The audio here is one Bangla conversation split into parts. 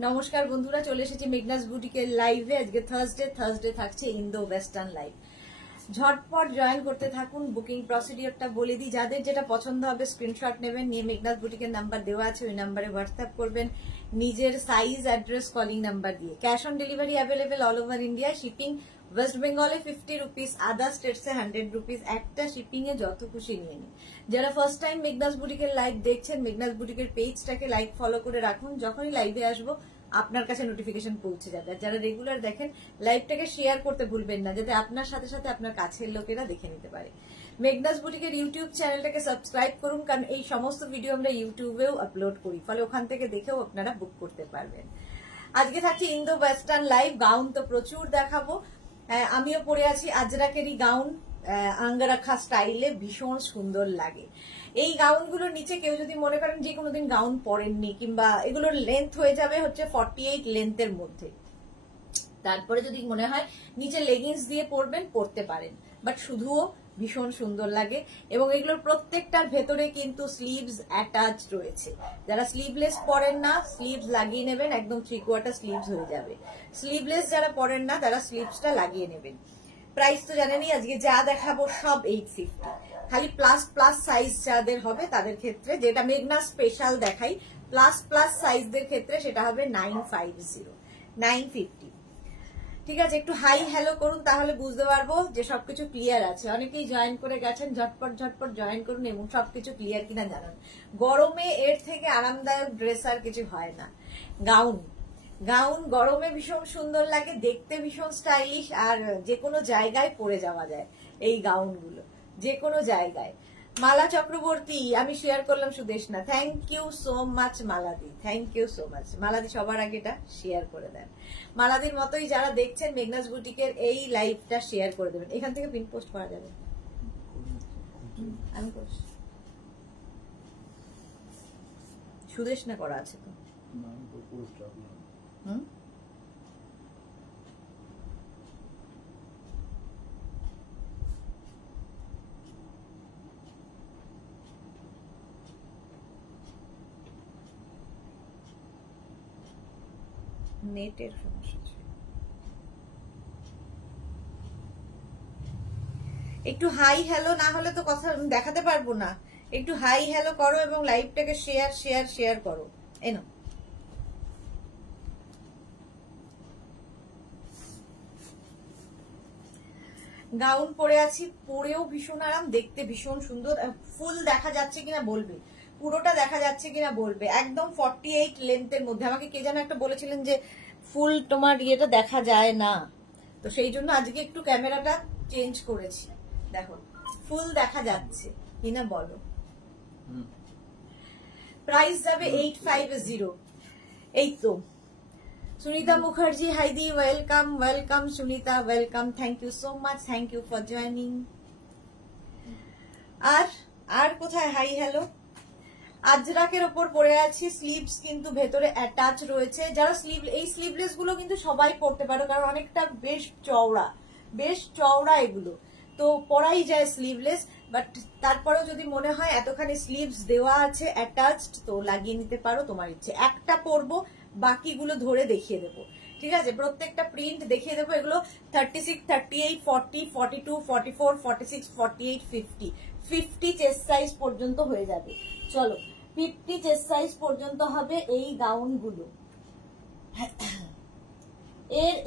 নমস্কার বন্ধুরা, চলে এসেছি মেঘনাস বুটিকের লাইভে। আজকে থার্সডে থাকছে ইন্দো ওয়েস্টার্ন লাইভ। ঝটপট জয়েন করতে থাকুন। বুকিং প্রসিডিওরটা বলে দিই, যাদের যেটা পছন্দ হবে স্ক্রিনশট নেবেন, নিয়ে মেঘনাস বুটিকের নাম্বার দেওয়া আছে, ওই নাম্বারে হোয়াটসঅ্যাপ করবেন নিজের সাইজ, অ্যাড্রেস, কলিং নাম্বার দিয়ে। Cash on delivery available all over India. Shipping west বেঙ্গলে 50 রুপিস, আদার স্টেটসে 100 রুপিস। একটা শিপিং এ যত খুশি নিয়ে নিন। যারা ফার্স্ট টাইম মেঘনাস বুটিকের লাইভ দেখছেন, মেঘনাস বুটিকের পেজটাকে লাইক ফলো করে রাখুন। যখনই লাইভে আসবো আপনার কাছে নোটিফিকেশন পৌঁছে যাবে। আর যারা রেগুলার দেখেন, লাইভটাকে শেয়ার করতে ভুলবেন না, যাতে আপনার সাথে সাথে আপনার কাছের লোকেরা দেখে নিতে পারে। মেঘনাস বুটিকের ইউটিউব চ্যানেলটাকে সাবস্ক্রাইব করুন, কারণ এই সমস্ত ভিডিও আমরা ইউটিউবেও আপলোড করি, ফলে ওখান থেকে দেখেও আপনারা বুক করতে পারবেন। আজকে থাকছে ইন্দো ওয়েস্টার্ন লাইভ। গাউন তো প্রচুর দেখাবো। আমিও পরে আছি আজরাকেরই গাউন, আঙ্গারাখা স্টাইলে, ভীষণ সুন্দর লাগে। এই গাউনগুলোর নিচে কেউ যদি মনে করেন যে কোনোদিন গাউন পরেননি, কিংবা এগুলোর লেন্থ হয়ে যাবে হচ্ছে 48 লেন্থের মধ্যে, তারপরে যদি মনে হয় নিচে লেগিংস দিয়ে পরবেন, পরতে পারেন, বাট শুধুও ভীষণ সুন্দর লাগে। এবং এগুলোর প্রত্যেকটার ভেতরে কিন্তু স্লিভস অ্যাটাচ রয়েছে। যারা স্লিভলেস পরেন না, স্লিভস লাগিয়ে নেবেন, একদম 3/4 স্লিভস হয়ে যাবে। স্লিভলেস যারা পরেন না, তারা স্লিভসটা লাগিয়ে নেবেন। প্রাইস তো জানেনই, আজকে যা দেখাবো সব 850। খালি প্লাস সাইজ যাদের হবে তাদের ক্ষেত্রে, যেটা মেঘনা স্পেশাল দেখাই, প্লাস সাইজদের ক্ষেত্রে সেটা হবে 950। ঠিক আছে, একটু হাই হ্যালো করুন, তাহলে বুঝতে পারবো যে সবকিছু ক্লিয়ার আছে। অনেকেই জয়েন করে গেছেন, ঝটপট জয়েন করুন এবং সবকিছু ক্লিয়ার কিনা জানান। গরমে এর থেকে আরামদায়ক ড্রেস আর কিছু হয় না। গাউন গরমে ভীষণ সুন্দর লাগে, দেখতে ভীষণ স্টাইলিশ, আর যে কোনো জায়গায় পরে যাওয়া যায় এই গাউনগুলো, যে কোনো জায়গায়। মালা চক্রবর্তী আমি শেয়ার করলাম, সুদেশ না, থ্যাংক ইউ সো মাচ মালাদি, থ্যাংক ইউ সো মাচ মালাদি। সবার আগে এটা শেয়ার করে দেন। মালাদির মতোই যারা দেখছেন মেঘনাস বুটিকের এই লাইভটা শেয়ার করে দেবেন। এখান থেকে পিন পোস্ট করা যাবে, আমি করছি। সুদেশ না করা আছে তো? নেটের সমস্যা, একটু হাই হ্যালো না হলে তো কথা দেখাতে পারবো না। একটু হাই হ্যালো করো এবং লাইভটাকে শেয়ার করো। এনো গাউন পরে আছি, পরেও ভীষণ আরাম, দেখতে ভীষণ সুন্দর। ফুল দেখা যাচ্ছে কিনা বলবে, পুরোটা দেখা যাচ্ছে কিনা বলবে। একদম 48 লেন্থের মধ্যে। আমাকে কে যেন একটা বলেছিলেন যে ফুল তোমার ইয়েটা দেখা যায় না, তো সেই জন্য আজকে একটু ক্যামেরাটা চেঞ্জ করেছি। দেখো ফুল দেখা যাচ্ছে কিনা বলো। প্রাইস যাবে 850। এই তো সুনিতা মুখার্জি, হাইদি, welcome Sunita, welcome, thank you so much, thank you for joining. আর কোথায় হাই হ্যালো? আজরাকের ওপর পরে আছি, স্লিভস কিন্তু ভেতরে অ্যাটাচ রয়েছে। যারা এই স্লিভলেস গুলো কিন্তু সবাই পরতে পারো, কারণ অনেকটা বেশ চওড়া এগুলো, তো পরাই যায় স্লিভলেস। বাট তারপরেও যদি মনে হয় এতখানি স্লিভস দেওয়া আছে অ্যাটাচড, তো লাগিয়ে নিতে পারো, তোমার ইচ্ছে। একটা পরবো, বাকিগুলো ধরে দেখিয়ে দেবো। ঠিক আছে, প্রত্যেকটা প্রিন্ট দেখিয়ে দেবো। এগুলো 36, 38, 40, 42, 44, 46, 48, 50 চেস্ট সাইজ পর্যন্ত হয়ে যাবে। চলো 50 চেস্ট সাইজ পর্যন্ত হবে এই গাউনগুলো।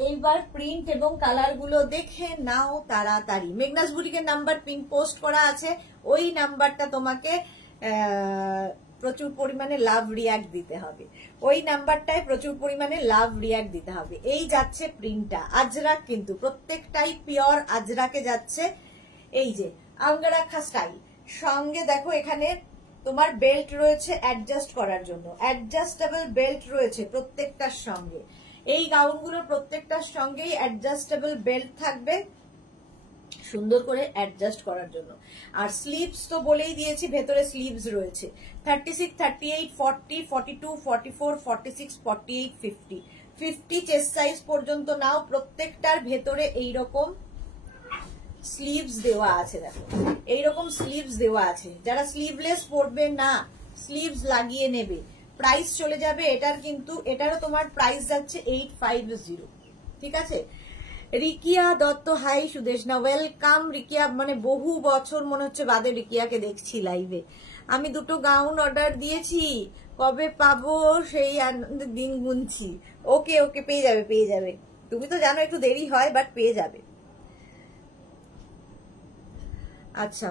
এইবার প্রিন্ট এবং কালার গুলো দেখে নাও তাড়াতাড়ি। মেঘনাস বুটিকের নাম্বার পিন পোস্ট করা আছে, ওই নাম্বারটা তোমাকে প্রচুর পরিমাণে লাভ রিয়াক্ট দিতে হবে। ওই নাম্বারটায় প্রচুর পরিমাণে লাভ রিয়াক্ট দিতে হবে। এই যাচ্ছে প্রিন্টটা, আজরাক, কিন্তু প্রত্যেকটাই পিওর আজরাকে যাচ্ছে। এই যে আঙ্গারাখা স্টাইল, সঙ্গে দেখো এখানে তোমার বেল্ট রয়েছে অ্যাডজাস্ট করার জন্য, অ্যাডজাস্টেবল বেল্ট রয়েছে প্রত্যেকটার সঙ্গে। এই গাউনগুলোর প্রত্যেকটার সঙ্গেই অ্যাডজাস্টেবল বেল্ট থাকবে, সুন্দর করে অ্যাডজাস্ট করার জন্য। আর স্লিভস তো বলেই দিয়েছি, ভেতরে স্লিভস রয়েছে 36, 38, 40, 42, 44, 46, 48, 50 চেস্ট সাইজ পর্যন্ত নাও। প্রত্যেকটার ভেতরে এইরকম স্লিভস দেওয়া আছে। দেখো এইরকম স্লিভস দেওয়া আছে। যারা স্লিভলেস পরবে না, স্লিভস লাগিয়ে নেবে, প্রাইস চলে যাবে এটার, কিন্তু এটারও তোমার প্রাইস যাচ্ছে 850। ঠিক আছে। Rikiya Dutta, high Sudeshna, welcome Rikiya. মানে বহু বছর মনে হচ্ছে বাদে রিকিয়াকে দেখছি লাইভে। আমি দুটো গাউন অর্ডার দিয়েছি, কবে পাবো সেই আনন্দের দিন গুনছি। ওকে ওকে, পেয়ে যাবে পেয়ে যাবে। তুমি তো জানো একটু দেরি হয়, বাট পেয়ে যাবে। আচ্ছা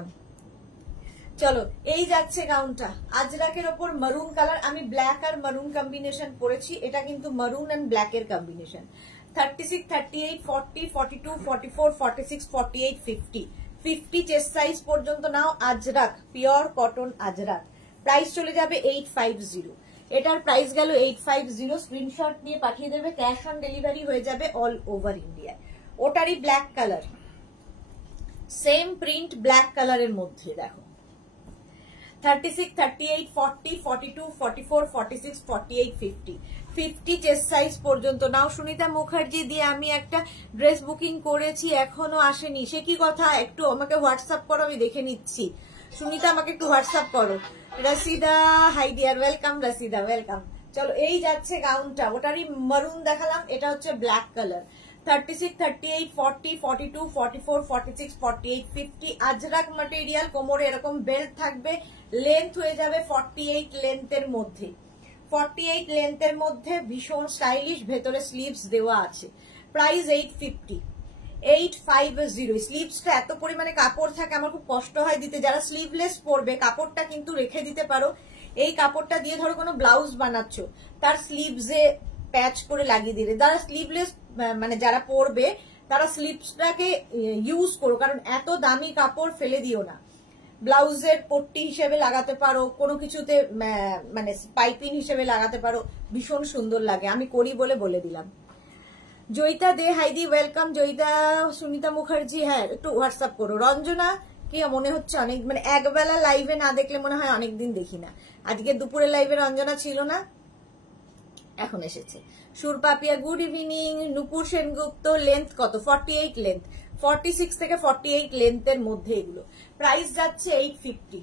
চলো, এই যাচ্ছে গাউনটা আজরাকের ওপর মারুন কালার। আমি ব্ল্যাক আর মারুন কম্বিনেশন পরেছি, এটা কিন্তু মারুন এন্ড ব্ল্যাক এর কম্বিনেশন। 36, 38, 40, 42, 44, 46, 48, 50 50 চেস্ট সাইজ পর্যন্ত নাও। Ajrak, pure cotton Ajrak. Price চলে যাবে 850। এটার প্রাইস গেল 850। স্ক্রিনশট নিয়ে পাঠিয়ে দেবে, ক্যাশ অন ডেলিভারি হয়ে যাবে অল ওভার ইন্ডিয়া। ওটারই black colour, same print black কালারের মধ্যে দেখো। 36, 38, 40, 42, 44, 46, 48, 50 50 চেস্ট সাইজ পর্যন্ত নাও। সুনিতা মুখার্জি দিয়ে আমি একটা ড্রেস বুকিং করেছি, এখনো আসেনি। সে কি কথা, একটু আমাকে হোয়াটসঅ্যাপ করো, আমি দেখে নিচ্ছি। সুনিতা আমাকে একটু হোয়াটসঅ্যাপ করো। রসিদা, হাই ডিয়ার, ওয়েলকাম রসিদা, ওয়েলকাম। চলো, এই যাচ্ছে গাউনটা, ওটারই মারুন দেখালাম, এটা হচ্ছে ব্ল্যাক কালার। 36, 38, 40, 42, 44, 46, 48, 50 আজরাক ম্যাটেরিয়াল। কোমরে এরকম বেল্ট থাকবে, লেন্থ হয়ে যাবে 48 লেন্থের মধ্যে। 48 লেন্থের মধ্যে ভীষণ স্টাইলিশ, ভেতরে স্লিভস দেওয়া আছে। প্রাইস 850। 850। স্লিভসটা এত পরিমাণে কাপড় থাকে, আমার খুব কষ্ট হয় দিতে। যারা স্লিভলেস পরবে, কাপড়টা কিন্তু রেখে দিতে পারো। এই কাপড়টা দিয়ে ধরো কোনো ব্লাউজ বানাচ্ছ, তার স্লিভসে প্যাচ করে লাগিয়ে দিলে। যারা স্লিভলেস মানে যারা পরবে, তারা স্লিভসটাকে ইউজ করো, কারণ এত দামি কাপড় ফেলে দিও না। ব্লাউজের পট্টি হিসেবে লাগাতে পারো, কোনো কিছুতে মানে পাইপিং হিসেবে লাগাতে পারো, ভীষণ সুন্দর লাগে। আমি করি বলে বলে দিলাম। জয়িতা দে, হাইদি, ওয়েলকাম জয়িতা। সুনিতা মুখার্জি, হ্যাঁ একটু হোয়াটসঅ্যাপ করো। রঞ্জনা, কি মনে হচ্ছে অনেক, মানে একবেলা লাইভে না দেখলে মনে হয় অনেকদিন দেখি না। আজকে দুপুরে লাইভে রঞ্জনা ছিল না, এখন এসেছে। সুরপাপিয়া, গুড ইভিনিং। নুপুর সেনগুপ্ত, লেন্থ কত? 48 লেন্থ, 46 থেকে 48 লেন্থের মধ্যে এগুলো। প্রাইস যাচ্ছে 850।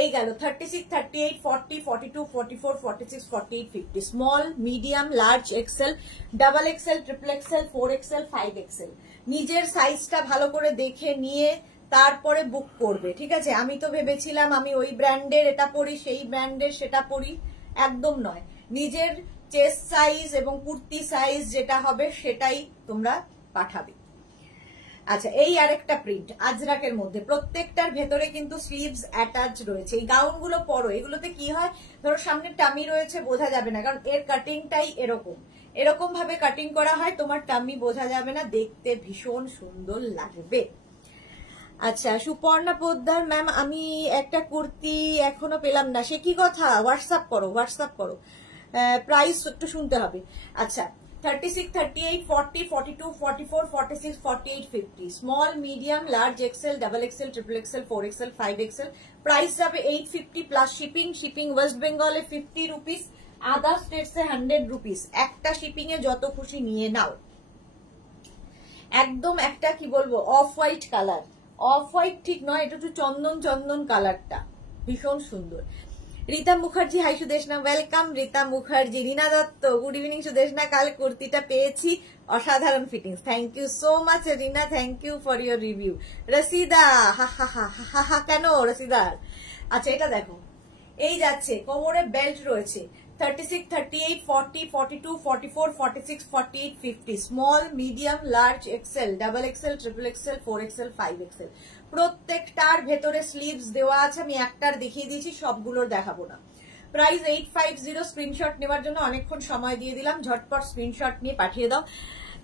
এই গেল 36, 38, 40, 42, 44, 46, 48, 50 small, medium, large, XL, double XL, triple XL, 4 XL, 5 XL. নিজের সাইজটা ভালো করে দেখে নিয়ে তারপরে বুক করবে, ঠিক আছে? আমি তো ভেবেছিলাম আমি ওই ব্র্যান্ডের এটা পরি, সেই ব্র্যান্ডের সেটা পরি, একদম নয়। নিজের চেস্ট সাইজ এবং কুর্তি সাইজ যেটা হবে সেটাই তোমরা পাঠাবে। আচ্ছা, এই আরেকটা প্রিন্ট আজরাকের মধ্যে, প্রত্যেকটার ভেতরে কিন্তু স্লিভস অ্যাটাচ রয়েছে। এই গাউনগুলো পরো, এগুলোতে কি হয়, ধরো সামনে টামি রয়েছে, বোঝা যাবে না, কারণ এর কাটিংটাই এরকম ভাবে কাটিং করা হয়, তোমার টামি বোঝা যাবে না, দেখতে ভীষণ সুন্দর লাগবে। আচ্ছা, সুপর্ণা পোদ্দার, ম্যাম আমি একটা কুর্তি এখনো পেলাম না, সে কি কথা? হোয়াটসঅ্যাপ করো, হোয়াটসঅ্যাপ করো। প্রাইস একটু শুনতে হবে। আচ্ছা, 36, 38, 40, 42, 44, 46, 48, 50 small, medium, large, XL, double XL, triple XL, 4 XL, 5 XL. Price যাবে 850 প্লাস শিপিং। শিপিং ওয়েস্ট বেঙ্গলে 50 রুপিস, আদার স্টেটসে 100 রুপিস। একটা শিপিং এ যত খুশি নিয়ে নাও। একদম একটা কি বলবো, off white colour, off white ঠিক নয়, এটা একটু চন্দন চন্দন কালারটা, ভীষণ সুন্দর। Rita Mukherjee, hi Sudeshna, welcome Rita Mukherjee. Rina Dutta, good evening Sudeshna, কাল কুর্তিটা পেয়েছি, অসাধারণ fittings. Thank you so much Reena, thank you for your review. Rashida, হা হা হা হা হা, কেন রসিদার? আচ্ছা, এটা দেখো, এই যাচ্ছে, কোমরে বেল্ট রয়েছে। 36, 38, 40, 42, 44, 46, 48, 50 small, medium, large, XL, double XL, triple XL, 4 XL, 5 XL. প্রত্যেকটার ভেতরে স্লিভস দেওয়া আছে, আমি একটার দেখিয়ে দিয়েছি, সবগুলোর দেখাবো না। প্রাইস 850। স্ক্রিনশট নেওয়ার জন্য অনেকক্ষণ সময় দিয়ে দিলাম, ঝটপট স্ক্রিনশট নিয়ে পাঠিয়ে দাও।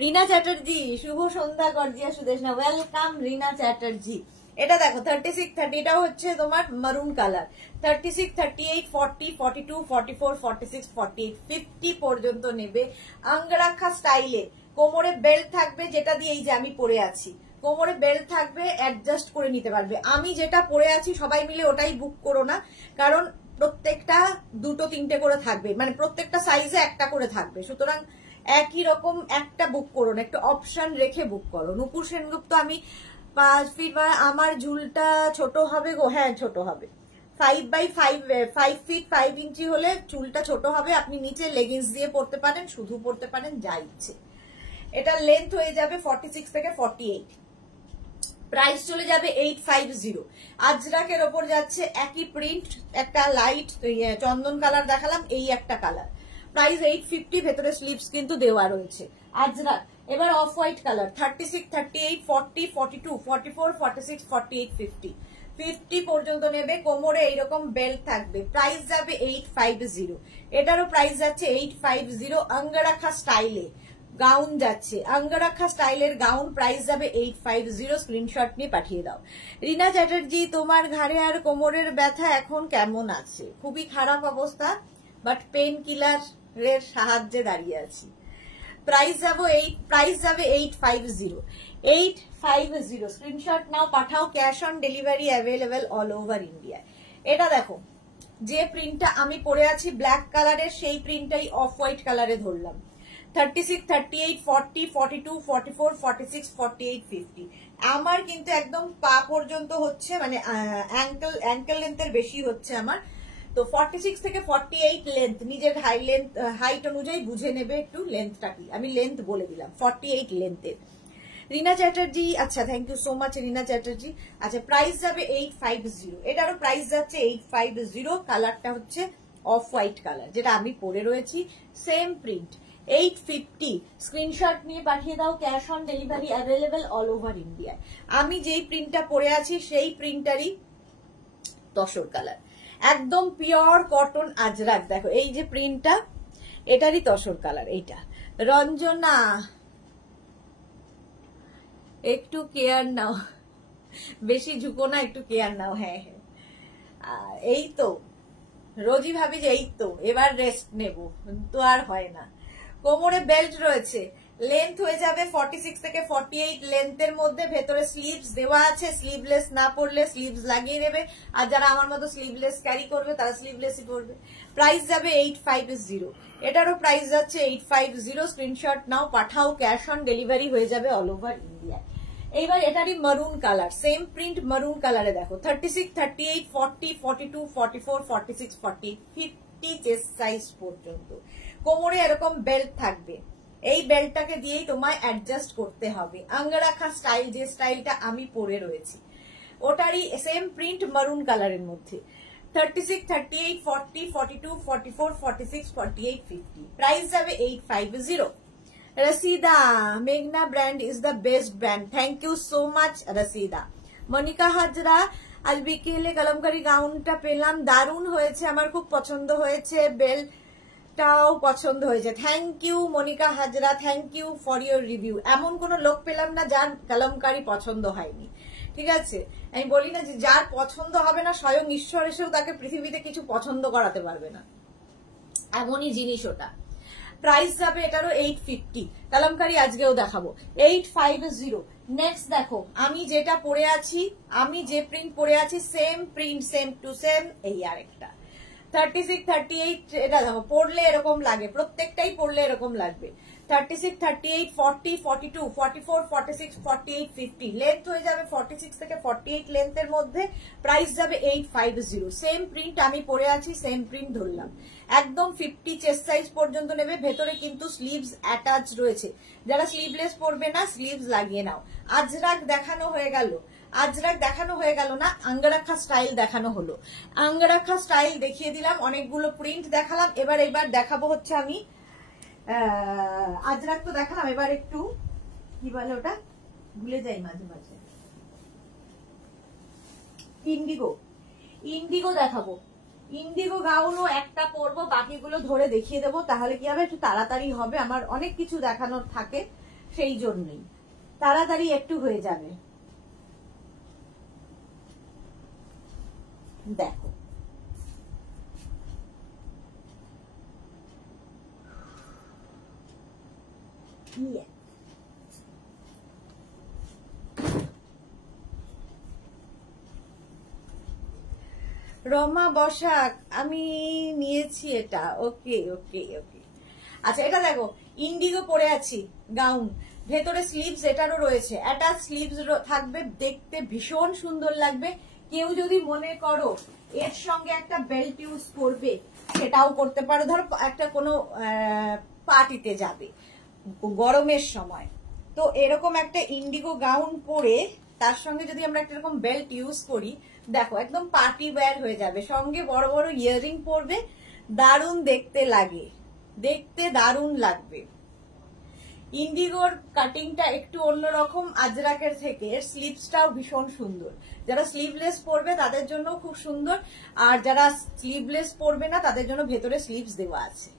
রীনা চ্যাটার্জি, শুভ সন্ধ্যা গর্জিয়া সুদেশনা, ওয়েলকাম রীনা চ্যাটার্জি। এটা দেখো 36, 30, এটাও হচ্ছে তোমার মারুন কালার। 36, 38, 40, 42, 44, 46, 48, 50 পর্যন্ত নেবে। আঙ্গরাখা স্টাইলে, কোমরে বেল্ট থাকবে, যেটা দিয়ে এই যে আমি পরে আছি, কোমরে বেল্ট থাকবে, অ্যাডজাস্ট করে নিতে পারবে। আমি যেটা পরে আছি সবাই মিলে ওটাই বুক করো না, কারণ প্রত্যেকটা 2-3টে করে থাকবে, মানে প্রত্যেকটা সাইজে একটা করে থাকবে, সুতরাং একই রকম একটা বুক করো না, একটু অপশন রেখে বুক করো। নুপুর সেনগুপ্ত, আমি 5 ফিট, আমার ঝুলটা ছোট হবে গো, হ্যাঁ ছোট হবে। 5 ফিট 5 ইঞ্চি হলে চুলটা ছোট হবে, আপনি নিচে লেগিংস দিয়ে পরতে পারেন, শুধু পরতে পারেন, যা ইচ্ছে। এটা লেন্থ হয়ে যাবে 46 থেকে 48। প্রাইস চলে যাবে 850। আজরাকের ওপর যাচ্ছে একই প্রিন্ট, একটা লাইট চন্দন কালার দেখালাম, এই একটা কালার, প্রাইস 850, ভেতরে স্লিভস কিন্তু দেওয়া রয়েছে। আজরাক। এবার অফ হোয়াইট কালার 36, 38, 40, 42, 44, 46, 48, 50 50 পর্যন্ত নেবে। কোমরে এইরকম বেল্ট থাকবে, প্রাইস যাবে 850। এটারও প্রাইস যাচ্ছে 850। অঙ্গরাখা স্টাইলে গাউন যাচ্ছে, অঙ্গরাখা স্টাইলের গাউন, প্রাইস যাবে 850। স্ক্রিনশট নিয়ে পাঠিয়ে দাও। রিনা চ্যাটার্জি, তোমার ঘাড়ে আর কোমরের ব্যথা এখন কেমন আছে? খুবই খারাপ অবস্থা, বাট পেন কিলারের সাহায্যে দাঁড়িয়ে আছি। প্রাইস যাবে 850। 850 স্ক্রিনশট নাও, পাঠাও। Cash on delivery available all over India. এটা দেখো, যে প্রিন্টটা আমি পরে আছি ব্ল্যাক কালারের, সেই প্রিন্টটাই অফ হোয়াইট কালারে ধরলাম। 36, 38, 40, 42, 44, 46, 48, 50 আমার কিন্তু একদম পা পর্যন্ত হচ্ছে, মানে অ্যাঙ্কেল লেন্থের বেশি হচ্ছে আমার। তো 46 থেকে 48 লেন্থ, নিজের হাইট অনুযায়ী বুঝে নেবে একটু লেন্থটা কি, আমি লেন্থ বলে দিলাম 48 লেন্থের। রিনা চ্যাটার্জি, আচ্ছা থ্যাংক ইউ সো মাচ রিনা চ্যাটার্জি। আচ্ছা, প্রাইস যাবে 850। এটারও প্রাইস যাচ্ছে 850। কালারটা হচ্ছে অফ হোয়াইট কালার, যেটা আমি পরে রয়েছি, সেম প্রিন্ট, 850। স্ক্রিনশট নিয়ে পাঠিয়ে দাও। Cash on delivery available all over India. আমি যেই প্রিন্টটা পরে আছি সেই প্রিন্টারই তসর কালার, একদম পিওর কটন আজরাক। দেখো এই যে প্রিন্টটা, এটারই তসর কালার। এইটা রঞ্জনা, একটু কেয়ার নাও, বেশি ঝুঁকো না, একটু কেয়ার নাও। হ্যাঁ হ্যাঁ, এই তো রোজই ভাবি যে এই তো এবার রেস্ট নেব, তো আর হয় না। কোমরে বেল্ট রয়েছে, লেন্থ হয়ে যাবে 46 থেকে 48 লেন্থের মধ্যে, ভেতরে স্লিভস দেওয়া আছে। স্লিভলেস না পরলে স্লিভস লাগিয়ে নেবে, আর যারা আমার মতো স্লিভলেস ক্যারি করবে তারা স্লিভলেসই পরবে। প্রাইস যাবে 850। এটারও প্রাইস যাচ্ছে 850। স্ক্রিনশট নাও, পাঠাও। ক্যাশ অন ডেলিভারি হয়ে যাবে অল ওভার ইন্ডিয়া। এইবার এটারই মারুন কালার, সেম প্রিন্ট মারুন কালারে দেখো, 36, 38, 40, 42, 44, 46, 48, 50 চেস্ট সাইজ পর্যন্ত। কোমরে এরকম বেল্ট থাকবে, এই বেল্টটাকে দিয়েই তোমায় অ্যাডজাস্ট করতে হবে। অঙ্গরাখা স্টাইল, যে স্টাইলটা আমি পরে রয়েছি, ওটারই সেম প্রিন্ট মারুন কালারের মধ্যে। 36, 38, 40, 42, 44, 46, 48, 50 প্রাইস যাবে 850। Rasida, Meghna brand is the best brand. Thank you so much, Rasida. Monica Hajra, আজ বিকেলে কলমকারি গাউনটা পেলাম, দারুণ হয়েছে, আমার খুব পছন্দ হয়েছে, বেলটাও পছন্দ হয়েছে। Thank you Monika Hazra, thank you for your review. এমন কোন লোক পেলাম না যার কলমকারি পছন্দ হয়নি, ঠিক আছে? আমি বলি না যে যার পছন্দ হবে না, স্বয়ং ঈশ্বর এসেও তাকে পৃথিবীতে কিছু পছন্দ করাতে পারবে না, এমনই জিনিস ওটা। প্রাইস যাবে এটারও 850। কালামকারি আজকেও দেখাবো 850। নেক্সট দেখো, আমি যেটা পরে আছি, আমি যে প্রিন্ট পরে আছি, same print, same to same. এই আরেকটা 36, 38, এটা দেখো পরলে এরকম লাগে, প্রত্যেকটাই পরলে এরকম লাগবে। 36, 38, 40, 42, 44, 46, 48, 50 লেন্থ হয়ে যাবে 46 থেকে 48 লেন্থের মধ্যে। প্রাইস যাবে 850। সেম প্রিন্ট আমি পরে আছি, সেম প্রিন্ট ধরলাম, একদম 50 চেস্ট সাইজ পর্যন্ত নেবে। ভেতরে কিন্তু স্লিভস অ্যাটাচ রয়েছে, যারা স্লিভলেস পরবে না স্লিভস লাগিয়ে নাও। আজরাক দেখানো হয়ে গেল, আজরাক দেখানো হয়ে গেল না, অঙ্গরাখা স্টাইল দেখানো হলো। অঙ্গরাখা স্টাইল দেখিয়ে দিলাম, অনেকগুলো প্রিন্ট দেখালাম। এবার দেখাবো হচ্ছে আমি আজরাক তো দেখালাম, এবার একটু কি বলে ওটা, ভুলে যাই মাঝে মাঝে, ইন্ডিগো দেখাবো। ইন্ডিগো গাউনও একটা পরবো, বাকিগুলো ধরে দেখিয়ে দেবো, তাহলে কি হবে, একটু তাড়াতাড়ি হবে। আমার অনেক কিছু দেখানোর থাকে, সেই জন্যই তাড়াতাড়ি একটু হয়ে যাবে। দেখো রমা বসাক, আমি নিয়েছি এটা। ওকে ওকে ওকে, আচ্ছা এটা দেখো, ইন্ডিগো পরে আছি গাউন, ভেতরে স্লিভস এটারও রয়েছে, অ্যাটাচ স্লিভস থাকবে, দেখতে ভীষণ সুন্দর লাগবে। কেউ যদি মনে করো এর সঙ্গে একটা বেল্ট ইউজ করবে, সেটাও করতে পারো। ধরো একটা কোনো পার্টিতে যাবে গরমের সময়, তো এরকম একটা ইন্ডিগো গাউন পরে তার সঙ্গে যদি আমরা একটা এরকম বেল্ট ইউজ করি, দেখো একদম পার্টি ওয়্যার হয়ে যাবে। সঙ্গে বড় বড় ইয়াররিং পরবে, দারুণ দেখতে লাগে, দেখতে দারুণ লাগবে। ইন্ডিগোর কাটিংটা একটু অন্যরকম আজরাকের থেকে, স্লিভসটাও ভীষণ সুন্দর। যারা স্লিভলেস পরবে তাদের জন্য খুব সুন্দর, আর যারা স্লিভলেস পরবে না তাদের জন্য ভেতরে স্লিভস দেওয়া আছে।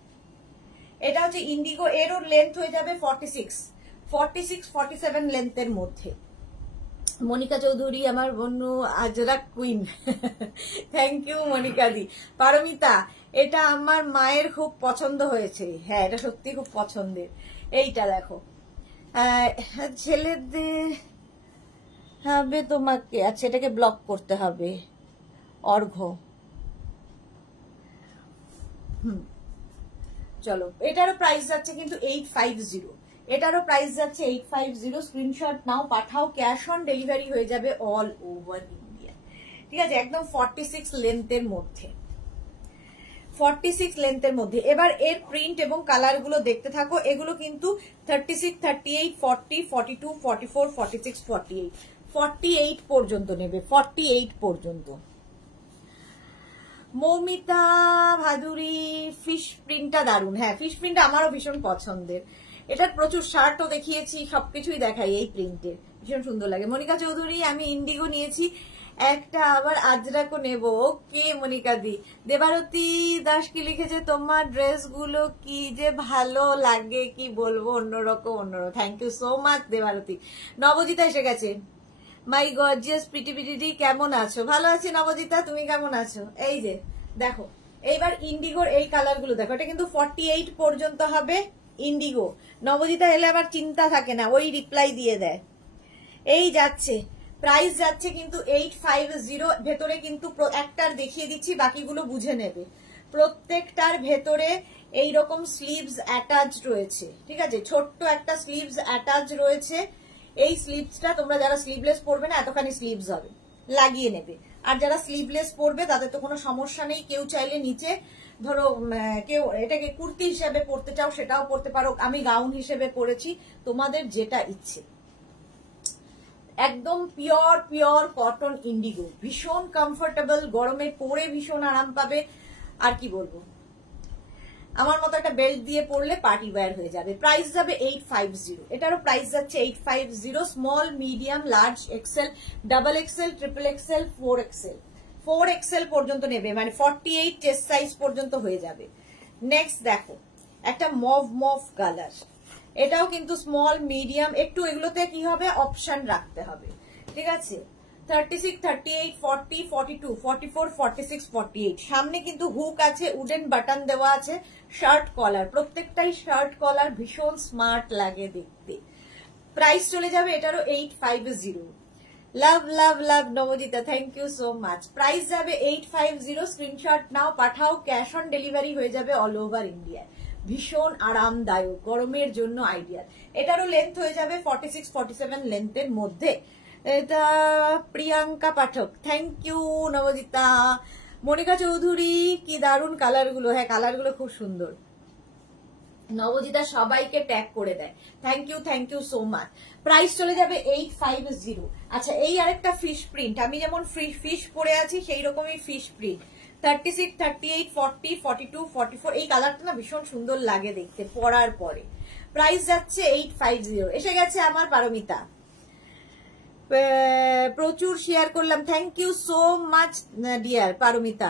এটা হচ্ছে ইন্ডিগো, এরও লেন্থ হয়ে যাবে 46-47 লেন্থের মধ্যে। মনিকা চৌধুরী আমার বন্ধু Ajrak queen, thank you Monika দি। পারমিতা, এটা আমার মায়ের খুব পছন্দ হয়েছে। হ্যাঁ, এটা সত্যি খুব পছন্দের। এইটা দেখো, ছেলেদের হবে তোমাকে, আচ্ছা এটাকে ব্লক করতে হবে, অর্ঘ্য। চলো, এটারও প্রাইস যাচ্ছে কিন্তু 850, এটারও প্রাইস যাচ্ছে 850। স্ক্রিনশট নাও, পাঠাও, ক্যাশ অন ডেলিভারি হয়ে যাবে অল ওভার ইন্ডিয়া। ঠিক আছে, একদম 46 লেন্থের মধ্যে, 46 লেন্থের মধ্যে। এবার এর প্রিন্ট এবং কালার গুলো দেখতে থাকো। এগুলো কিন্তু 36, 38, 40, 42, 44, 46, 48, 48 পর্যন্ত নেবে, 48 পর্যন্ত। মৌমিতা ভাদুরী, ফিশ প্রিন্টটা দারুণ। হ্যাঁ, ফিশ প্রিন্ট আমারও ভীষণ পছন্দের। এটার প্রচুর শার্টও দেখিয়েছি, সবকিছুই দেখাই এই প্রিন্টের, ভীষণ সুন্দর লাগে। মনিকা চৌধুরী, আমি ইন্ডিগো নিয়েছি একটা, আবার আজরাকও নেব। ওকে মনিকা দি। দেবারতী দাস কি লিখেছে, তোমার ড্রেস গুলো কি যে ভালো লাগে, কি বলবো, অন্যরকম। Thank you so much Debarati. Nabajita এসে গেছে। মাই গর্জিয়াস প্রিটি, কেমন আছো? ভালো আছি নবজিতা, তুমি কেমন আছো? এই যে দেখো, এইবার ইন্ডিগোর এই কালার গুলো দেখো, এটা কিন্তু 48 পর্যন্ত হবে ইন্ডিগো। নবজিতা এলে আবার চিন্তা থাকে না, ওই রিপ্লাই দিয়ে দেয়। এই যাচ্ছে, প্রাইস যাচ্ছে কিন্তু 850। ভেতরে কিন্তু একটার দেখিয়ে দিচ্ছি, বাকিগুলো বুঝে নেবে। প্রত্যেকটার ভেতরে এইরকম স্লিভস অ্যাটাচ রয়েছে, ঠিক আছে, ছোট্ট একটা স্লিভস অ্যাটাচ রয়েছে। এই স্লিভসটা তোমরা যারা স্লিভলেস পরবে না, এতখানি স্লিভস হবে, লাগিয়ে নেবে। আর যারা স্লিভলেস পরবে তাদের তো কোনো সমস্যা নেই। কেউ চাইলে নিচে ধরো কেউ এটাকে কুর্তি হিসেবে পরতে চাও, সেটাও পরতে পারো। আমি গাউন হিসেবে পরেছি, তোমাদের যেটা ইচ্ছে। একদম পিওর কটন ইন্ডিগো, ভীষণ কমফোর্টেবল, গরমে পরে ভীষণ আরাম পাবে। আর কি বলবো, আমার মতো একটা বেল্ট দিয়ে পরলে পার্টি ওয়্যার হয়ে যাবে। প্রাইস যাবে 850, এটারও প্রাইস যাচ্ছে 850। Small, medium, large, XL, double XL, triple XL, 4XL পর্যন্ত নেবে, মানে 48 চেস্ট সাইজ পর্যন্ত হয়ে যাবে। নেক্সট দেখো, একটা মভ কালার, এটাও কিন্তু স্মল, মিডিয়াম, একটু এগুলোতে কি হবে, অপশন রাখতে হবে। ঠিক আছে, 36, 38, 40, 42, 44, 46, 48। সামনে কিন্তু হুক আছে, উডেন বাটন দেওয়া আছে, শার্ট কলার, প্রত্যেকটাই শার্ট কলার, ভীষণ স্মার্ট লাগে দেখতে। প্রাইস চলে যাবে এটারও 850। Love love love Nabajita, thank you so much. Price যাবে 850। স্ক্রিনশট নাও, পাঠাও, ক্যাশ অন ডেলিভারি হয়ে যাবে অল ওভার ইন্ডিয়া। ভীষণ আরামদায়ক, গরমের জন্য আইডিয়াল। এটারও লেন্থ হয়ে যাবে 46, 47 লেন্থের মধ্যে। এটা প্রিয়াঙ্কা পাঠক, থ্যাংক ইউ নবজিতা। মনিকা চৌধুরী, কি দারুণ কালার গুলো। হ্যাঁ, কালার গুলো খুব সুন্দর। নবজিতা সবাইকে ট্যাগ করে দেয়, thank you so much. Price চলে যাবে 850। আচ্ছা, এই আরেকটা ফিশ প্রিন্ট, আমি যেমন ফিশ পরে আছি সেই রকমই ফিশ প্রিন্ট, 36, 38, 40, 42, 44। এই কালারটা না ভীষণ সুন্দর লাগে দেখতে পরার পরে। প্রাইস যাচ্ছে 850। এসে গেছে আমার পারমিতা, প্রচুর শেয়ার করলাম, thank you so much dear Paromita.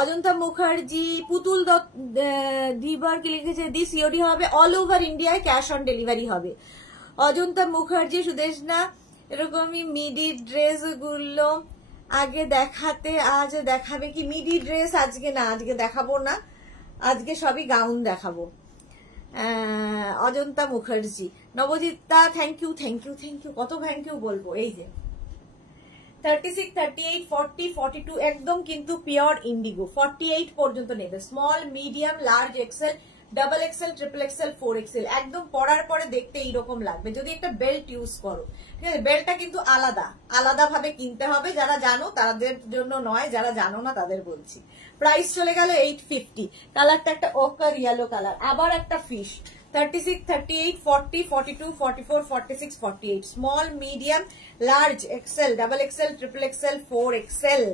Ajanta Mukherjee, Putul দিবার কি লিখেছে, দি সিওডি হবে অল ওভার ইন্ডিয়ায়, ক্যাশ অন ডেলিভারি হবে। অজন্তা মুখার্জি, সুদেশনা, এরকমই মিডি ড্রেস গুলো আগে দেখাতে, আজ দেখাবে কি? মিডি ড্রেস আজকে না, আজকে দেখাবো না, আজকে সবই গাউন দেখাবো। অজন্তা মুখার্জি, নবজিতা, থ্যাংক ইউ, কত থ্যাংক ইউ বলবো। এই যে 36, 38, 40, 42, একদম কিন্তু পিওর ইন্ডিগো, 48 পর্যন্ত নেবে। Small, medium, large, XL, double XL, triple XL, 4XL। একদম পরার পরে দেখতে এইরকম লাগবে যদি একটা বেল্ট ইউজ করো। ঠিক আছে, বেল্টটা কিন্তু আলাদা ভাবে কিনতে হবে। যারা জানো তাদের জন্য নয়, যারা জানো না তাদের বলছি। প্রাইস চলে গেল 850। কালারটা একটা ওকার ইয়েলো কালার, আবার একটা fish. 36, 38, 40, 42, 44, 46, 48। Small, medium, large, XL, double XL, triple XL, 4XL।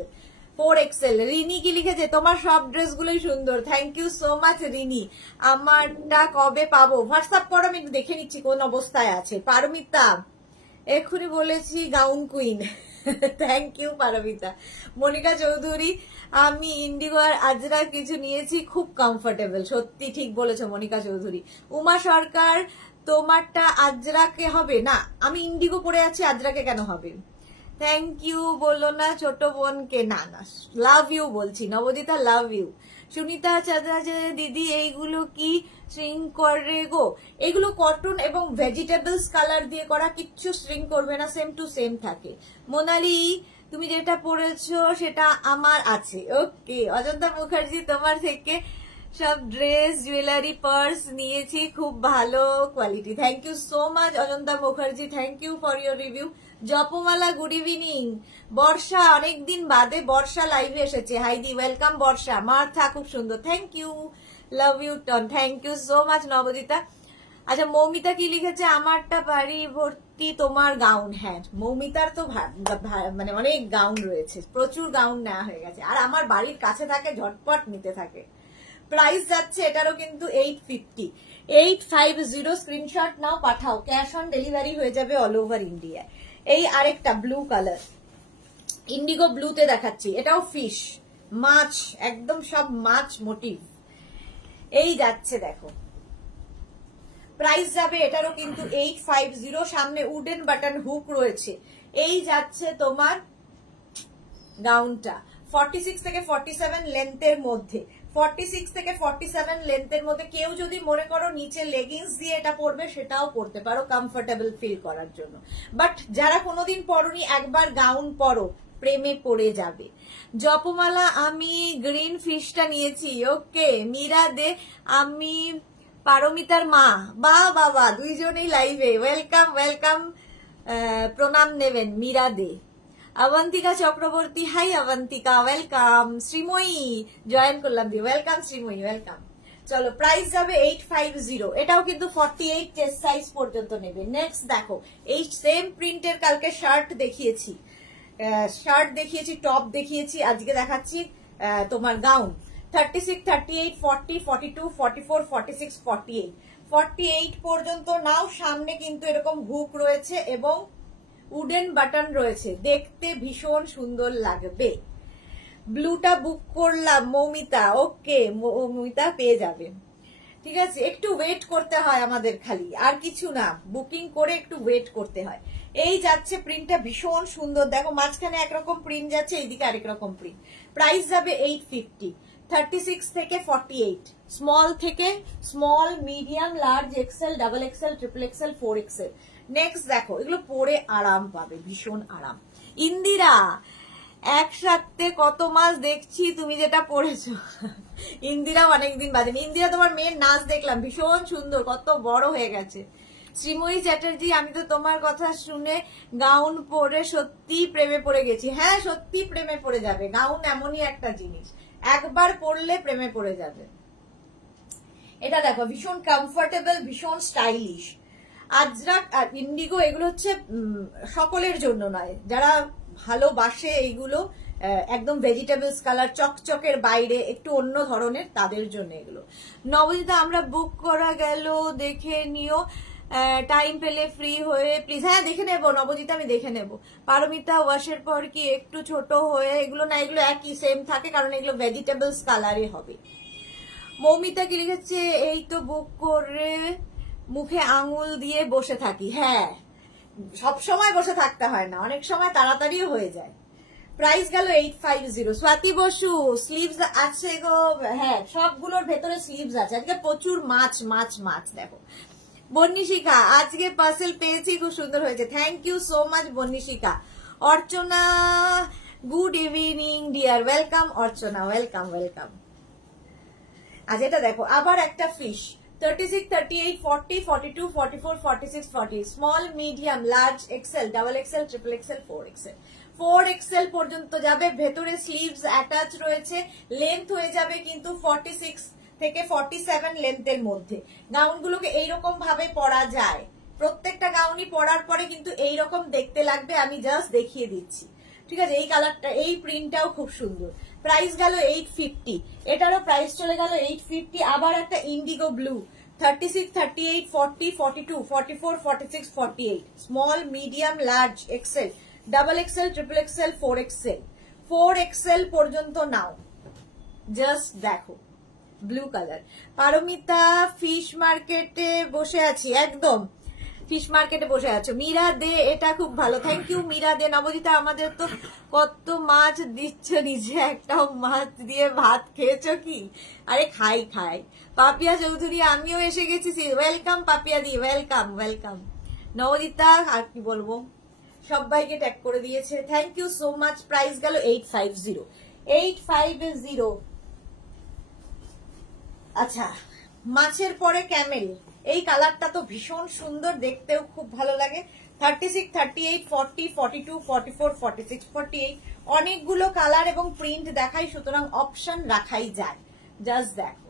4XL। Rini কি লিখেছে? তোমার সব ড্রেসগুলোই সুন্দর, thank you so much Rini. আমারটা কবে পাবো? হোয়াটসঅ্যাপ করো, আমি একটু দেখে নিচ্ছি কোন অবস্থায় আছে। পারমিতা এক্ষুনি বলেছি gown queen, thank you Paromita. Monika Chowdhury, আমি ইন্ডিগো আর আজরা কিছু নিয়েছি, খুব কমফোর্টেবল। সত্যি ঠিক বলেছো মনিকা চৌধুরী। উমা সরকার, তোমারটা আজরাকে হবে না? আমি ইন্ডিগো পরে আছি, আজরাকে কেন হবে? থ্যাংক ইউ বললো না ছোট বোনকে? না না, লাভ ইউ বলছি। নবদিতা লাভ ইউ। সুনিতা চাঁদা, দিদি এইগুলো কি স্ট্রিং করে গো? এগুলো কটন এবং ভেজিটেবলস কালার দিয়ে করা, কিচ্ছু স্ট্রিং করবে না, সেম টু সেম থাকে। মোনালি, তুমি যেটা পরেছো সেটা আমার আছে। ওকে। অজন্তা মুখার্জি, তোমার থেকে সব ড্রেস, জুয়েলারি, পার্স নিয়েছি, খুব ভালো quality. Thank you so much Ajanta Mukherjee, thank you for your review. Japamala, good evening. Barsha, অনেকদিন বাদে বর্ষা লাইভে এসেছে। হাইদি, ওয়েলকাম বর্ষা। মার্থা, খুব সুন্দর, thank you, love you ton, thank you so much Nabadita. আচ্ছা, মৌমিতা কি লিখেছে? আমারটা বাড়ি ভর্তি তোমার গাউন। হ্যাঁ, মৌমিতার তো মানে অনেক গাউন রয়েছে, প্রচুর গাউন নেওয়া হয়ে গেছে, আর আমার বাড়ির কাছে থাকে, ঝটপট নিতে থাকে। প্রাইস যাচ্ছে এটারও কিন্তু 850। 850। স্ক্রিনশট নাও, পাঠাও, ক্যাশ অন ডেলিভারি হয়ে যাবে অল ওভার ইন্ডিয়া। এই আরেকটা ব্লু কালার, ইন্ডিগো ব্লুতে দেখাচ্ছি, এটাও ফিশ, মাছ, একদম সব মাছ মোটিভ। এই যাচ্ছে দেখো, প্রাইস যাবে এটারও কিন্তু 850। সামনে উডেন বাটন হুক রয়েছে। এই যাচ্ছে তোমার গাউনটা 46 থেকে 47 লেন্থের মধ্যে। 46 থেকে 47 লেন্থের মধ্যে কেউ যদি মনে করো নিচে লেগিংস দিয়ে এটা পরবে, সেটাও পরতে পারো কমফোর্টেবল ফিল করার জন্য। বাট যারা কোনোদিন পরনি, একবার গাউন পরো, প্রেমে পড়ে যাবে। জপমালা, আমি গ্রিন ফিশটা নিয়েছি। ওকে। মীরা দে, আমি পারমিতার মা। বা বাবা, দুইজনেই লাইভে, ওয়েলকাম ওয়েলকাম। প্রণাম নেবেন Meera De. Abantika Chakraborty, hi Abantika, welcome. Srimoyee join করলাম দিয়ে, ওয়েলকাম শ্রীময়ী, ওয়েলকাম। চলো, প্রাইস যাবে 850। এটাও কিন্তু 48 চেস্ট সাইজ পর্যন্ত নেবে। নেক্সট দেখো, এই সেম প্রিন্টের কালকে শার্ট দেখিয়েছি, টপ দেখিয়েছি, আজকে দেখাচ্ছি তোমার গাউন। 36, 38, 40, 42, 44, 46, 48। 48 পর্যন্ত নাও। সামনে কিন্তু এরকম হুক রয়েছে এবং উডেন বাটন রয়েছে, দেখতে ভীষণ সুন্দর লাগবে। ব্লুটা বুক করলাম মৌমিতা। ওকে মৌমিতা, পেয়ে যাবে। ঠিক আছে, একটু ওয়েট করতে হয় আমাদের, খালি আর কিছু না, বুকিং করে একটু ওয়েট করতে হয়। এই যাচ্ছে প্রিন্টটা ভীষণ সুন্দর, দেখো মাঝখানে একরকম প্রিন্ট যাচ্ছে, এইদিকে আরেক রকম প্রিন্ট। প্রাইস যাবে 850। 36 থেকে 48, স্মল থেকে small, medium, large, XL, double XL, triple XL, 4XL। Next দেখো, এগুলো পরে আরাম পাবে, ভীষণ আরাম। ইন্দিরা, একসাথে কত মাস দেখছি তুমি যেটা পড়েছো। ইন্দিরা অনেকদিন বাদে। ইন্দিরা, তোমার মেয়ের নাচ দেখলাম, ভীষণ সুন্দর, কত বড় হয়ে গেছে। শ্রীময়ী চ্যাটার্জি, আমি তো তোমার কথা শুনে গাউন পরে সত্যি প্রেমে পড়ে গেছি। হ্যাঁ, সত্যি প্রেমে পড়ে যাবে, গাউন এমনই একটা জিনিস, একবার পরলে প্রেমে পড়ে যাবে। এটা দেখো, ভীষণ কমফোর্টেবল, ভীষণ স্টাইলিশ। আজরাক আর ইন্ডিগো এগুলো হচ্ছে সকলের জন্য নয়, যারা ভালোবাসে এইগুলো, একদম ভেজিটেবলস কালার, চকচকের বাইরে একটু অন্য ধরনের, তাদের জন্য এগুলো। নবদিতা, আমরা বুক করা গেল, দেখে নিও টাইম পেলে ফ্রি হয়ে প্লিজ। হ্যাঁ, দেখে নেবো নবজিতা, আমি দেখে নেবো। পারমিতা, ওয়াশের পর কি একটু ছোট হয়ে? এগুলো না, এগুলো একই সেম থাকে, কারণ এগুলো ভেজিটেবলস কালারে হবে। মৌমিতা কি লিখেছে? এই তো বুক করে মুখে আঙুল দিয়ে বসে থাকি। হ্যাঁ, সব সময় বসে থাকতে হয় না, অনেক সময় তাড়াতাড়িও হয়ে যায়। প্রাইস গেল 850। স্বাতি বসু, স্লিভস আছে গো? হ্যাঁ, সবগুলোর ভেতরে স্লিভস আছে। আজকে প্রচুর মাছ মাছ মাছ। দেখো বন্নিশিকা, আজকে পার্সেল পেয়েছি, খুব সুন্দর হয়েছে, thank you so much Bannishika. Archana, good evening dear, welcome Archana, welcome welcome. আজ এটা দেখো আবার একটা fish 36, 38, 40, 42, 44, 46, 40 small, medium, large, XL, double XL, triple XL, 4XL 4XL পর্যন্ত যাবে। ভেতরে স্লিভস অ্যাটাচ রয়েছে, লেন্থ হয়ে যাবে কিন্তু 46 থেকে 47 লেন্থের মধ্যে। গাউনগুলোকে এইরকম ভাবে পরা যায়, প্রত্যেকটা গাউনই পরার পরে কিন্তু এইরকম দেখতে লাগবে। আমি জাস্ট দেখিয়ে দিচ্ছি, ঠিক আছে? এই কালারটা, এই প্রিন্টটাও খুব সুন্দর। প্রাইস গেল 850, এটারও প্রাইস চলে গেল 850। আবার একটা indigo blue 36, 38, 40, 42, 44, 46, 48 small, medium, large, XL, double XL, triple XL, 4XL 4XL পর্যন্ত নাও। জাস্ট দেখো ব্লু কালার। পারমিতা ফিশ মার্কেটে বসে আছি, একদম ফিশ মার্কেটে বসে আছো। মীরা দে, এটা খুব ভালো, থ্যাংক ইউ মীরা দে। নবজিতা আমাদের তো কত মাছ দিচ্ছ, নিজে একটাও মাছ দিয়ে ভাত খেয়েছো কি? আরে খাই খাই। পাপিয়া চৌধুরী, আমিও এসে গেছি, welcome Papiya di, welcome welcome. Nabajita আর কি বলবো, সবাইকে ট্যাগ করে দিয়েছে, thank you so much. Price গেল 850 850। আচ্ছা, মাছের পরে ক্যামেল, এই কালারটা তো ভীষণ সুন্দর, দেখতেও খুব ভালো লাগে। 36, 38, 40, 42, 44, 46, 48 অনেকগুলো কালার এবং প্রিন্ট দেখাই, সুতরাং অপশন রাখাই যায়। জাস্ট দেখো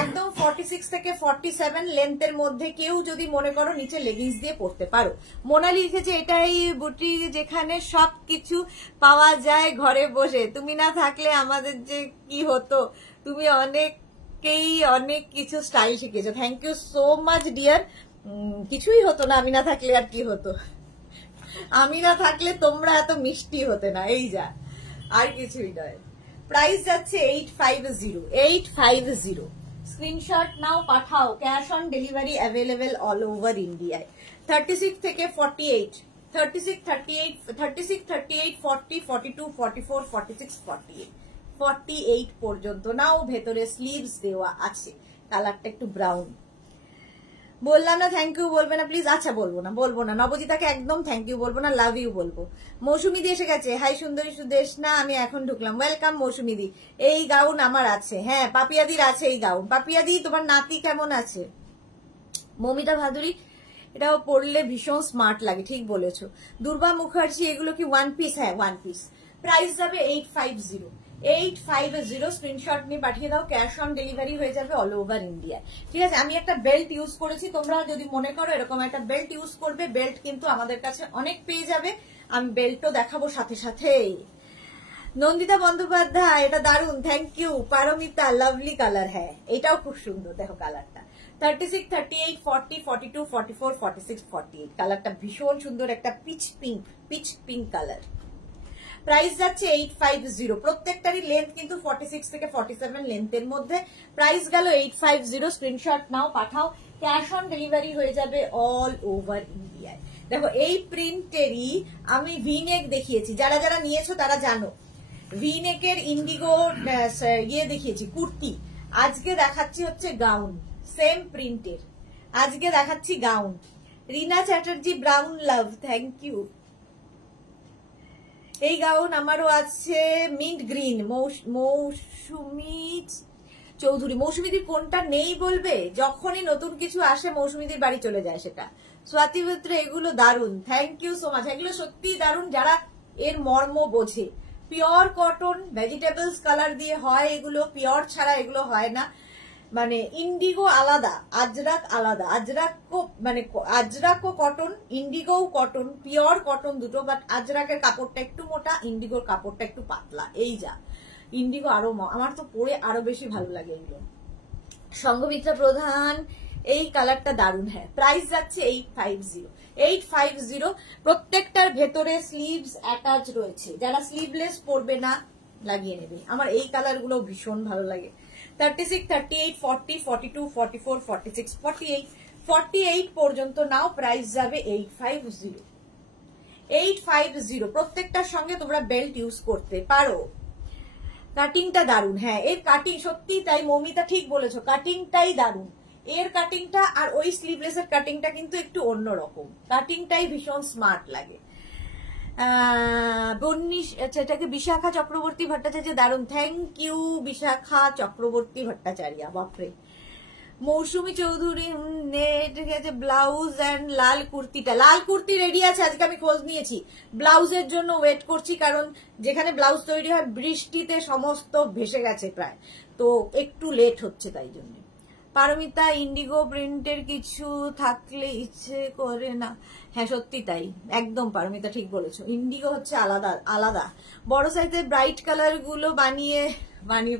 একদম 46 থেকে 47 লেন্থের মধ্যে। কেউ যদি মনে করো নিচে লেগিংস দিয়ে পরতে পারো। মোনালি লিখেছে এটাই বুটি যেখানে সবকিছু পাওয়া যায় ঘরে বসে, তুমি না থাকলে আমাদের যে কি হতো। তুমি অনেক কিছু স্টাইল শিখেছো, thank you so much dear. কিছুই হতো না আমি না থাকলে, আর কি হতো? আমি না থাকলে তোমরা এত মিষ্টি হতে না, এই যা, আর কিছুই নয়। প্রাইস যাচ্ছে 850 850। স্ক্রিনশট নাও, পাঠাও, cash on delivery available all over ইন্ডিয়ায়। 36 থেকে 48, 36, 38, 36, 38, 40, 42, 44, 46, 48 48 পর্যন্ত নাও। ভেতরে স্লিভস দেওয়া আছে, কালারটা একটু ব্রাউন। বললাম না থ্যাংক ইউ বলবে না প্লিজ? আচ্ছা বলবো না। নবজিতাকে একদম থ্যাংক ইউ বলবো না, লাভ ইউ বলবো। মৌসুমি দি এসে গেছে, হাই সুন্দরী সুদেশ না, আমি এখন ঢুকলাম, ওয়েলকাম মৌসুমি দি। এই গাউন আমার আছে, হ্যাঁ পাপিয়াদির আছে এই গাউন। পাপিয়াদি তোমার নাতি কেমন আছে? মমিতা ভাদুরী, এটাও পরলে ভীষণ স্মার্ট লাগে, ঠিক বলেছো। দুর্বা মুখার্জি, এগুলো কি ওয়ান পিস? হ্যাঁ ওয়ান পিস। প্রাইস যাবে 850 850। স্ক্রিনশট নিয়ে পাঠিয়ে দাও, ক্যাশ অন ডেলিভারি হয়ে যাবে অল ওভার ইন্ডিয়া, ঠিক আছে? আমি একটা বেল্ট ইউজ করেছি, তোমরা যদি মনে করো এরকম একটা বেল্ট ইউজ করবে, বেল্ট কিন্তু আমাদের কাছে অনেক পেয়ে যাবে, আমি বেল্টও দেখাবো সাথে সাথে। নন্দিতা বন্দ্যোপাধ্যায়, এটা দারুন, thank you. Paromita, lovely colour, হ্যাঁ এটাও খুব সুন্দর, দেখো কালারটা। 36, 38, 40, 42, 44, 46, 48 কালারটা ভীষণ সুন্দর, একটা পিচ পিঙ্ক কালার। প্রাইস যাচ্ছে 850। প্রত্যেকটারই লেন্থ কিন্তু 46 থেকে 47 লেন্থের মধ্যে। প্রাইস গেল 850। স্ক্রিনশট নাও, পাঠাও, ক্যাশ অন ডেলিভারি হয়ে যাবে অল ওভার ইন্ডিয়ায়। দেখো এই প্রিন্টেরই আমি ভিনেক দেখিয়েছি, যারা যারা নিয়েছো তারা জানো। ভিনেকের ইন্ডিগো ইয়ে দেখিয়েছি কুর্তি, আজকে দেখাচ্ছি হচ্ছে গাউন, সেম প্রিন্টের। আজকে দেখাচ্ছি gown. Rina Chatterjee, brown love, thank you. এই গাউন আমারও আছে মিন্ট গ্রিন। মৌসুমি চৌধুরী, মৌসুমীদির কোনটা নেই বলবে? যখনই নতুন কিছু আসে মৌসুমীদির বাড়ি চলে যায় সেটা। স্বাতি মিত্র, এগুলো দারুন, থ্যাংক ইউ সো মাচ। এগুলো সত্যি দারুন, যারা এর মর্ম বোঝে। পিওর কটন, ভেজিটেবলস কালার দিয়ে হয় এগুলো, পিওর ছাড়া এগুলো হয় না। মানে ইন্ডিগো আলাদা, আজরাক আলাদা। আজরাকও কটন, ইন্ডিগোও কটন, পিওর কটন দুটো, বাট আজরাকের কাপড়টা একটু মোটা, ইন্ডিগোর কাপড়টা একটু পাতলা, এই যা। ইন্ডিগো আরো, আমার তো পরে আরো বেশি ভালো লাগে এগুলো। সংঘমিত্রা প্রধান, এই কালারটা দারুন, হ্যাঁ। প্রাইস যাচ্ছে 850 850। প্রত্যেকটার ভেতরে স্লিভস অ্যাটাচ রয়েছে, যারা স্লিভলেস পরবে না লাগিয়ে নেবে। আমার এই কালার গুলো ভীষণ ভালো লাগে। 36, 38, 40, 42, 44, 46, 48 48 পর্যন্ত নাও। প্রাইস যাবে 850 850। প্রত্যেকটার সঙ্গে তোমরা বেল্ট ইউজ করতে পারো। কাটিংটা দারুন, হ্যাঁ এর কাটিং সত্যি তাই, মমিতা ঠিক বলেছো, কাটিংটাই দারুন। এর কাটিংটা আর ওই স্লিভলেসের কাটিংটা কিন্তু একটু অন্যরকম, কাটিংটাই ভীষণ স্মার্ট লাগে। বন্নিশ, আচ্ছা এটাকে বিশাখা চক্রবর্তী ভট্টাচার্য, দারুণ, থ্যাংক ইউ বিশাখা চক্রবর্তী ভট্টাচার্য। বাপরে। মৌসুমী চৌধুরী, ঠিক আছে। ব্লাউজ এন্ড লাল কুর্তিটা, লাল কুর্তি রেডি আছে, আজকে আমি খোঁজ নিয়েছি। ব্লাউজের জন্য ওয়েট করছি, কারণ যেখানে ব্লাউজ তৈরি হয় বৃষ্টিতে সমস্ত ভেসে গেছে প্রায়, তো একটু লেট হচ্ছে তাই জন্য। পারমিতা, ইন্ডিগো প্রিন্টের কিছু থাকলে ইচ্ছে করে না। হ্যাঁ সত্যি তাই, একদম পারমিতা ঠিক বলেছো, ইন্ডিগো হচ্ছে আলাদা আলাদা। বড় সাইজের ব্রাইট কালার গুলো বানিয়ে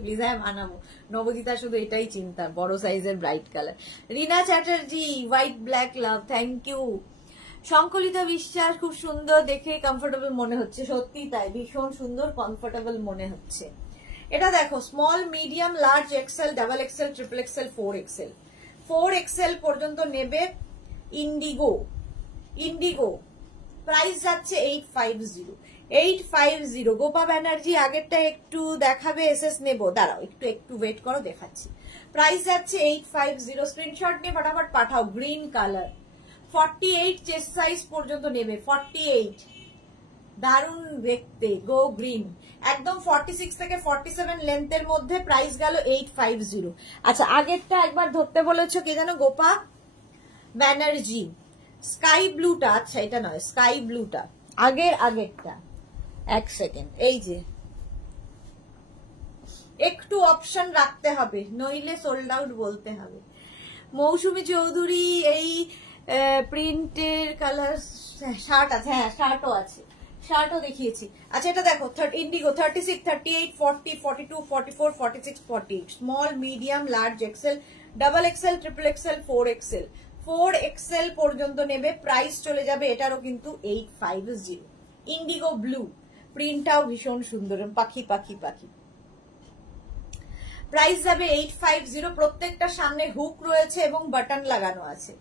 প্লিজ। হ্যাঁ বানাবো, নবদিতা শুধু এটাই চিন্তা, বড় সাইজের bright colour. Rina Chatterjee, white black love, thank you. Shankalita Biswas, খুব সুন্দর দেখে, কমফোর্টেবল মনে হচ্ছে। সত্যি তাই, ভীষণ সুন্দর কমফোর্টেবল মনে হচ্ছে। এটা দেখো, small, medium, large, XL, double XL, triple XL, 4XL, 4XL পর্যন্ত নেবে। ইন্ডিগো প্রাইস যাচ্ছে 850। গোপা ব্যানার্জি, আগেরটা একটু দেখাবে, এসএস নেবো, দাঁড়াও একটু ওয়েট করো, দেখাচ্ছি। প্রাইস যাচ্ছে 850, স্ক্রিনশট নিয়ে ফটাফট পাঠাও। গ্রিন কালার, 48 চেস্ট সাইজ পর্যন্ত নেবে, 48, দারুণ দেখতে, গো গ্রিন। একদম 46 থেকে 47 লেন্থের মধ্যে, প্রাইস গেল 850। আচ্ছা আগেরটা একবার ধরতে বলেছো, কে যেন, গোপা ব্যানার্জি, স্কাই ব্লুটা, আচ্ছা এটা নয়, স্কাই ব্লুটা আগেরটা, এক সেকেন্ড, এই যে একটু অপশন রাখতে হবে, নইলে সোল্ড আউট বলতে হবে। মৌসুমী চৌধুরী, এই প্রিন্টের কালার শার্ট আছে, হ্যাঁ শার্টও আছে, শার্টও দেখিয়েছি। আচ্ছা এটা দেখো, indigo 36, 38, 40, 42, 44, 46, 48, small, medium, large, XL, double XL, triple XL, 4XL, 4XL পর্যন্ত নেবে। প্রাইস চলে যাবে এটারও কিন্তু 850। ইন্ডিগো ব্লু, প্রিন্টটাও ভীষণ সুন্দর, পাখি। প্রাইস যাবে 850। প্রত্যেকটা সামনে হুক রয়েছে এবং বাটন লাগানো আছে,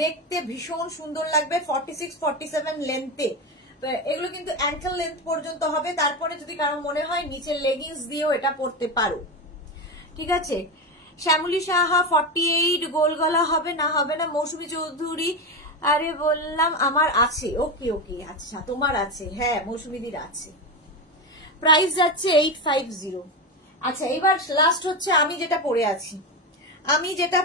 দেখতে ভীষণ সুন্দর লাগবে। 46, 47 লেন্থে, এগুলো কিন্তু অ্যাঙ্কেল লেন্থ পর্যন্ত হবে। তারপরে যদি কারো মনে হয় নিচের লেগিংস দিয়েও এটা পরতে পারো, ঠিক আছে। শ্যামলী সাহা, 48, গোল গলা হবে না। মৌসুমী চৌধুরী, আরে বললাম আমার আছে, ওকে, আচ্ছা তোমার আছে, হ্যাঁ মৌসুমীদির আছে। প্রাইস যাচ্ছে 850। আচ্ছা এবার লাস্ট হচ্ছে আমি যেটা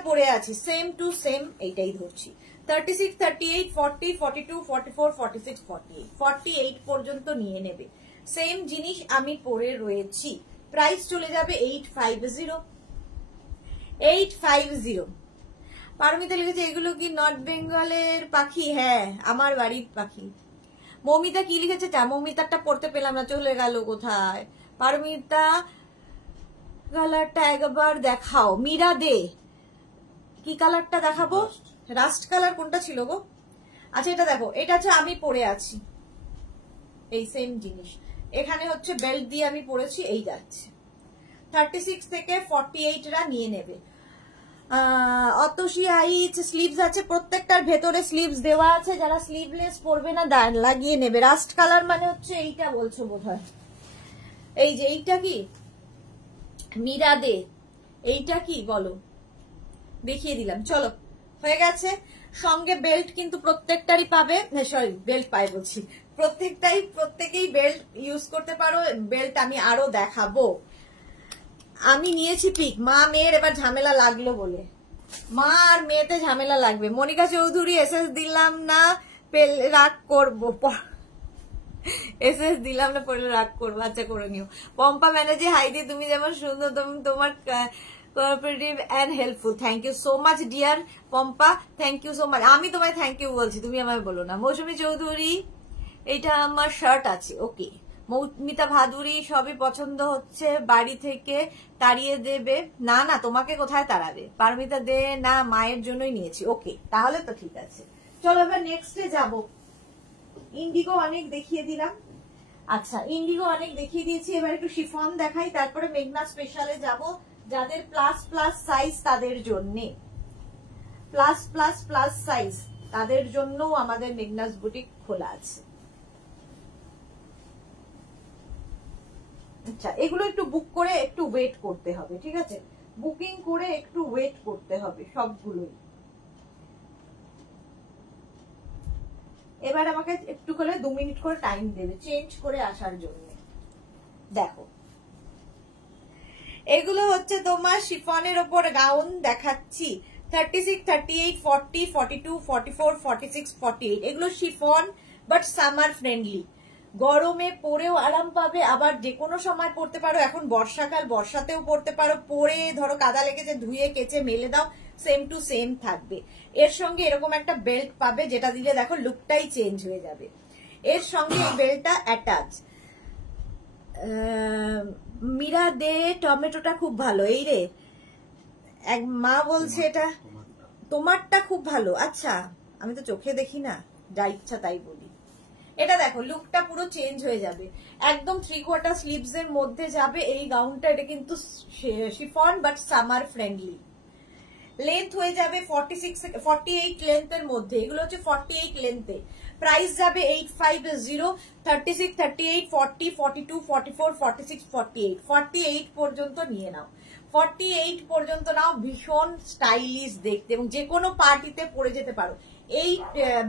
পরে আছি, সেম টু সেম এইটাই ধরছি। 36, 38, 40, 42, 44, 46, 48, 48 পর্যন্ত নিয়ে নেবে। সেম জিনিস আমি পরে রয়েছি। প্রাইস চলে যাবে 850। পারমিতা লিখেছে, এগুলো কি নর্থ বেঙ্গলের পাখি? হ্যাঁ আমার বাড়ির পাখি। মৌমিতা কি লিখেছে? মৌমিতারটা পড়তে পেলাম না, চলে গেল কোথায়। পারমিতা, কালারটা একবার দেখাও। মীরা দে, কি কালারটা দেখাবো? রাস্ট কালার কোনটা ছিল গো? আচ্ছা এটা দেখো, এটা হচ্ছে আমি পরে আছি, এই সেম জিনিস। এখানে হচ্ছে বেল্ট দিয়ে আমি পরেছি, এই যাচ্ছে। 36 থেকে 48 রা নিয়ে নেবে। অতসী আইচ, স্লিভস আছে, প্রত্যেকটার ভেতরে স্লিভস দেওয়া আছে। যারা স্লিভলেস পরবে না লাগিয়ে নেবে। রাস্ট কালার মানে হচ্ছে এইটা বলছো বোধহয়, এই যে এইটা কি মীরা দে, এইটা কি বলো, দেখিয়ে দিলাম। চলো হয়ে গেছে। সঙ্গে বেল্ট কিন্তু প্রত্যেকটারই পাবে, সরি বেল্ট পাই বলছি, প্রত্যেকেই বেল্ট ইউজ করতে পারো। বেল্ট আমি আরো দেখাবো। আমি নিয়েছি পিক, মা মেয়ের এবার ঝামেলা লাগলো বলে, মা আর মেয়েতে ঝামেলা লাগবে। মনিকা চৌধুরী, এসএস দিলাম না রাগ করবো, এসএস দিলাম না পড়লে রাগ করবো, আচ্ছা করে নিও। পম্পা ব্যানার্জি, হাইদি তুমি যেমন সুন্দর তোমার cooperative and helpful. Thank you so much dear Pampa, thank you so much. আমি তোমায় থ্যাংক ইউ বলছি, তুমি আমায় বলো না। মৌসুমী চৌধুরী, এটা আমার শার্ট আছে, ওকে। মৌমিতা ভাদুরী, সবই পছন্দ হচ্ছে, বাড়ি থেকে তাড়িয়ে দেবে না? না তোমাকে কোথায় তাড়াবে? পারমিতা দে, না মায়ের জন্যই নিয়েছি, ওকে তাহলে তো ঠিক আছে। চলো এবার নেক্সটে যাবো। ইন্ডিগো অনেক দেখিয়ে দিলাম, আচ্ছা ইন্ডিগো অনেক দেখিয়ে দিয়েছি, এবার একটু শিফন দেখাই, তারপরে মেঘনা স্পেশালে যাব। যাদের প্লাস সাইজ তাদের জন্য, প্লাস সাইজ তাদের জন্য আমাদের মেঘনাস বুটিক খোলা আছে। আচ্ছা এগুলো একটু বুক করে একটু ওয়েট করতে হবে, ঠিক আছে, বুকিং করে একটু ওয়েট করতে হবে সবগুলোই। এবার আমাকে একটু করে 2 মিনিট করে টাইম দেবে চেঞ্জ করে আসার জন্য। দেখো এগুলো হচ্ছে তোমার শিফনের ওপর গাউন দেখাচ্ছি, 36, 38, 40, 42, 44, 46, 48। এগুলো শিফন বাট সামার ফ্রেন্ডলি, গরমে পরেও আরাম পাবে, আবার যে কোনো সময় পরতে পারো। এখন বর্ষাকাল, বর্ষাতেও পরতে পারো, পরে ধরো কাদা লেগেছে ধুয়ে কেচে মেলে দাও, সেম টু সেম থাকবে। এর সঙ্গে এরকম একটা বেল্ট পাবে যেটা দিলে দেখো লুকটাই চেঞ্জ হয়ে যাবে। এর সঙ্গে এই বেল্টটা অ্যাটাচ। মীরা দে টমেটোটা খুব ভালো, এই রে এক মা বলছে এটা তোমারটা খুব ভালো। আচ্ছা আমি তো চোখে দেখি না, যা ইচ্ছা তাই বলি। এটা দেখো লুকটা পুরো চেঞ্জ হয়ে যাবে, একদম 3/4 স্লিভস এর মধ্যে যাবে এই গাউনটা। এটা কিন্তু chiffon but summer friendly. Length হয়ে যাবে 48 লেন্থের মধ্যে, এগুলো হচ্ছে 48 লেন্থে। প্রাইস যাবে 850, 36, 38, 40, 42, 44, 46, 48। 48 পর্যন্ত নিয়ে নাও, 48 পর্যন্ত নাও। ভীষণ স্টাইলিশ দেখতে এবং যে কোনো পার্টিতে পরে যেতে পারো। এই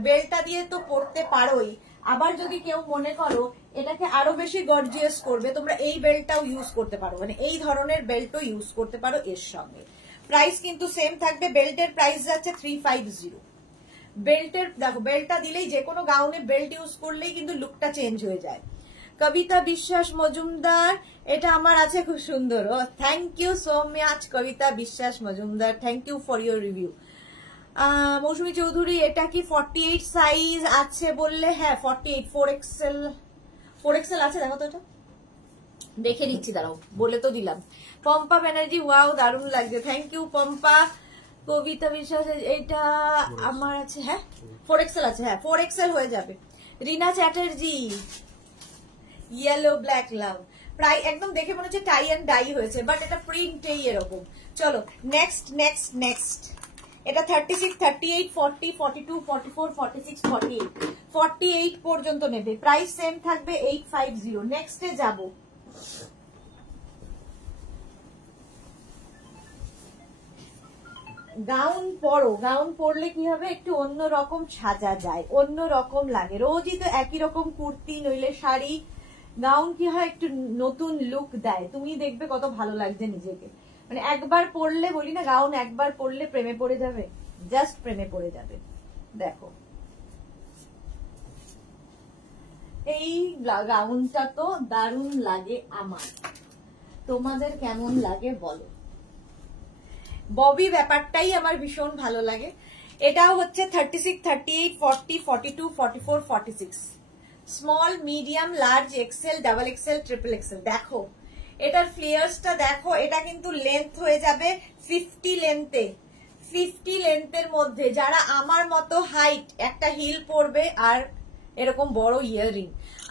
বেল্টটা দিয়ে তো পরতে পারোই, আবার যদি কেউ মনে করো এটাকে আরো বেশি গর্জিয়াস করবে, তোমরা এই বেল্টটাও ইউজ করতে পারো, মানে এই ধরনের বেল্টও ইউজ করতে পারো এর সঙ্গে। প্রাইস কিন্তু সেম থাকবে। বেল্টের প্রাইস যাচ্ছে 350। বেল্টের দেখো বেল্টটা দিলেই যে কোনো গাউনে বেল্ট ইউজ করলেই কিন্তু লুকটা চেঞ্জ হয়ে যায়। কবিতা বিশ্বাস মজুমদার, এটা আমার আছে, খুব সুন্দর। Oh thank you so much Kabita Biswas Majumdar, thank you for your review. Mousumi Chowdhury, এটা কি 48 সাইজ আছে বললে? হ্যাঁ 48, 4XL আছে। দেখো তো এটা দেখে দিচ্ছি, দাঁড়াও বলে তো দিলাম। পম্পা ব্যানার্জি, ওয়াও দারুণ লাগছে, থ্যাংক ইউ পম্পা। কবিতা বিশ্বাস, এটা আমার আছে, হ্যাঁ 4XL আছে, হ্যাঁ 4XL হয়ে যাবে। রিনা চ্যাটার্জি, ইয়েলো ব্ল্যাক লাভ, প্রায় একদম দেখে মনে হচ্ছে টাই অ্যান্ড ডাই হয়েছে, বাট এটা প্রিন্টেই এরকম। চলো নেক্সট নেক্সট নেক্সট। এটা 36, 38, 40, 42, 44, 46, 48, 48 পর্যন্ত নেবে। প্রাইস সেম থাকবে 850। নেক্সটে যাব। গাউন পরো, গাউন পরলে কি হবে, একটু অন্য রকম সাজা যায়, অন্য রকম লাগে। রোজই তো একই রকম কুর্তি নইলে শাড়ি, গাউন কি হয় একটু নতুন লুক দেয়। তুমি দেখবে কত ভালো লাগছে নিজেকে, মানে একবার পরলে, বলি না গাউন একবার পরলে প্রেমে পড়ে যাবে, জাস্ট প্রেমে পড়ে যাবে। দেখো এই গাউনটা তো দারুণ লাগে আমার, তোমাদের কেমন লাগে বলো। ববি ব্যাপারটাই আমার ভীষণ ভালো লাগে। এটাও হচ্ছে 36, 38, 40, 42, 44, 46, small, medium, large, XL, double XL, triple XL. দেখো এটার ফ্লেয়ার্সটা দেখো, এটা কিন্তু লেন্থ হয়ে যাবে 50 লেন্থে। 50 লেন্থের মধ্যে যারা আমার মতো হাইট, একটা হিল পরবে আর এরকম বড় ইয়াররিং,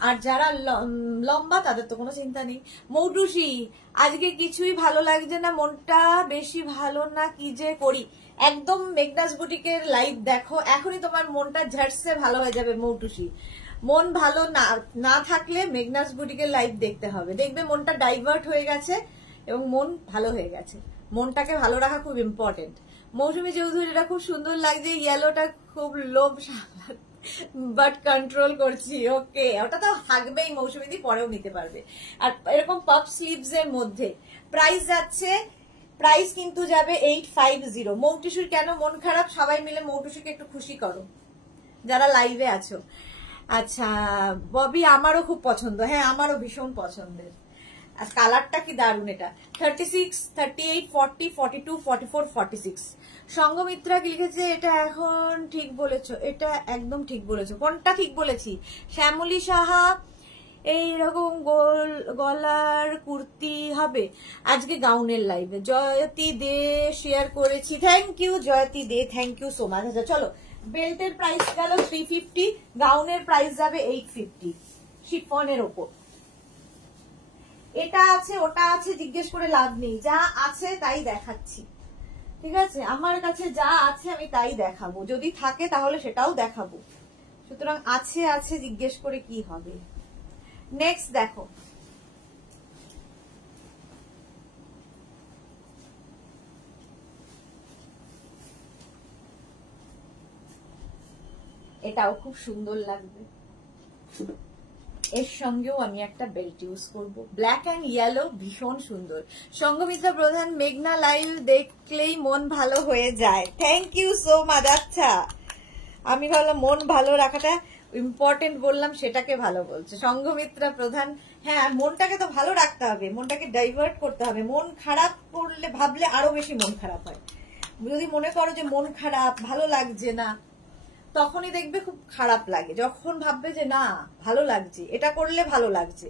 আর যারা লম্বা তাদের তো কোনো চিন্তা নেই। মৌটুসি, আজকে কিছুই ভালো লাগছে না, মনটা বেশি ভালো না, কি যে করি। একদম মেঘনাস বুটিকের লাইভ দেখো, এখনই তোমার মনটা ঝাড়সে ভালো হয়ে যাবে। মৌটুসি, মন ভালো না থাকলে মেঘনাস বুটিকের লাইভ দেখতে হবে, দেখবে মনটা ডাইভার্ট হয়ে গেছে এবং মন ভালো হয়ে গেছে। মনটাকে ভালো রাখা খুব ইম্পর্টেন্ট। মৌসুমী চৌধুরী, এটা খুব সুন্দর লাগছে, ইয়েলোটা খুব লোভ বাট কন্ট্রোল করছি। ওকে, ওটা তো থাকবেই মৌসুমীদি, পরেও নিতে পারবে। আর এরকম পাফ স্লিভস এর মধ্যে প্রাইস যাচ্ছে, প্রাইস কিন্তু যাবে 850। মৌটুসুর কেন মন খারাপ? সবাই মিলে মৌটুসুকে একটু খুশি করো যারা লাইভে আছো। আচ্ছা ববি, আমারও খুব পছন্দ, হ্যাঁ আমারও ভীষণ পছন্দের। আর কালারটা কি দারুন। এটা 36, 38, 40, 42, 44, 46। সঙ্গমিত্রা কি লিখেছে, এটা এখন ঠিক বলেছো, এটা একদম ঠিক বলেছো। কোনটা ঠিক বলেছি? শ্যামলী সাহা, এইরকম গলার কুর্তি হবে আজকে গাউনের লাইভে। জয়তী দে শেয়ার করেছি, thank you Joyeeta De, thank you so much. আচ্ছা চলো, বেল্টের প্রাইস গেল 350, গাউনের প্রাইস যাবে 850 শিফনের ওপর। এটা আছে ওটা আছে জিজ্ঞেস করে লাভ নেই, যা আছে তাই দেখাচ্ছি, ঠিক আছে? আমার কাছে যা আছে আমি তাই দেখাবো, যদি থাকে তাহলে সেটাও দেখাবো, সুতরাং আছে আছে জিজ্ঞেস করে কি হবে। নেক্সট দেখো, এটাও খুব সুন্দর লাগবে। এর সঙ্গেও আমি একটা বেল্ট ইউজ করব, ব্ল্যাক অ্যান্ড ইয়েলো, ভীষণ সুন্দর। সঙ্গমিত্রা প্রধান, মেঘনা লাইভ দেখলেই মন ভালো হয়ে যায়। Thank you so much. আচ্ছা, আমি ভাবলাম মন ভালো রাখাটা ইম্পর্টেন্ট বললাম, সেটাকে ভালো বলছে সঙ্গমিত্রা প্রধান। হ্যাঁ, মনটাকে তো ভালো রাখতে হবে, মনটাকে ডাইভার্ট করতে হবে। মন খারাপ করলে, ভাবলে আরো বেশি মন খারাপ হয়। যদি মনে করো যে মন খারাপ, ভালো লাগছে না, তখনই দেখবে খুব খারাপ লাগে। যখন ভাববে যে না ভালো লাগছে, এটা করলে ভালো লাগছে,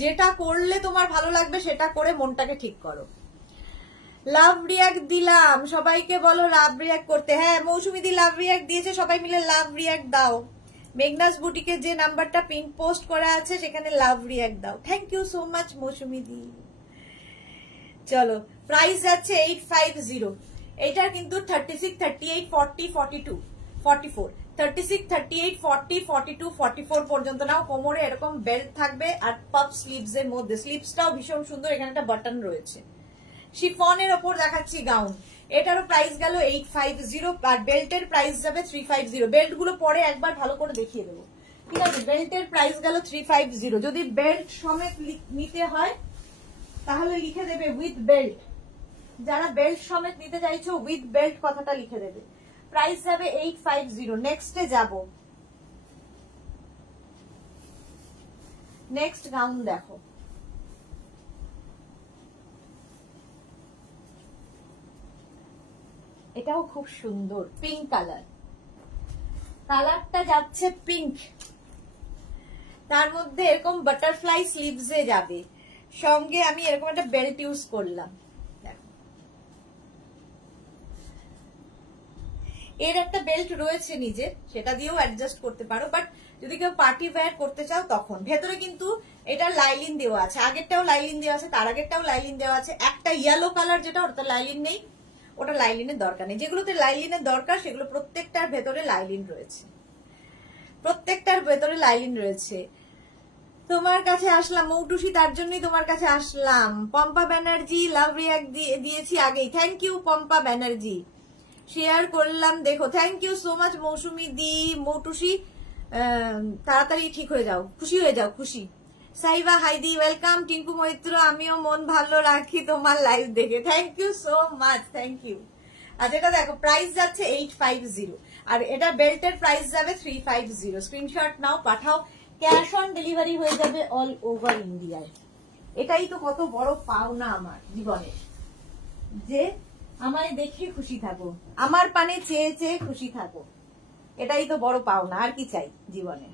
যেটা করলে তোমার ভালো লাগবে সেটা করে মনটাকে ঠিক করো। লাভ রিয়াক্ট দিলাম, সবাইকে বলো লাভ রিয়াক্ট করতে। হ্যাঁ, মৌসুমি দি লাভ রিয়াক্ট দিয়েছে, সবাই মিলে লাভ রিয়াক্ট দাও। মেঘনাস বুটিকে যে নাম্বারটা পিন পোস্ট করা আছে সেখানে লাভ রিয়াক্ট দাও। Thank you so much Mousumi দি। চলো, প্রাইস যাচ্ছে 850। এইটার কিন্তু 36, 38, 40, 42, 44, 36, 38, 40, 42, 44 পর্যন্ত নাও। কোমরে এরকম বেল্ট থাকবে আর পাফ স্লিভস এর মধ্যে, স্লিভসটাও ভীষণ সুন্দর, এখানে একটা বাটন রয়েছে। শিফনের ওপর দেখাচ্ছি গাউন, এটারও প্রাইস গেল 850 আর বেল্টের প্রাইস যাবে 350। বেল্ট গুলো পরে একবার ভালো করে দেখিয়ে দেবো, ঠিক আছে? বেল্টের প্রাইস গেল 350। যদি বেল্ট সমেত নিতে হয় তাহলে লিখে দেবে উইথ বেল্ট। যারা বেল্ট সমেত নিতে চাইছো উইথ বেল্ট কথাটা লিখে দেবে। প্রাইস যাবে 850। নেক্সটে যাব, নেক্সট গাউন দেখো। এটাও খুব সুন্দর, পিঙ্ক কালার। কালারটা যাচ্ছে পিঙ্ক, তার মধ্যে এরকম বাটারফ্লাই স্লিভসে যাবে। সঙ্গে আমি এরকম একটা বেল্ট ইউজ করলাম। এর একটা বেল্ট রয়েছে নিজে, সেটা দিয়েও অ্যাডজাস্ট করতে পারো, বাট যদি কেউ পার্টি ওয়্যার করতে চাও তখন। ভেতরে কিন্তু এটা লাইলিন দেওয়া আছে, আগেরটাও লাইলিন দেওয়া আছে, তার আগেরটাও লাইলিন দেওয়া আছে। একটা ইয়েলো কালার যেটা, ওটা লাইলিন নেই, ওটা লাইলিনের দরকার নেই। যেগুলোতে লাইলিনের দরকার সেগুলো প্রত্যেকটার ভেতরে লাইলিন রয়েছে, প্রত্যেকটার ভেতরে লাইলিন রয়েছে। তোমার কাছে আসলাম মৌটুসি, তার জন্যই তোমার কাছে আসলাম। পম্পা ব্যানার্জি লাভ রিয়াক্ট দিয়েছি আগেই, thank you Pampa Banerjee. Share করলাম, দেখো। Thank you so much Mousumi di. Moutushi তাড়াতাড়ি ঠিক হয়ে যাও, খুশি হয়ে যাও, খুশি। সাইবা হাইদি ওয়েলকাম। টিঙ্কু মৈত্র, আমিও মন ভালো রাখি তোমার লাইভ দেখে। Thank you so much, thank you. আর এটা দেখো, প্রাইস যাচ্ছে 850 আর এটা বেল্টের প্রাইস যাবে 350। স্ক্রিনশট নাও, পাঠাও। ক্যাশ অন ডেলিভারি হয়ে যাবে অল ওভার ইন্ডিয়ায়। এটাই তো কত বড় পাওনা আমার জীবনে, যে আমায় দেখে খুশি থাকো, আমার পানে চেয়ে চেয়ে খুশি থাকো। এটাই তো বড় পাওনা, আর কি চাই জীবনে।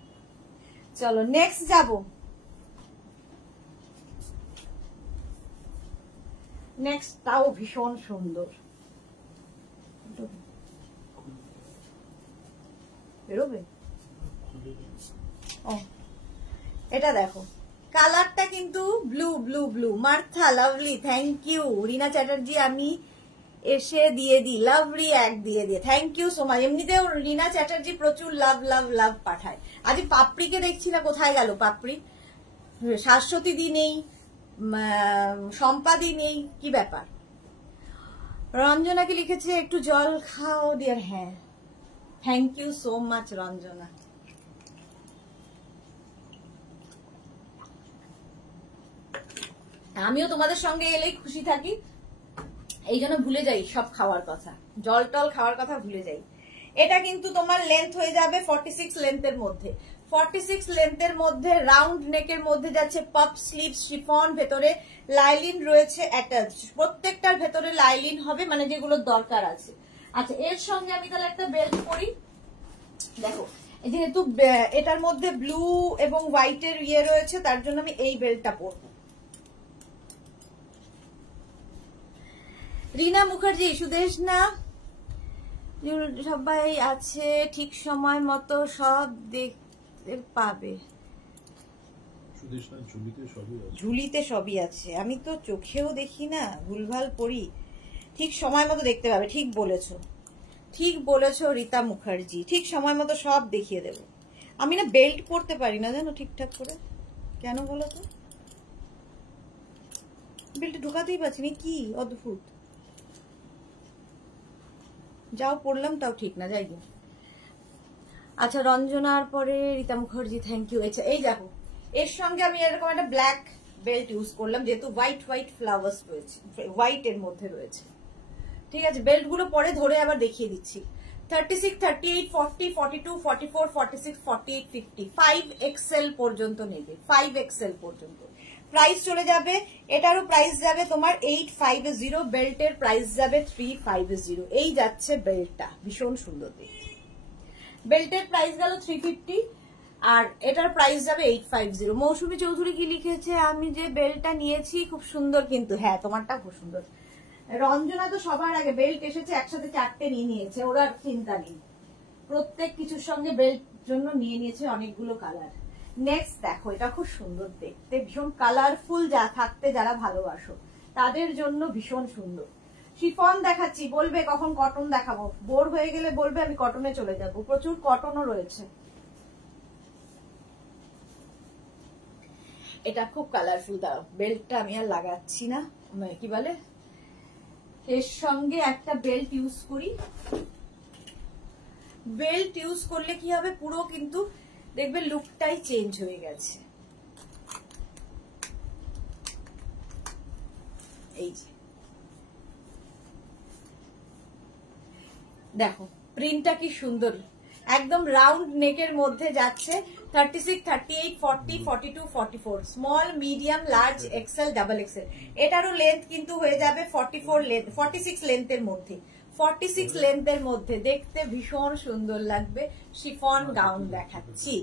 চলো নেক্সট যাব। নেক্সট তাও ভীষণ সুন্দর, বেরোবে। ও, এটা দেখো, কালারটা কিন্তু blue blue blue. Martha lovely, thank you. Rina Chatterjee, আমি এসে দিয়ে দি লাভ রিয়াক্ট দিয়ে দিয়ে, থ্যাংক ইউ সো মাচ। এমনিতেও রিনা চ্যাটার্জি প্রচুর লাভ লাভ লাভ পাঠায়। আজ পাপড়িকে দেখছি না, কোথায় গেল পাপড়ি? শাশ্বতী দি নেই, সম্পাদি নেই, কি ব্যাপার? রঞ্জনাকে লিখেছে একটু জল খাও ডিয়ার। হ্যাঁ, thank you so much Ranjana. আমিও তোমাদের সঙ্গে এলেই খুশি থাকি, এই জন্য ভুলে যাই সব খাওয়ার কথা, জল টল খাওয়ার কথা ভুলে যাই। এটা কিন্তু তোমার লেন্থ হয়ে যাবে 46 লেন্থের মধ্যে। 46 লেন্থের মধ্যে রাউন্ড নেকের মধ্যে যাচ্ছে পাপ স্লিভ, শিফন, ভেতরে লাইলিন রয়েছে অ্যাটাচ। প্রত্যেকটার ভেতরে লাইলিন হবে, মানে যেগুলো দরকার আছে। আচ্ছা, এর সঙ্গে আমি তাহলে একটা বেল্ট পরি। দেখো, যেহেতু এটার মধ্যে ব্লু এবং হোয়াইটের ইয়ে রয়েছে, তার জন্য আমি এই বেল্টটা পরবো। রিনা মুখার্জি, সুদেশ না সবাই আছে, ঠিক সময় মতো সব দেখতে পাবে। ঝুলিতে সবই আছে, আমি তো চোখেও দেখি না, ভুলভাল পড়ি। ঠিক সময় মতো দেখতে পাবে, ঠিক বলেছো, ঠিক বলেছো রীতা মুখার্জি, ঠিক সময় মতো সব দেখিয়ে দেব। আমি না বেল্ট পরতে পারি না জানো ঠিকঠাক করে, কেন বলো তো? বেল্ট ঢুকাতেই পারছি না, কি অদ্ভুত। যাও পড়লাম তাও ঠিক না, যাই গিয়ে। আচ্ছা, রঞ্জনার পরে রীতা মুখার্জি, থ্যাংক ইউ। আচ্ছা, এই দেখো এর সঙ্গে আমি এরকম একটা ব্ল্যাক বেল্ট ইউজ করলাম, যেহেতু হোয়াইট হোয়াইট ফ্লাওয়ার্স রয়েছে, হোয়াইট এর মধ্যে রয়েছে। ঠিক আছে, বেল্ট গুলো পরে ধরে আবার দেখিয়ে দিচ্ছি। 36, 38, 40, 42, 44, 46, 48, 50, 5XL পর্যন্ত নেবে, 5XL পর্যন্ত। প্রাইস চলে যাবে, এটারও প্রাইস যাবে তোমার 850, বেল্টের প্রাইস যাবে 350। এই যাচ্ছে বেল্টটা, ভীষণ সুন্দর দেখতে। বেল্টের প্রাইস গেল 350 আর এটার প্রাইস যাবে 850। মৌসুমী চৌধুরী কি লিখেছে, আমি যে বেল্টটা নিয়েছি খুব সুন্দর, কিন্তু হ্যাঁ তোমারটা খুব সুন্দর। রঞ্জনা তো সবার আগে বেল্ট এসেছে একসাথে 4টে নিয়ে নিয়েছে, ওরা চিন্তা নেই, প্রত্যেক কিছুর সঙ্গে বেল্ট জন্য নিয়ে নিয়েছে অনেকগুলো কালার। নেক্সট দেখো, এটা খুব সুন্দর দেখতে, ভীষণ কালারফুল, যা থাকতে যারা ভালোবাসো তাদের জন্য ভীষণ সুন্দর। শিফন দেখাচ্ছি, বলবে কখন কটন দেখাবো, বোর হয়ে গেলে বলবে, আমি কটনে চলে যাব, প্রচুর কটনও রয়েছে। এটা খুব কালারফুল, দাঁড়াও বেল্টটা আমি আর লাগাচ্ছি না, কি বলে এর সঙ্গে একটা বেল্ট ইউজ করি। বেল্ট ইউজ করলে কি হবে, পুরো কিন্তু দেখবে লুকটাই চেঞ্জ হয়ে গেছে। এই যে দেখো প্রিন্টটা কি সুন্দর, একদম রাউন্ড নেকের মধ্যে যাচ্ছে। 36, 38, 40, 42, 44, small, medium, large, XL, double XL. এটারও লেন্থ কিন্তু হয়ে যাবে 44 লেন্থ, 46 লেন্থের মধ্যে, 46 লেন্থের মধ্যে দেখতে ভীষণ সুন্দর লাগবে। শিফন গাউন দেখাচ্ছি,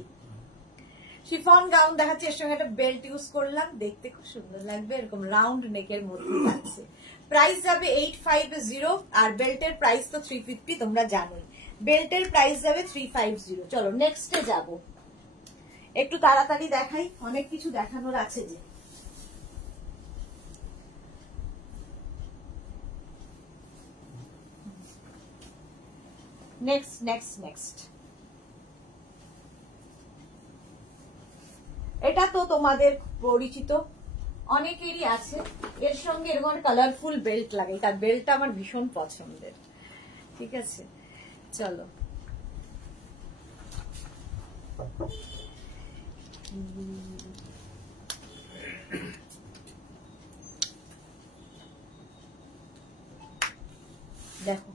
শিফন গাউন দেখাচ্ছি, এর সঙ্গে একটা বেল্ট ইউজ করলাম, দেখতে খুব সুন্দর লাগবে, এরকম রাউন্ড নেকের মধ্যে যাচ্ছে। প্রাইস যাবে 850 আর বেল্টের প্রাইস তো 350, তোমরা জানোই, বেল্টের প্রাইস যাবে 350। চলো নেক্সটে যাব, একটু তাড়াতাড়ি দেখাই, অনেক কিছু দেখানোর আছে যে। নেক্সট নেক্সট নেক্সট, এটা তো তোমাদের পরিচিত, অনেকেরই আছে, এর সঙ্গে এরকম কালারফুল বেল্ট লাগে, তার বেল্টটা আমার ভীষণ পছন্দের। ঠিক আছে, চলো দেখো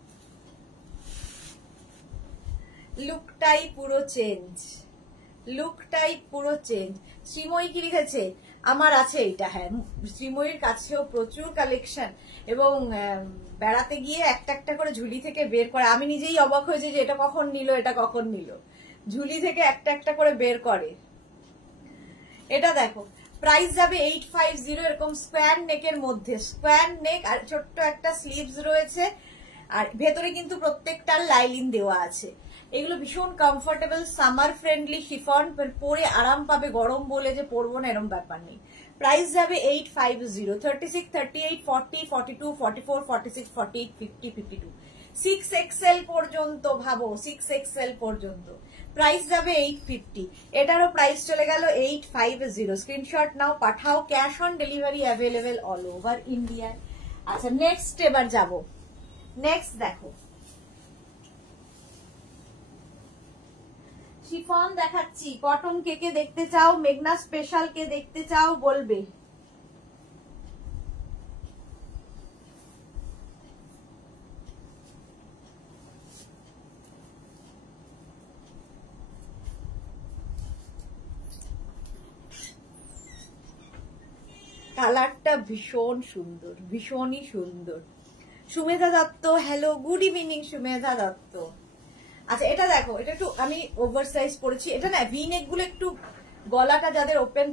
লুকটাই পুরো চেঞ্জ, লুকটাই পুরো চেঞ্জ। শ্রীময়ী কি লিখেছে, আমার আছে এটা, হ্যাঁ শ্রীময়ীর কাছেও প্রচুর কালেকশন, এবং বেড়াতে গিয়ে একটা একটা করে ঝুলি থেকে বের করে, আমি নিজেই অবাক হয়েছে যে এটা কখন নিল, এটা কখন নিল, ঝুলি থেকে একটা একটা করে বের করে। এটা দেখো প্রাইস যাবে 850, এরকম স্কোয়ার নেকের মধ্যে, স্কোয়ার নেক আর ছোট্ট একটা স্লিভস রয়েছে, আর ভেতরে কিন্তু প্রত্যেকটার লাইলিন দেওয়া আছে। এগুলো ভীষণ কমফোর্টেবল, সামার ফ্রেন্ডলি শিফন, পরে আরাম পাবে, গরম বলে যে পরবো না এরকম ব্যাপার নেই। প্রাইস যাবে 850, 36, 38, 40, 42, 44, 46, 48, 50, 52, 6XL পর্যন্ত, ভাবো 6XL পর্যন্ত। প্রাইস যাবে 850, এটারও প্রাইস চলে গেল 850। স্ক্রিনশট নাও, পাঠাও, cash on delivery available all over India. আচ্ছা নেক্সট এবার যাব, নেক্সট দেখো শিফন দেখাচ্ছি, কটন কে কে দেখতে চাও, মেঘনা স্পেশাল কে দেখতে চাও বলবে। কালারটা ভীষণ সুন্দর, ভীষণই সুন্দর। Sumedha Dutta, hello, good evening Sumedha Dutta. আচ্ছা এটা দেখো, এটা একটু আমি ওভার সাইজ পরেছি, এটা না ভি নেক গুলো একটু গলাটা যাদের ওপেন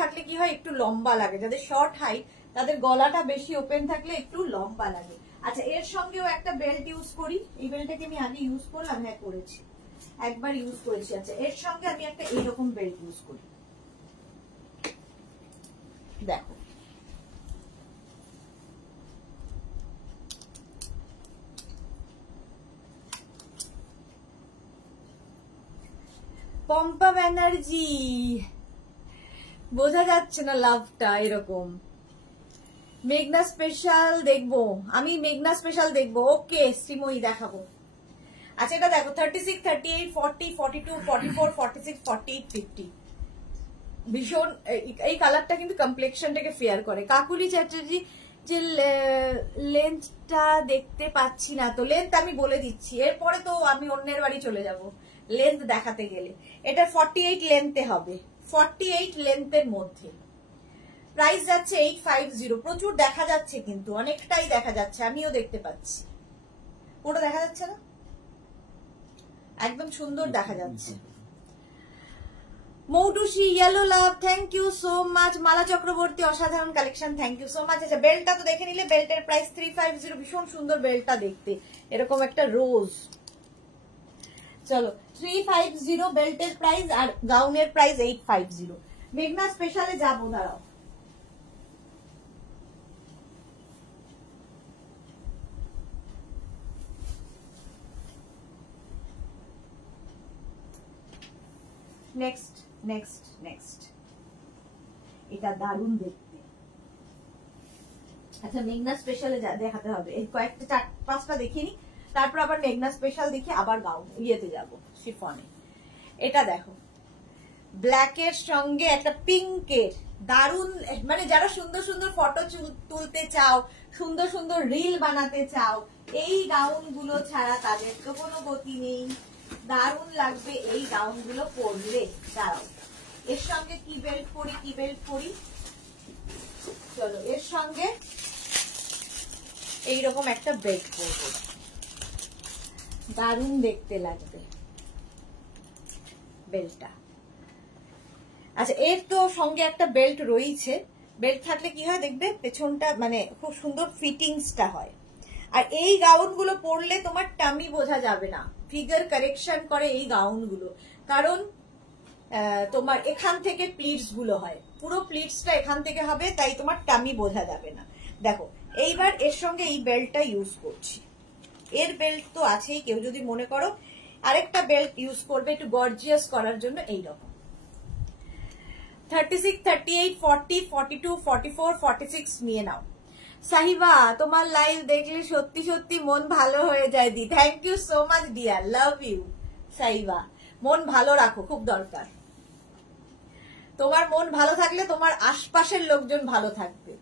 থাকলে কি হয়, একটু লম্বা লাগে, যাদের শর্ট হাইট তাদের গলাটা বেশি ওপেন থাকলে একটু লম্বা লাগে। আচ্ছা এর সঙ্গেও একটা বেল্ট ইউজ করি, এই বেল্টটাকে আমি আগে ইউজ করলাম, হ্যাঁ করেছি, একবার ইউজ করেছি। আচ্ছা এর সঙ্গে আমি একটা এইরকম বেল্ট ইউজ করি, দেখো পম্পা ব্যানার্জি, বোঝা যাচ্ছে না লাভটা এরকম। মেঘনা স্পেশাল দেখবো, আমি মেঘনা স্পেশাল দেখবো, ওকে শ্রীময়ী দেখাবো। আচ্ছা এটা দেখো 36, 38, 40, 42, 44, 46, 48, 50 ভীষণ এই কালারটা কিন্তু কমপ্লেক্সনটাকে ফেয়ার করে। কাকুলি চ্যাটার্জি যে লেন্থটা দেখতে পাচ্ছি না, তো লেন্থ আমি বলে দিচ্ছি, এরপরে তো আমি অন্যের বাড়ি চলে যাব লেন্থ দেখাতে গেলে। এটা 48 লেন্থে হবে, 48 লেন্থের মধ্যে। প্রাইস যাচ্ছে 850। প্রচুর দেখা যাচ্ছে কিন্তু, অনেকটাই দেখা যাচ্ছে, আমিও দেখতে পাচ্ছি। পুরো দেখা যাচ্ছে না? একদম সুন্দর দেখা যাচ্ছে। Moutusi yellow love, thank you so much. Mala Chakraborty, অসাধারণ collection, thank you so much. আচ্ছা বেল্টটা তো দেখে নিলে, বেল্টের প্রাইস 350। ভীষণ সুন্দর বেল্টটা দেখতে, এরকম একটা রোজ। চলো 350 বেল্টের প্রাইস, আর গাউনের প্রাইস 850। মেঘনা স্পেশালে যাবো, দাঁড়াও। নেক্সট নেক্সট নেক্সট, এটা দারুণ দেখতে। আচ্ছা মেঘনা স্পেশালে দেখাতে হবে, এই কয়েকটা 4-5টা দেখিনি, তারপর আবার মেঘনা স্পেশাল দেখি, আবার গাউন ইয়েতে যাবো শিফনে। এটা দেখো ব্ল্যাকের সঙ্গে একটা পিঙ্কের দারুণ, মানে যারা সুন্দর সুন্দর ফটো তুলতে চাও, সুন্দর সুন্দর রিল বানাতে চাও, এই গাউন গুলো ছাড়া তাদের তো কোনো গতি নেই। দারুণ লাগবে এই গাউন গুলো পরলে। দাঁড়াও, এর সঙ্গে কি বেল্ট পরি, কি বেল্ট পরি, চলো এর সঙ্গে এইরকম একটা বেল্ট পরবো, দারুণ দেখতে লাগবে বেল্টটা। আচ্ছা এর তো সঙ্গে একটা বেল্ট রয়েছে, বেল্ট থাকলে কি হয় দেখবে পেছনটা মানে খুব সুন্দর ফিটিংসটা হয়। আর এই গাউন গুলো পরলে তোমার টামি বোঝা যাবে না, ফিগার কারেকশন করে এই গাউন গুলো, কারণ তোমার এখান থেকে প্লিটস গুলো হয়, পুরো প্লিটসটা এখান থেকে হবে, তাই তোমার টামি বোঝা যাবে না। দেখো এইবার এর সঙ্গে এই বেল্টটা ইউজ করছি, এর বেল্ট তো আছেই, কেউ যদি মনে করো আরেকটা বেল্ট ইউজ করবে একটু গর্জিয়াস করার জন্য, এইরকম 36, 38, 40, 42, 44, 46 নিয়ে নাও। সাহিবা তোমার লাইভ দেখলে সত্যি সত্যি মন ভালো হয়ে যায় দি, thank you so much dear, love you Sahiba. মন ভালো রাখো, খুব দরকার। তোমার মন ভালো থাকলে তোমার আশপাশের লোকজন ভালো থাকবে।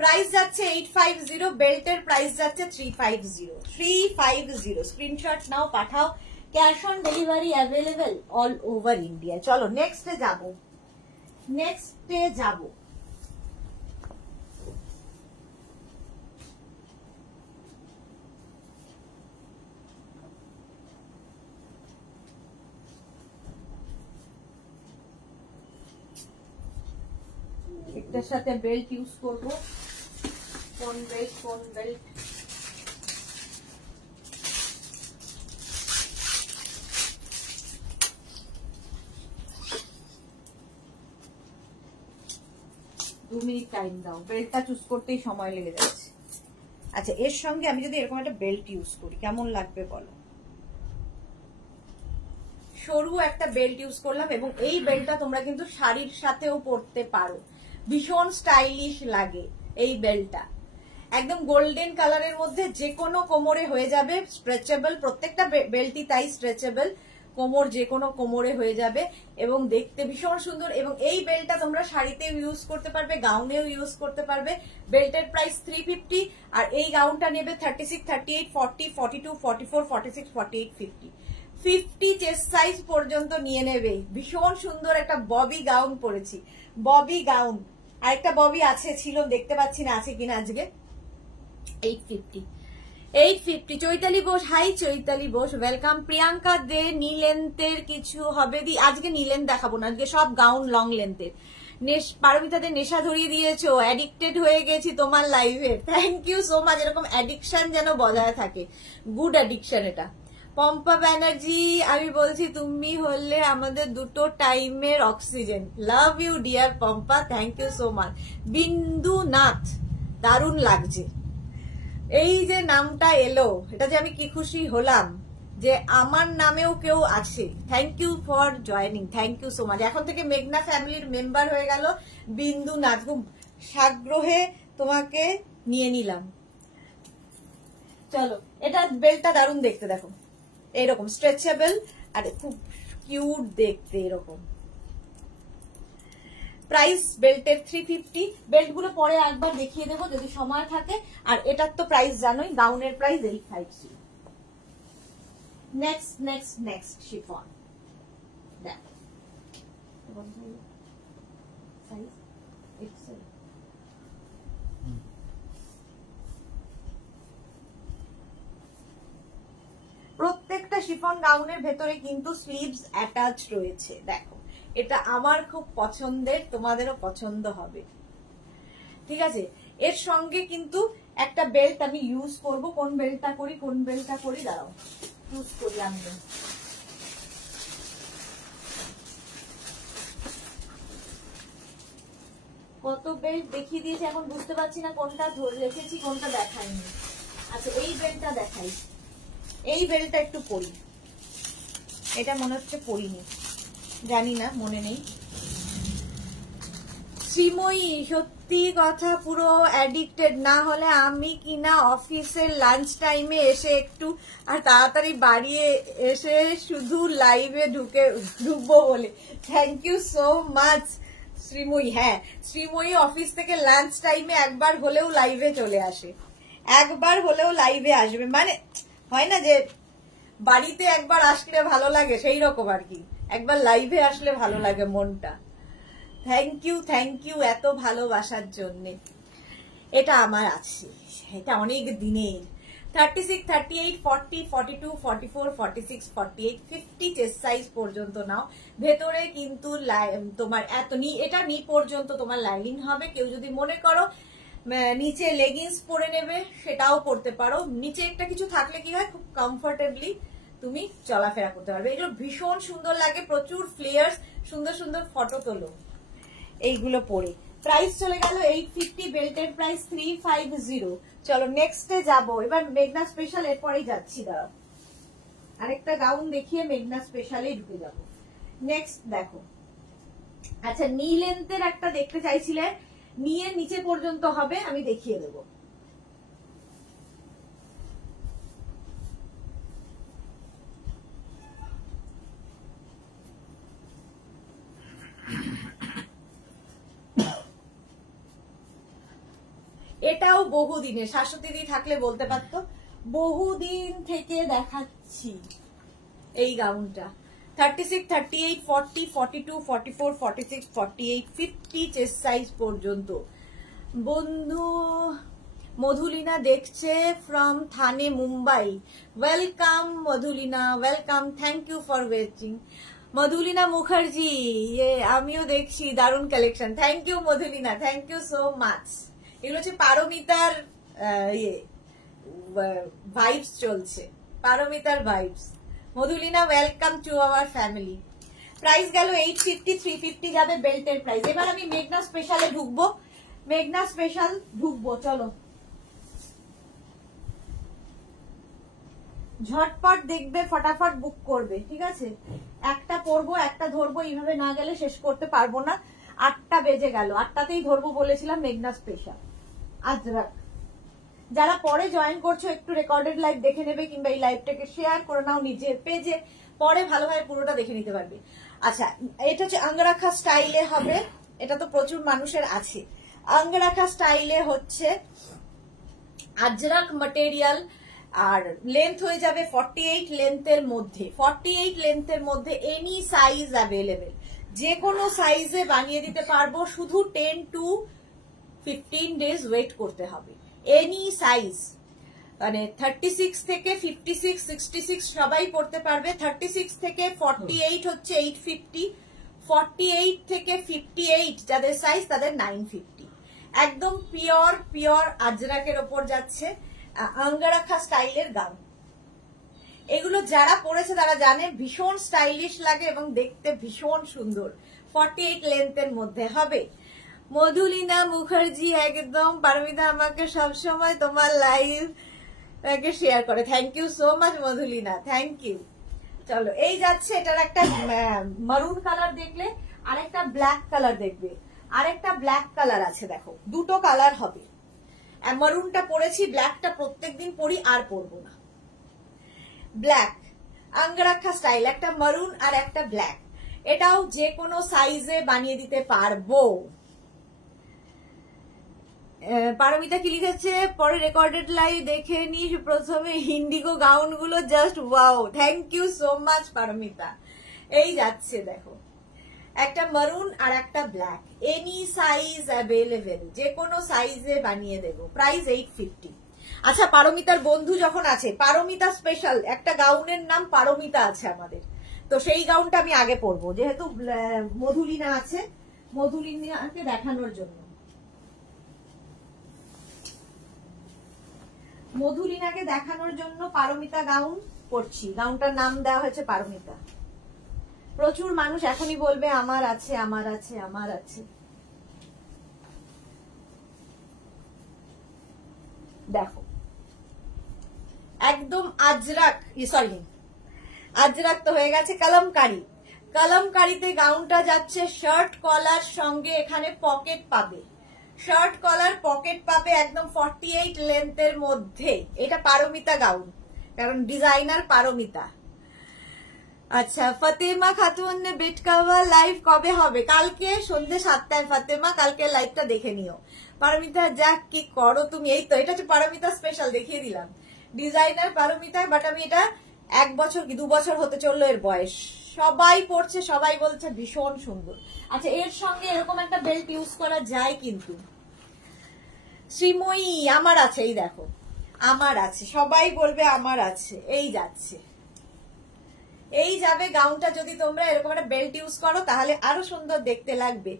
প্রাইস যাচ্ছে 850, বেল্টের প্রাইস যাচ্ছে 350। স্ক্রিনশট নাও, পাঠাও, cash on delivery available all over India. চলো নেক্সটে যাবো, নেক্সটে যাবো। এটার সাথে বেল্ট ইউজ করবো, কোন বেল্ট কোন বেল্ট, দু মিনিট টাইম দাও, বেল্টটা চুজ করতেই সময় লেগে যাচ্ছে। আচ্ছা এর সঙ্গে আমি যদি এরকম একটা বেল্ট ইউজ করি কেমন লাগবে বলো? সরু একটা বেল্ট ইউজ করলাম, এবং এই বেল্টটা তোমরা কিন্তু শাড়ির সাথেও পরতে পারো, ভীষণ স্টাইলিশ লাগে এই বেল্টটা। একদম গোল্ডেন কালারের মধ্যে, যে কোনো কোমরে হয়ে যাবে, স্ট্রেচেবল, প্রত্যেকটা বেল্টই তাই স্ট্রেচেবল, কোমর যে কোনো কোমরে হয়ে যাবে, এবং দেখতে ভীষণ সুন্দর। এবং এই বেল্টটা তোমরা শাড়িতেও ইউজ করতে পারবে, গাউনেও ইউজ করতে পারবে। বেল্টের প্রাইস 350, আর এই গাউনটা নেবে 36, 38, 40, 42, 44, 46, 48, 50। 50 চেস্ট সাইজ পর্যন্ত নিয়ে নেবে। ভীষণ সুন্দর একটা ববি গাউন পরেছি, ববি গাউন। আরেকটা ববি আছে, ছিল দেখতে পাচ্ছি না আছে কিনা আজকে। 850। Chaitali Bose, hi Chaitali Bose, welcome. Priyanka De, knee লেন্থের কিছু হবে দি? আজকে নি লেন্থ দেখাবো না, আজকে সব গাউন লং লেন্থের। পারমিতাদের নেশা ধরিয়ে দিয়েছো, অ্যাডিক্টেড হয়ে গেছি তোমার লাইভে, থ্যাংক ইউ সো মাচ। এরকম অ্যাডিকশন যেন বজায় থাকে, গুড অ্যাডিকশন এটা। পম্পা ব্যানার্জি, আমি বলছি তুমি হলে আমাদের দুটো টাইমের oxygen, love you dear Pampa, thank you so much. Bindu Nath, দারুণ লাগছে এই যে নামটা এলো, এটা যে আমি কি খুশি হলাম যে আমার নামেও কেউ আছে। Thank you for joining, thank you so much. এখন থেকে মেঘনা ফ্যামিলির মেম্বার হয়ে গেল বিন্দু নাথ, খুব সাগ্রহে তোমাকে নিয়ে নিলাম। চলো এটা বেল্টটা দারুণ দেখতে, দেখো এরকম স্ট্রেচেবল আর খুব কিউট দেখতে এরকম। প্রাইস বেল্টের 350। বেল্ট গুলো পরে একবার দেখিয়ে দেবো যদি সময় থাকে। আর এটার তো প্রাইস জানোই, গাউনের price 850। Next next next chiffon দেখো, প্রত্যেকটা শিফন গাউনের ভেতরে কিন্তু স্লিভস অ্যাটাচ রয়েছে। দেখো এটা আমার খুব পছন্দের, তোমাদেরও পছন্দ হবে, ঠিক আছে। এর সঙ্গে কিন্তু একটা বেল্ট আমি ইউজ করব। কোন বেল্টটা করি, কোন বেল্টটা করি, দাঁড়াও ইউজ করি আমি। কত বেল্ট দেখিয়ে দিয়েছি, এখন বুঝতে পারছি না কোনটা ধরে রেখেছি কোনটা দেখাইনি। আচ্ছা এই বেল্টটা দেখাই, এই বেল্টটা একটু পরি। এটা মনে হচ্ছে পরিনি, জানি না, মনে নেই। শ্রীময়ী সত্যি কথা পুরো অ্যাডিক্টেড, না হলে আমি কিনা অফিসের লাঞ্চ টাইমে এসে একটু আর তাড়াতাড়ি বাড়ি এসে শুধু লাইভে ঢুকবো বলে। Thank you so much Srimoyee. হ্যাঁ শ্রীময়ী অফিস থেকে লাঞ্চ টাইমে একবার হলেও লাইভে চলে আসে, একবার হলেও লাইভে আসবে। মানে হয় না যে বাড়িতে একবার আসলে ভালো লাগে, সেই রকম আর কি, একবার লাইভে আসলে ভালো লাগে মনটা। থ্যাংক ইউ এত ভালোবাসার জন্য। এটা আমার আছে, এটা অনেক দিনের। 36, 38, 40, 42, 44, 46, 48, 50 চেস্ট সাইজ পর্যন্ত নাও। ভেতরে কিন্তু তোমার এটা নি পর্যন্ত তোমার লাইনিং হবে। কেউ যদি মনে করো নিচে লেগিংস পরে নেবে সেটাও করতে পারো। নিচে একটা কিছু থাকলে কি হয়, খুব কমফোর্টেবলি তুমি চলাফেরা করতে পারবে। এগুলো ভীষণ সুন্দর লাগে, প্রচুর ফ্লেয়ার্স, সুন্দর সুন্দর ফটো তোলো এইগুলো পরে। প্রাইস চলে গেল 850, বেল্টের প্রাইস 350। চলো নেক্সটে যাবো, এবার মেঘনা স্পেশাল এর পরেই যাচ্ছি। দাঁড়াও আরেকটা গাউন দেখিয়ে মেঘনা স্পেশালে ঢুকে যাব। নেক্সট দেখো, আচ্ছা নি লেন্থের একটা দেখতে চাইছিলে, নিয়ে নিচে পর্যন্ত হবে, আমি দেখিয়ে দেবো। এটাও বহুদিনে, শাশ্বতী দি থাকলে বলতে পারতো, বহুদিন থেকে দেখাচ্ছি এই গাউনটা। 36, 38, 40, 42, 44, 46, 48, 50 চেস্ট সাইজ পর্যন্ত। বন্ধু মধুলিনা দেখছে from Thane Mumbai. Welcome Madhulina, welcome, thank you for watching. Madhulina Mukherjee, আমিও দেখছি, দারুণ collection. Thank you Madhulina, thank you so much. এগুলো হচ্ছে পারমিতার ভাইবস চলছে, পারমিতার vibes. Madhulina welcome to our family. Price গেল 850, 350 যাবে বেল্টের প্রাইস। এবার আমি মেঘনা স্পেশালে ঢুকবো, মেঘনা স্পেশাল ঢুকবো। চলো ঝটপট দেখবে, ফটাফট বুক করবে, ঠিক আছে। একটা পরবো একটা ধরবো, এইভাবে না গেলে শেষ করতে পারবো না। 8টা বেজে গেল, 8টাতেই ধরবো বলেছিলাম মেঘনা স্পেশাল। আজরাক যারা পরে জয়েন করছো একটু রেকর্ডেড লাইভ দেখে নেবে, কিংবা এই লাইভটাকে শেয়ার করে নাও নিজের পেজে, পরে ভালোভাবে পুরোটা দেখে নিতে পারবে। আচ্ছা এটা হচ্ছে আঙ্গরাখা স্টাইলে হবে, এটা তো প্রচুর মানুষের আছে। আঙ্গরাখা স্টাইলে হচ্ছে আজরাক ম্যাটেরিয়াল, আর লেন্থ হয়ে যাবে 48 লেন্থের মধ্যে। 48 লেন্থের মধ্যে এনি সাইজ অ্যাভেলেবেল, যে কোনো সাইজে বানিয়ে দিতে পারবো। শুধু 10 to 15 ডেজ ওয়েট করতে হবে। এনি সাইজ, মানে 36 থেকে 56, 66 সবাই পড়তে পারবে। 36 থেকে 48 হচ্ছে 850, 48 থেকে 58 যাদের সাইজ তাদের 950। একদম পিওর আজরাকের ওপর যাচ্ছে আঙ্গরাখা স্টাইলের গাউন। এগুলো যারা পরেছে তারা জানে ভীষণ স্টাইলিশ লাগে এবং দেখতে ভীষণ সুন্দর। 48 লেন্থের মধ্যে হবে। মধুলিনা মুখার্জি একদম, পারমিতা আমাকে সবসময় তোমার লাইভ শেয়ার করে। Thank you so much Madhulina, thank you. চলো এই যাচ্ছে, এটার একটা মারুন কালার দেখলে, আরেকটা ব্ল্যাক কালার দেখবে, আরেকটা ব্ল্যাক কালার আছে। দেখো দুটো কালার হবে। মারুনটা পরেছি, ব্ল্যাকটা প্রত্যেকদিন পরি, আর পরবো না। ব্ল্যাক আঙ্গরাক্ষা স্টাইল, একটা মারুন আর একটা ব্ল্যাক। এটাও যে কোনো সাইজে বানিয়ে দিতে পারবো। পারমিতা কি লিখেছে, পরে রেকর্ডেড লাইভ দেখে নি প্রথমে ইন্ডিগো গাউন গুলো, just wow, thank you so much Paromita. এই যাচ্ছে দেখো, একটা মারুন আর একটা ব্ল্যাক, এনি সাইজ অ্যাভেলেবেল, যে কোনো সাইজে বানিয়ে দেবো। প্রাইস 850। আচ্ছা, পারমিতার বন্ধু যখন আছে, পারমিতা স্পেশাল একটা গাউনের নাম পারমিতা আছে আমাদের, তো সেই গাউনটা আমি আগে পরবো, যেহেতু মধুলিনা আছে, মধুলিনাকে দেখানোর জন্য। মধুলিনাকে দেখানোর জন্য পারমিতা গাউন পরছি। গাউনটার নাম দেওয়া হয়েছে পারমিতা। প্রচুর মানুষ এখনই বলবে আমার আছে, আমার আছে, আমার আছে। দেখো, একদম আজরাক, সরি আজরাক তো হয়ে গেছে, কলমকারি। কলমকারিতে গাউনটা যাচ্ছে শার্ট কলার সঙ্গে, এখানে পকেট পাবে, শার্ট কলার পকেট পাবে, একদম 48 লেন্থের মধ্যে। এটা পারমিতা গাউন, কারণ ডিজাইনার পারমিতা। আচ্ছা, Fatema Khatun beat cover live কবে হবে? কালকে সন্ধ্যে 7টায়। ফাতেমা, কালকে লাইভটা দেখে নিও। পারমিতা যাক, কি করো তুমি? এই তো, এটা হচ্ছে পারমিতা স্পেশাল, দেখিয়ে দিলাম। ডিজাইনার পারমিতা, বাট আমি এটা 1 বছর কি 2 বছর হতে চললো এর বয়স। সবাই পড়ছে, সবাই বলছে ভীষণ সুন্দর। আচ্ছা, এর সঙ্গে এরকম একটা বেল্ট ইউজ করা যায় কিন্তু। শ্রীময়ী, আমার আছে, এই দেখো আমার আছে, সবাই বলবে আমার আছে। এই যাচ্ছে, এই যাবে গাউনটা। যদি তোমরা এরকম একটা বেল্ট ইউজ করো তাহলে আরো সুন্দর দেখতে লাগবে।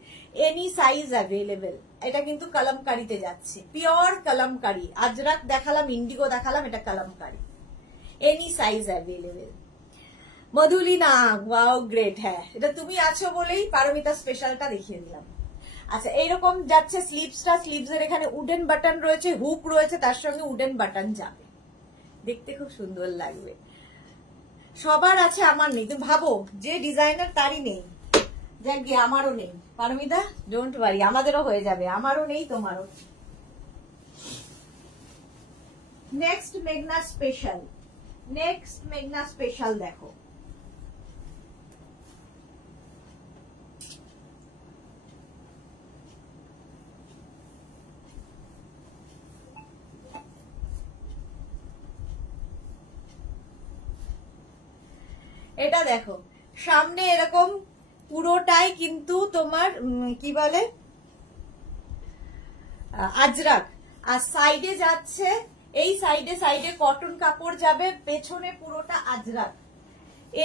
Any size available. এটা কিন্তু কলমকারিতে যাচ্ছে, পিওর কলমকারি। আজরাক দেখালাম, ইন্ডিগো দেখালাম, এটা Kalamkari, any size available. Madhulina, wow great. হ্যাঁ, এটা তুমি আছো বলেই পারমিতা স্পেশালটা দেখিয়ে দিলাম। আচ্ছা, এইরকম যাচ্ছে স্লিভসটা। স্লিভসের এখানে উডেন বাটন রয়েছে, হুক রয়েছে, তার সঙ্গে উডেন বাটন যাবে, দেখতে খুব সুন্দর লাগবে। সবার আছে, আমার নেই। তুমি ভাবো যে ডিজাইনার তারই নেই, যাক গিয়ে আমারও নেই। পারমিতা ডোন্ট ওয়ারি, আমাদেরও হয়ে যাবে, আমারও নেই, তোমারও। নেক্সট মেঘনা স্পেশাল, নেক্সট মেঘনা স্পেশাল দেখো। এটা দেখো, সামনে এরকম পুরোটাই কিন্তু তোমার কি বলে আজরাক, আর সাইডে যাচ্ছে, এই সাইডে সাইডে কটন কাপড় যাবে, পেছনে পুরোটা আজরাক।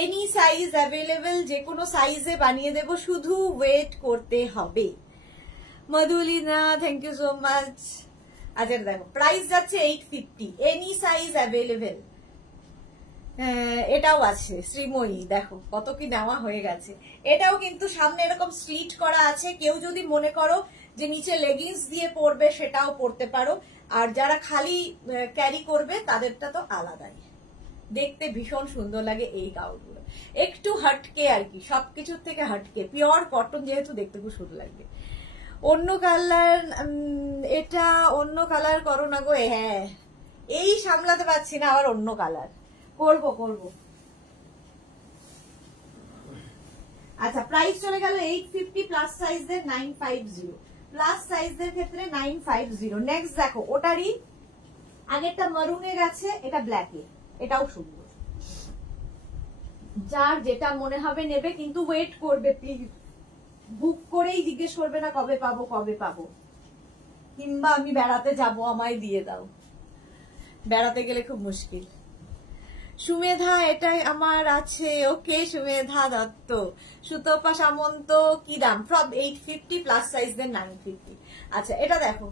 এনি সাইজ অ্যাভেলেবেল, যে কোনো সাইজে বানিয়ে দেব, শুধু ওয়েট করতে হবে। মধুলিনা, থ্যাংক ইউ সো মাচ। আচ্ছা দেখো, প্রাইস যাচ্ছে 850, এনি সাইজ অ্যাভেলেবেল। এটাও আছে শ্রীময়ী, দেখো কত কি নেওয়া হয়ে গেছে। এটাও কিন্তু সামনে এরকম স্লিট করা আছে, কেউ যদি মনে করো যে নিচে লেগিংস দিয়ে পরবে সেটাও পরতে পারো, আর যারা খালি ক্যারি করবে তাদেরটা তো আলাদাই। দেখতে ভীষণ সুন্দর লাগে এই গাউনগুলো, একটু হটকে আর কি, সবকিছুর থেকে হটকে, পিওর কটন যেহেতু দেখতে খুব সুন্দর লাগবে। অন্য কালার, এটা অন্য কালার করো না গো। হ্যাঁ, এই সামলাতে পারছি না, আবার অন্য কালার করবো করবো। আচ্ছা, প্রাইস চলে গেল 850, প্লাস সাইজের 950, প্লাস সাইজের ক্ষেত্রে 950। নেক্সট দেখো, ওটারই আগেরটা মারুনে গেছে, এটা ব্ল্যাকে, এটাও সুন্দর। যার যেটা মনে হবে নেবে, কিন্তু ওয়েট করবে প্লিজ, বুক করেই জিজ্ঞেস করবে না কবে পাবো কবে পাবো, কিংবা আমি বেড়াতে যাব আমায় দিয়ে দাও, বেড়াতে গেলে খুব মুশকিল। সুমেধা, এটাই আমার আছে। ওকে সুমেধা দত্ত। সুতপা সামন্ত, কি দাম? ফ্রম 850, প্লাস সাইজের 950। আচ্ছা, এটা দেখো,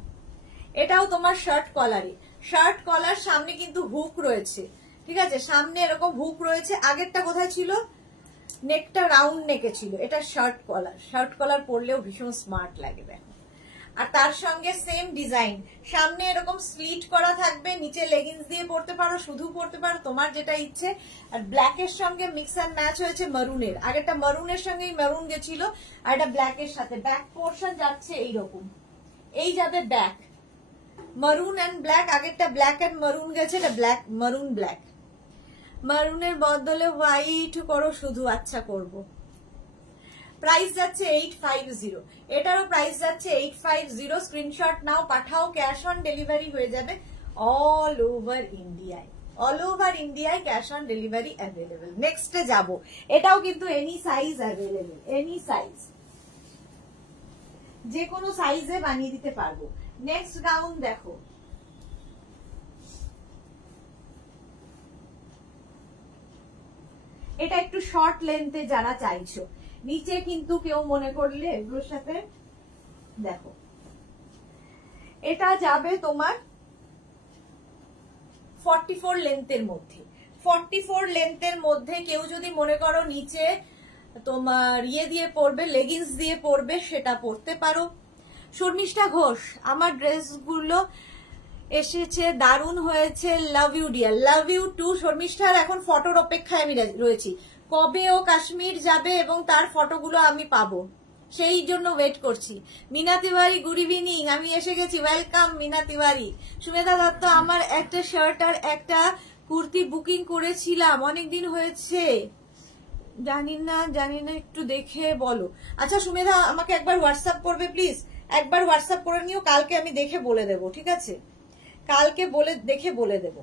এটাও তোমার শার্ট কলারে, শার্ট কলার, সামনে কিন্তু হুক রয়েছে, ঠিক আছে, সামনে এরকম হুক রয়েছে। আগেরটা কোথায় ছিল? নেকটা রাউন্ড নেকে ছিল, এটা শার্ট কলার। শার্ট কলার পরলেও ভীষণ স্মার্ট লাগে দেখো। আর তার সঙ্গে সেম ডিজাইন, সামনে এরকম স্লিট করা থাকবে, নিচে লেগিংস দিয়ে পরতে পারো, শুধু পরতে পারো, তোমার যেটা ইচ্ছে। আর ব্ল্যাকের সঙ্গে মিক্স অ্যান্ড ম্যাচ হয়েছে মারুনের, আগেরটা মারুনের সঙ্গেই মারুন গেছিল, আর এটা ব্ল্যাকের সাথে। ব্যাক পোর্শন যাচ্ছে এইরকম, এই যাবে ব্যাক, মারুন অ্যান্ড ব্ল্যাক। আগেরটা ব্ল্যাক অ্যান্ড মারুন গেছে, এটা ব্ল্যাক মারুন ব্ল্যাক। মারুনের বদলে হোয়াইট করো শুধু, আচ্ছা করব। প্রাইস যাচ্ছে 850, এটারও প্রাইস যাচ্ছে 850। স্ক্রিনশট নাও, পাঠাও, ক্যাশ অন ডেলিভারি হয়ে যাবে অল ওভার ইন্ডিয়ায়। অল ওভার ইন্ডিয়ায় ক্যাশ অন ডেলিভারি অ্যাভেলেবেল। নেক্সটে যাব, এটাও কিন্তু any size available, any size, যে কোনো সাইজে বানিয়ে দিতে পারবো। নেক্সট গাউন দেখো, এটা একটু শর্ট লেন্থে যারা চাইছো, নিচে কিন্তু কেউ মনে করলে এগুলোর সাথে দেখো, এটা যাবে তোমার 44 লেন্থের মধ্যে। 44 লেন্থের মধ্যে কেউ যদি মনে করো নিচে তোমার ইয়ে দিয়ে পরবে, লেগিংস দিয়ে পরবে, সেটা পরতে পারো। শর্মিষ্ঠা ঘোষ, আমার ড্রেসগুলো এসেছে, দারুণ হয়েছে, love you dear, love you too. শর্মিষ্ঠার এখন ফটোর অপেক্ষায় আমি রয়েছি, কবে ও কাশ্মীর যাবে এবং তার ফটোগুলো আমি পাবো, সেই জন্য ওয়েট করছি। মিনা তিওয়ারি, গুড ইভিনিং, আমি এসে গেছি, ওয়েলকাম মিনা তিওয়ারি। সুমেধা দত্ত, আমার একটা শার্ট আর একটা কুর্তি বুকিং করেছিলাম, অনেকদিন হয়েছে, জানি না, একটু দেখে বলো। আচ্ছা সুমেধা, আমাকে একবার হোয়াটসঅ্যাপ করবে প্লিজ, একবার হোয়াটসঅ্যাপ করে নিও, কালকে আমি দেখে বলে দেব, ঠিক আছে? কালকে দেখে বলে দেব।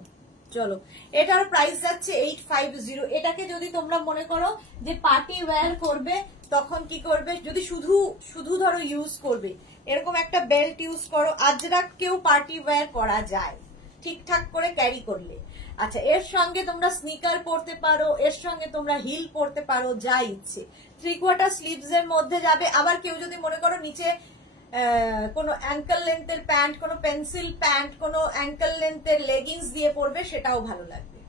চলো, এটার প্রাইস যাচ্ছে 850। এটাকে যদি তোমরা মনে করো যে পার্টি ওয়্যার করবে, তখন কি করবে, যদি শুধু ধরো ইউজ করবে, এরকম একটা বেল্ট ইউজ করো, আজরাক কেউ পার্টি ওয়্যার করা যায় ঠিকঠাক করে ক্যারি করলে। আচ্ছা, এর সঙ্গে তোমরা স্নিকার পরতে পারো, এর সঙ্গে তোমরা হিল পরতে পারো, যা ইচ্ছে। 3/4 স্লিভস এর মধ্যে যাবে। আবার কেউ যদি মনে করো নিচে কোনো অ্যাঙ্কেল লেন্থের প্যান্ট, কোনো পেন্সিল প্যান্ট, কোনো অ্যাঙ্কেল লেন্থের লেগিংস দিয়ে পরবে, সেটাও ভালো লাগবে,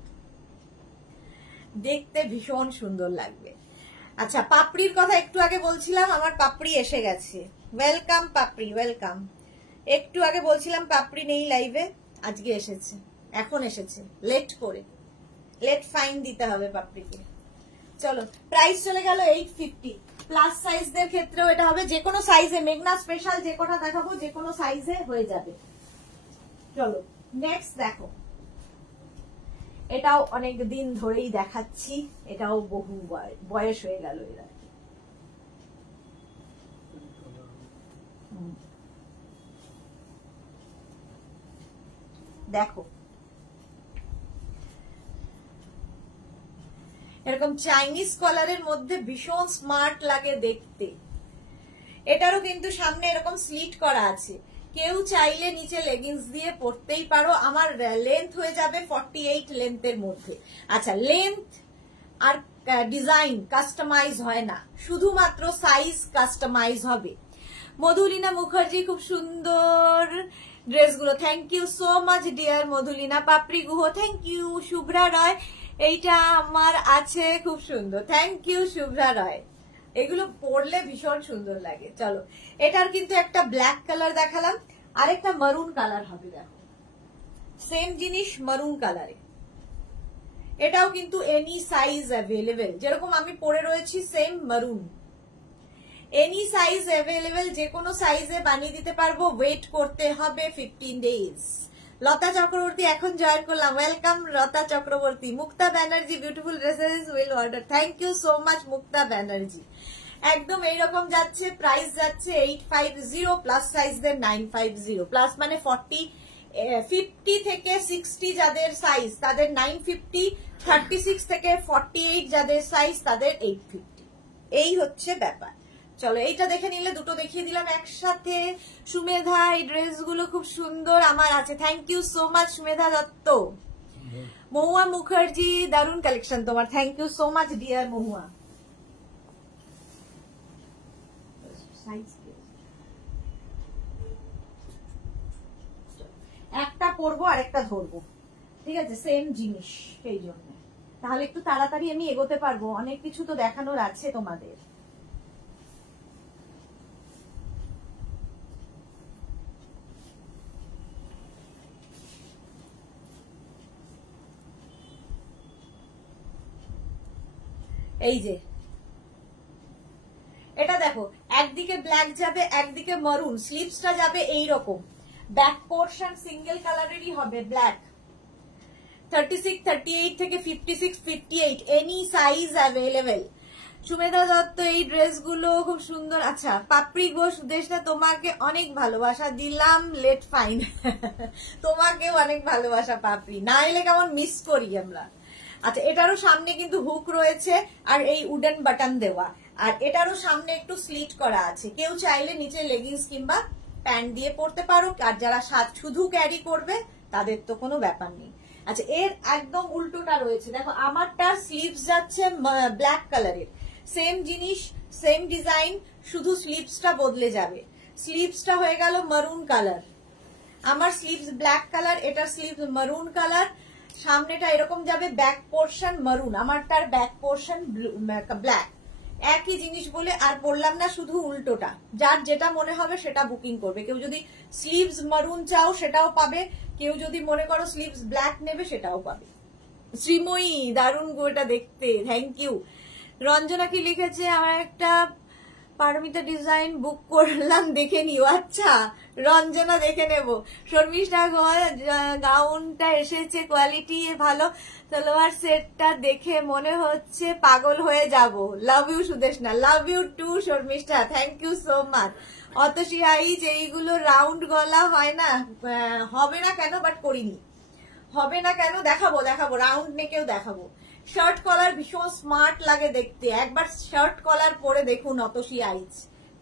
দেখতে ভীষণ সুন্দর লাগবে। আচ্ছা, পাপড়ির কথা একটু আগে বলছিলাম, আমার পাপড়ি এসে গেছে, ওয়েলকাম পাপড়ি, ওয়েলকাম। একটু আগে বলছিলাম পাপড়ি নেই লাইভে, আজকে এসেছে, এখন এসেছে, লেট করে, লেট ফাইন দিতে হবে পাপড়িকে। চলো, প্রাইস চলে গেল 850। প্লাস সাইজদের ক্ষেত্রেও এটা হবে, যে কোনো সাইজে, মেঘনা স্পেশাল যে কটা দেখাবো যে কোনো সাইজে হয়ে যাবে। চলো নেক্সট দেখো, এটাও অনেক দিন ধরেই দেখাচ্ছি, এটাও বহু বয়স হয়ে গেল এরা। দেখো এরকম চাইনিজ কলারের মধ্যে ভীষণ স্মার্ট লাগে দেখতে। এটারও কিন্তু সামনে এরকম স্লিট করা আছে, কেউ চাইলে নিচে লেগিংস দিয়ে পরতেই পারো। আমার লেন্থ হয়ে যাবে 48 লেন্থের মধ্যে। আচ্ছা, লেন্থ আর ডিজাইন কাস্টমাইজ হয় না, শুধুমাত্র সাইজ কাস্টমাইজ হবে। মধুলিনা মুখার্জি, খুব সুন্দর ড্রেসগুলো, thank you so much dear Madhulina. Papri Guha, thank you. Shubhra Roy, এইটা আমার আছে, খুব সুন্দর, থ্যাংক ইউ শুভ্রা রয়। এগুলো পরলে ভীষণ সুন্দর লাগে। চলো, এটার কিন্তু একটা ব্ল্যাক কালার দেখালাম, আরেকটা মারুন কালার হবে, দেখো সেম জিনিস মারুন কালারে। এটাও কিন্তু এনি সাইজ অ্যাভেলেবেল, যেরকম আমি পরে রয়েছি সেম মারুন, এনি সাইজ অ্যাভেলেবেল, যে কোনো সাইজে বানিয়ে দিতে পারবো। ওয়েট করতে হবে 15 ডেজ। লতা চক্রবর্তী এখন জয়েন করলাম, welcome Lata Chakraborty. Mukta Banerjee, beautiful dresses will order, thank you so much Mukta Banerjee. একদম এইরকম যাচ্ছে, প্রাইস যাচ্ছে 850, প্লাস সাইজদের 950, প্লাস মানে 50 থেকে 60 যাদের সাইজ তাদের 950, 36 থেকে 48 যাদের সাইজ তাদের 850। এই হচ্ছে ব্যাপার। চলো, এইটা দেখে নিলে, দুটো দেখিয়ে দিলাম একসাথে। সুমেধা, এই ড্রেসগুলো খুব সুন্দর, আমার আছে, thank you so much Sumedha Dutta. Mahua Mukherjee, দারুণ কালেকশন তোমার, thank you so much dear Mahua. একটা পরবো আর একটা ধরবো, ঠিক আছে, সেম জিনিস, সেই জন্য তাহলে একটু তাড়াতাড়ি আমি এগোতে পারবো, অনেক কিছু তো দেখানোর আছে তোমাদের। এই যে এটা দেখো, একদিকে ব্ল্যাক যাবে, একদিকে মারুন, স্লিভসটা যাবে এইরকম, ব্যাক পোর্শন সিঙ্গেল কালারেরই হবে ব্ল্যাক। 36, 38 থেকে 56, 58 any size available. Sumedha Dutta, এই ড্রেসগুলো খুব সুন্দর। আচ্ছা, পাপড়ি ঘোষ দেশটা, তোমাকে অনেক ভালোবাসা দিলাম, লেট ফাইন। তোমাকেও অনেক ভালোবাসা পাপড়ি, না এলে কেমন মিস করি আমরা। আচ্ছা, এটারও সামনে কিন্তু হুক রয়েছে আর এই উডেন বাটন দেওয়া, আর এটারও সামনে একটু স্লিট করা আছে। কেউ চাইলে নিচে লেগিংস কিংবা প্যান্ট দিয়ে পরতে পারো, আর যারা শুধু ক্যারি করবে তাদের তো কোনো ব্যাপার নেই। আচ্ছা, এর একদম উল্টোটা রয়েছে, দেখো আমারটা স্লিভস যাচ্ছে ব্ল্যাক কালারের, সেম জিনিস সেম ডিজাইন, শুধু স্লিভসটা বদলে যাবে। স্লিভসটা হয়ে গেল মারুন কালার, আমার স্লিভস ব্ল্যাক কালার, এটার স্লিভস মারুন কালার, সামনেটা এরকম যাবে, ব্যাক পোর্শন মারুন, আমারটার ব্যাক পোর্শন ব্ল্যাক, একই জিনিস বলে আর বললাম না, শুধু উল্টোটা। যার যেটা মনে হবে সেটা বুকিং করবে। কেউ যদি স্লিভস মারুন চাও সেটাও পাবে, কেউ যদি মনে করো স্লিভস ব্ল্যাক নেবে সেটাও পাবে। শ্রীময়ী, দারুণ গো এটা দেখতে, থ্যাংক ইউ। রঞ্জনা কি লিখেছে, আমার একটা পারমিতা ডিজাইন বুক করলাম, দেখে নিও। আচ্ছা রঞ্জনা, দেখে নেব। শর্মিষ্ঠা ঘর, গাউনটা এসেছে, কোয়ালিটি ভালো, সালোয়ার সেটটা দেখে মনে হচ্ছে পাগল হয়ে যাব। Love you Sudeshna, love you too Sharmistha, thank you so much. Atasi আইজ, এইগুলো রাউন্ড গলা হয় না? হবে না কেন, বাট করিনি। হবে না কেন, দেখাবো দেখাবো, রাউন্ড নেকেও দেখাবো। শার্ট কলার ভীষণ স্মার্ট লাগে দেখতে, একবার শার্ট কলার পরে দেখুন অতসী আইজ,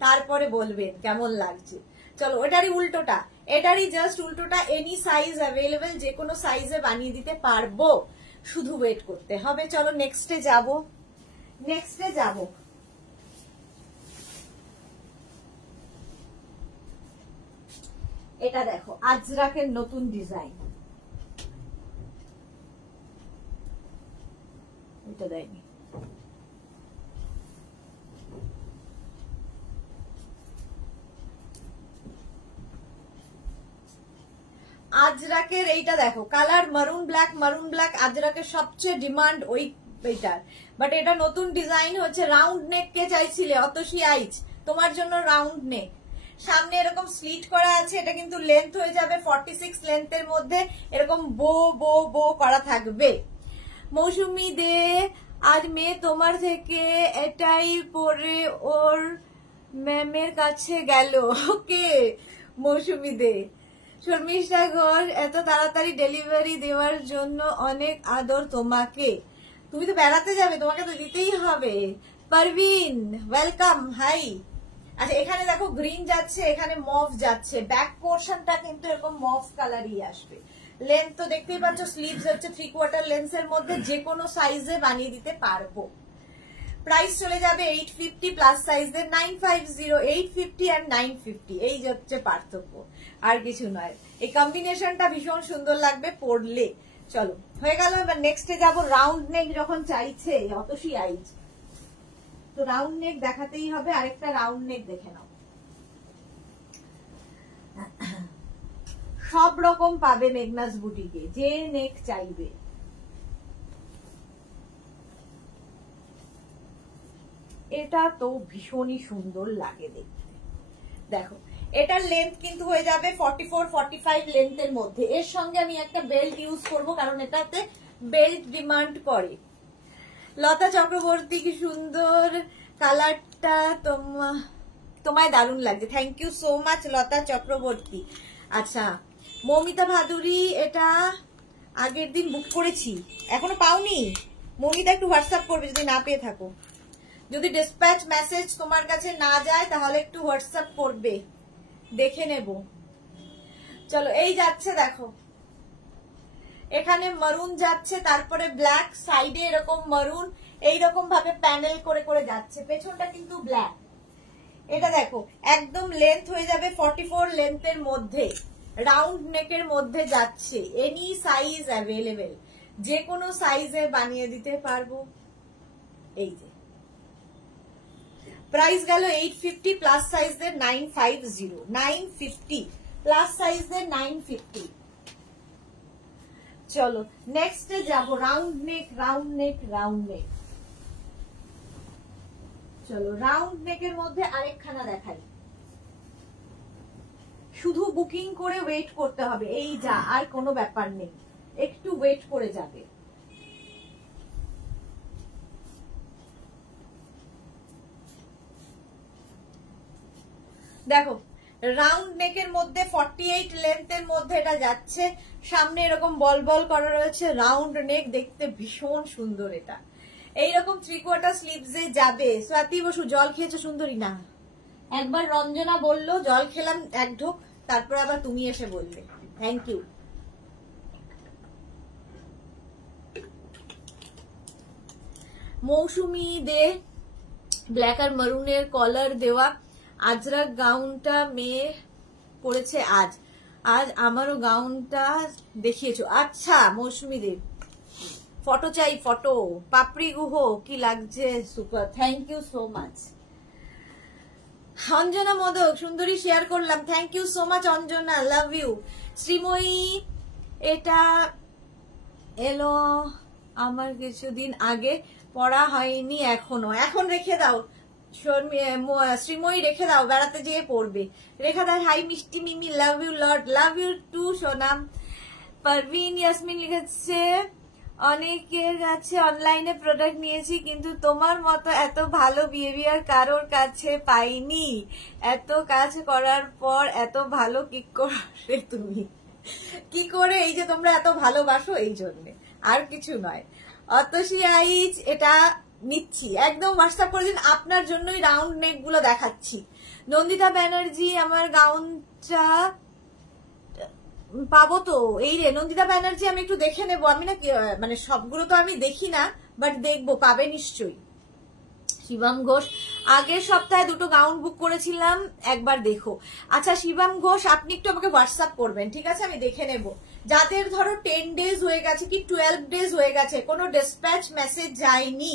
তারপরে বলবেন কেমন লাগছে। চলো, এটারই উল্টোটা, এটারই জাস্ট উল্টোটা, এনি সাইজ অ্যাভেলেবেল, যে কোনো সাইজে বানিয়ে দিতে পারবো, শুধু ওয়েট করতে হবে। চলো নেক্সটে যাব, নেক্সটে যাব। এটা দেখো, আজরাকের নতুন ডিজাইন, এটা দেয়নি। আজরাকের এইটা দেখো, কালার মারুন ব্ল্যাক, মারুন ব্ল্যাক আজরাকের সবচেয়ে ডিমান্ড ওই এইটার, বাট এটা নতুন ডিজাইন হচ্ছে। রাউন্ড নেক কে চাইছিলে অতসী আইজ, তোমার জন্য রাউন্ড নেক, সামনে এরকম স্লিট করা আছে, এটা কিন্তু লেন্থ হয়ে যাবে 46 লেন্থের মধ্যে, এরকম বো বো বো করা থাকবে। মৌসুমি দে, আজ মেয়ে তোমার থেকে এটাই পরে ওর ম্যামের কাছে গেল। ওকে মৌসুমি দে। শর্মিষ্ঠা ঘোষ, এত তাড়াতাড়ি ডেলিভারি দেওয়ার জন্য অনেক আদর তোমাকে, তুমি তো বেড়াতে যাবে, তোমাকে তো দিতেই হবে। Parveen, welcome, hi. আচ্ছা, এখানে দেখো গ্রিন যাচ্ছে, এখানে মভ যাচ্ছে, ব্যাক পোর্শনটা কিন্তু এরকম মভ কালারই আসবে। লেন্থ তো দেখতেই পাচ্ছ, স্লিভস হচ্ছে 3/4 লেন্থের মধ্যে, যে কোনো সাইজে বানিয়ে দিতে পারবো। প্রাইস চলে যাবে 850, প্লাস সাইজের 950, 850 আর 950, এই হচ্ছে পার্থক্য, আর কিছু নয়। এই কম্বিনেশনটা ভীষণ সুন্দর লাগবে পরলে। চলো হয়ে গেল, এবার নেক্সটে যাবো। রাউন্ড নেক যখন চাইছে অতসী আইজ, তো রাউন্ড নেক দেখাতেই হবে, আরেকটা রাউন্ড নেক দেখে নাও। সব রকম পাবে মেঘনাস বুটিকে, যে নেক চাইবে। এটা তো ভীষণই সুন্দর লাগে দেখতে। দেখো, এটার লেন্থ কিন্তু হয়ে যাবে 44, 45 লেন্থের মধ্যে। এর সঙ্গে আমি একটা বেল্ট ইউজ করব, কারণ এটাতে বেল্ট ডিমান্ড করে। লতা চক্রবর্তী, কি সুন্দর কালারটা, তোমায় দারুণ লাগছে, থ্যাংক ইউ সো মাচ লতা চক্রবর্তী। আচ্ছা, মৌমিতা ভাদুরী, এটা আগের দিন বুক করেছি, এখনো পাওনি। মৌমিতা একটু হোয়াটসঅ্যাপ করবে যদি না পেয়ে থাকো, যদি ডিসপ্যাচ মেসেজ তোমার কাছে না যায় তাহলে একটু হোয়াটসঅ্যাপ করবে, দেখে নেব। চলো, এই যাচ্ছে দেখো, এখানে মারুন যাচ্ছে, তারপরে ব্ল্যাক, সাইডে এরকম মারুন, এইরকম ভাবে প্যানেল করে করে যাচ্ছে, পেছনটা কিন্তু ব্ল্যাক। এটা দেখো, একদম লেন্থ হয়ে যাবে 44 লেন্থের মধ্যে, রাউন্ড নেকের মধ্যে যাচ্ছে, এনি সাইজ অ্যাভেলেবেল, যে কোনো সাইজে বানিয়ে দিতে পারবো। এই যে প্রাইস গেল 850, প্লাস সাইজের 950, 950 প্লাস সাইজের 950। চলো নেক্সটে যাব, round neck, round neck, round neck. চলো রাউন্ড নেকের মধ্যে আরেকখানা দেখাই, শুধু বুকিং করে ওয়েট করতে হবে, এই যা, আর কোনো ব্যাপার নেই। একটু ওয়েট করে যাবে। দেখো রাউন্ড নেকের মধ্যে 48 লেন্থের মধ্যে এটা যাচ্ছে, সামনে এরকম বল বল করা রয়েছে, রাউন্ড নেক, দেখতে ভীষণ সুন্দর। এটা এইরকম 3/4 স্লিভসে যাবে। স্বাতি বসু জল খেয়েছো সুন্দরী? না, একবার রঞ্জনা বললো জল খেলাম এক ঢোক, তারপর আবার তুমি এসে বললে, thank you. Mousumi De black আর মারুনের কলার দেওয়া আজরাক গাউনটা মেয়ে পড়েছে আজ। আজ আমারও গাউনটা দেখিয়েছো। আচ্ছা মৌসুমি দে, ফটো চাই, ফটো। পাপড়ি গুহ কি লাগছে, super, thank you so much. Anjana Modak সুন্দরী শেয়ার করলাম, thank you so much Anjana, love you. Srimoyee এটা এলো আমার কিছুদিন আগে, পড়া হয়নি এখনো, এখন রেখে দাও শ্রীময়ী, রেখে দাও, বেড়াতে যেয়ে পড়বে। রেখা দাও, হাই মিষ্টি Mimi, love you lot, love you too Sonam. Parveen Yasmin লিখেছে অনেকের কাছে অনলাইনে প্রোডাক্ট নিয়েছি কিন্তু তোমার মতো এত ভালো বিহেভিয়ার কারোর কাছে পাইনি। এত কাজ করার পর এত ভালো কি করে তুমি? কি করে? এই যে তোমরা এত ভালোবাসো এই জন্য, আর কিছু নয়। অতসী আইচ এটা নিচ্ছি, একদম হোয়াটসঅ্যাপ করে দিন, আপনার জন্যই রাউন্ড নেক গুলো দেখাচ্ছি। নন্দিতা ব্যানার্জি আমার গাউনটা পাবো তো? এই রে নন্দিতা ব্যানার্জি, আমি একটু দেখে নেবো, আমি না মানে সবগুলো তো আমি দেখি না, বাট দেখবো, পাবে নিশ্চয়ই। শিবম ঘোষ আগের সপ্তাহে 2টো গাউন বুক করেছিলাম, একবার দেখো। আচ্ছা শিবম ঘোষ, আপনি একটু আমাকে হোয়াটসঅ্যাপ করবেন, ঠিক আছে? আমি দেখে নেব। যাদের ধরো 10 ডেজ হয়ে গেছে কি 12 ডেজ হয়ে গেছে, কোনো ডিসপ্যাচ মেসেজ যায়নি,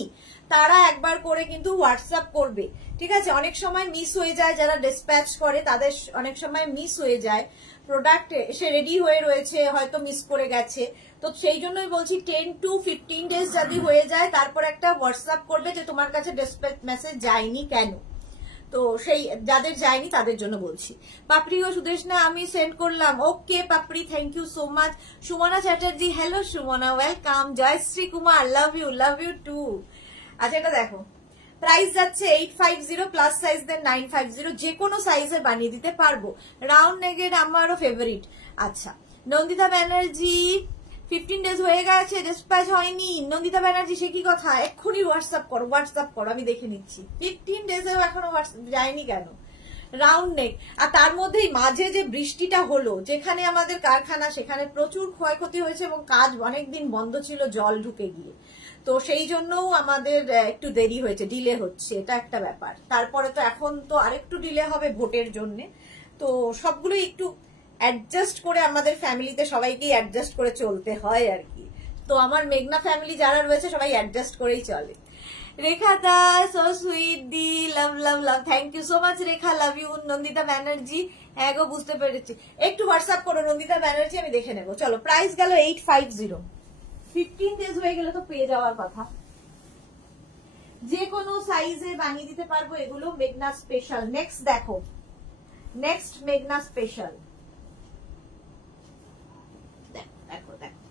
তারা একবার করে কিন্তু হোয়াটসঅ্যাপ করবে, ঠিক আছে? অনেক সময় মিস হয়ে যায়, যারা ডিসপ্যাচ করে তাদের অনেক সময় মিস হয়ে যায়, প্রোডাক্ট এসে রেডি হয়ে রয়েছে, হয়তো মিস করে গেছে। তো সেই জন্যই বলছি 10 to 15 ডেজ যদি হয়ে যায়, তারপর একটা হোয়াটসঅ্যাপ করবে যে তোমার কাছে ডিসপ্যাচ মেসেজ যায়নি কেন। তো সেই যাদের যায়নি তাদের জন্য বলছি। পাপড়ি ও সুদেশনা আমি সেন্ড করলাম, okay Papri, thank you so much. Sumana Chatterjee, hello Sumana, welcome. Jayashree Kumar, love you too. আচ্ছা এটা দেখো, প্রাইস যাচ্ছে 850, প্লাস সাইজদের 950, যে কোনো সাইজের বানিয়ে দিতে পারবো। রাউন্ড নেকের আমারও ফেভারিট। আচ্ছা নন্দিতা ব্যানার্জি 15 ডেজ হয়ে গেছে, ডিসপ্যাচ হয়নি। নন্দিতা ব্যানার্জি সে কি কথা, এক্ষুনি হোয়াটসঅ্যাপ করো, আমি দেখে নিচ্ছি। 15 ডেজেও এখনো যায়নি কেন? রাউন্ড নেক, আর তার মধ্যেই মাঝে যে বৃষ্টিটা হলো, যেখানে আমাদের কারখানা সেখানে প্রচুর ক্ষয়ক্ষতি হয়েছে এবং কাজ অনেকদিন বন্ধ ছিল জল ঢুকে গিয়ে, তো সেই জন্যও আমাদের একটু দেরি হয়েছে, ডিলে হচ্ছে, এটা একটা ব্যাপার। তারপরে তো এখন তো আরেকটু ডিলে হবে ভোটের জন্য, তো সবগুলো একটু অ্যাডজাস্ট করে আমাদের ফ্যামিলিতে সবাইকেই অ্যাডজাস্ট করে চলতে হয় আর কি। তো আমার মেঘনা ফ্যামিলি যারা রয়েছে সবাই অ্যাডজাস্ট করেই চলে। রেখা দা সো সুইট দি, love love love, thank you so much Rekha, love you. Nandita Banerjee, হ্যাঁ গো বুঝতে পেরেছি, একটু হোয়াটসঅ্যাপ করো নন্দিতা ব্যানার্জি, আমি দেখে নেবো। চলো প্রাইস গেল 850, 15 ডেজ হয়ে গেলে তো পেয়ে যাওয়ার কথা। যে কোনো সাইজে বানিয়ে দিতে পারবো এগুলো, মেঘনা স্পেশাল। নেক্সট দেখো, নেক্সট মেঘনা স্পেশাল, দেখো দেখো,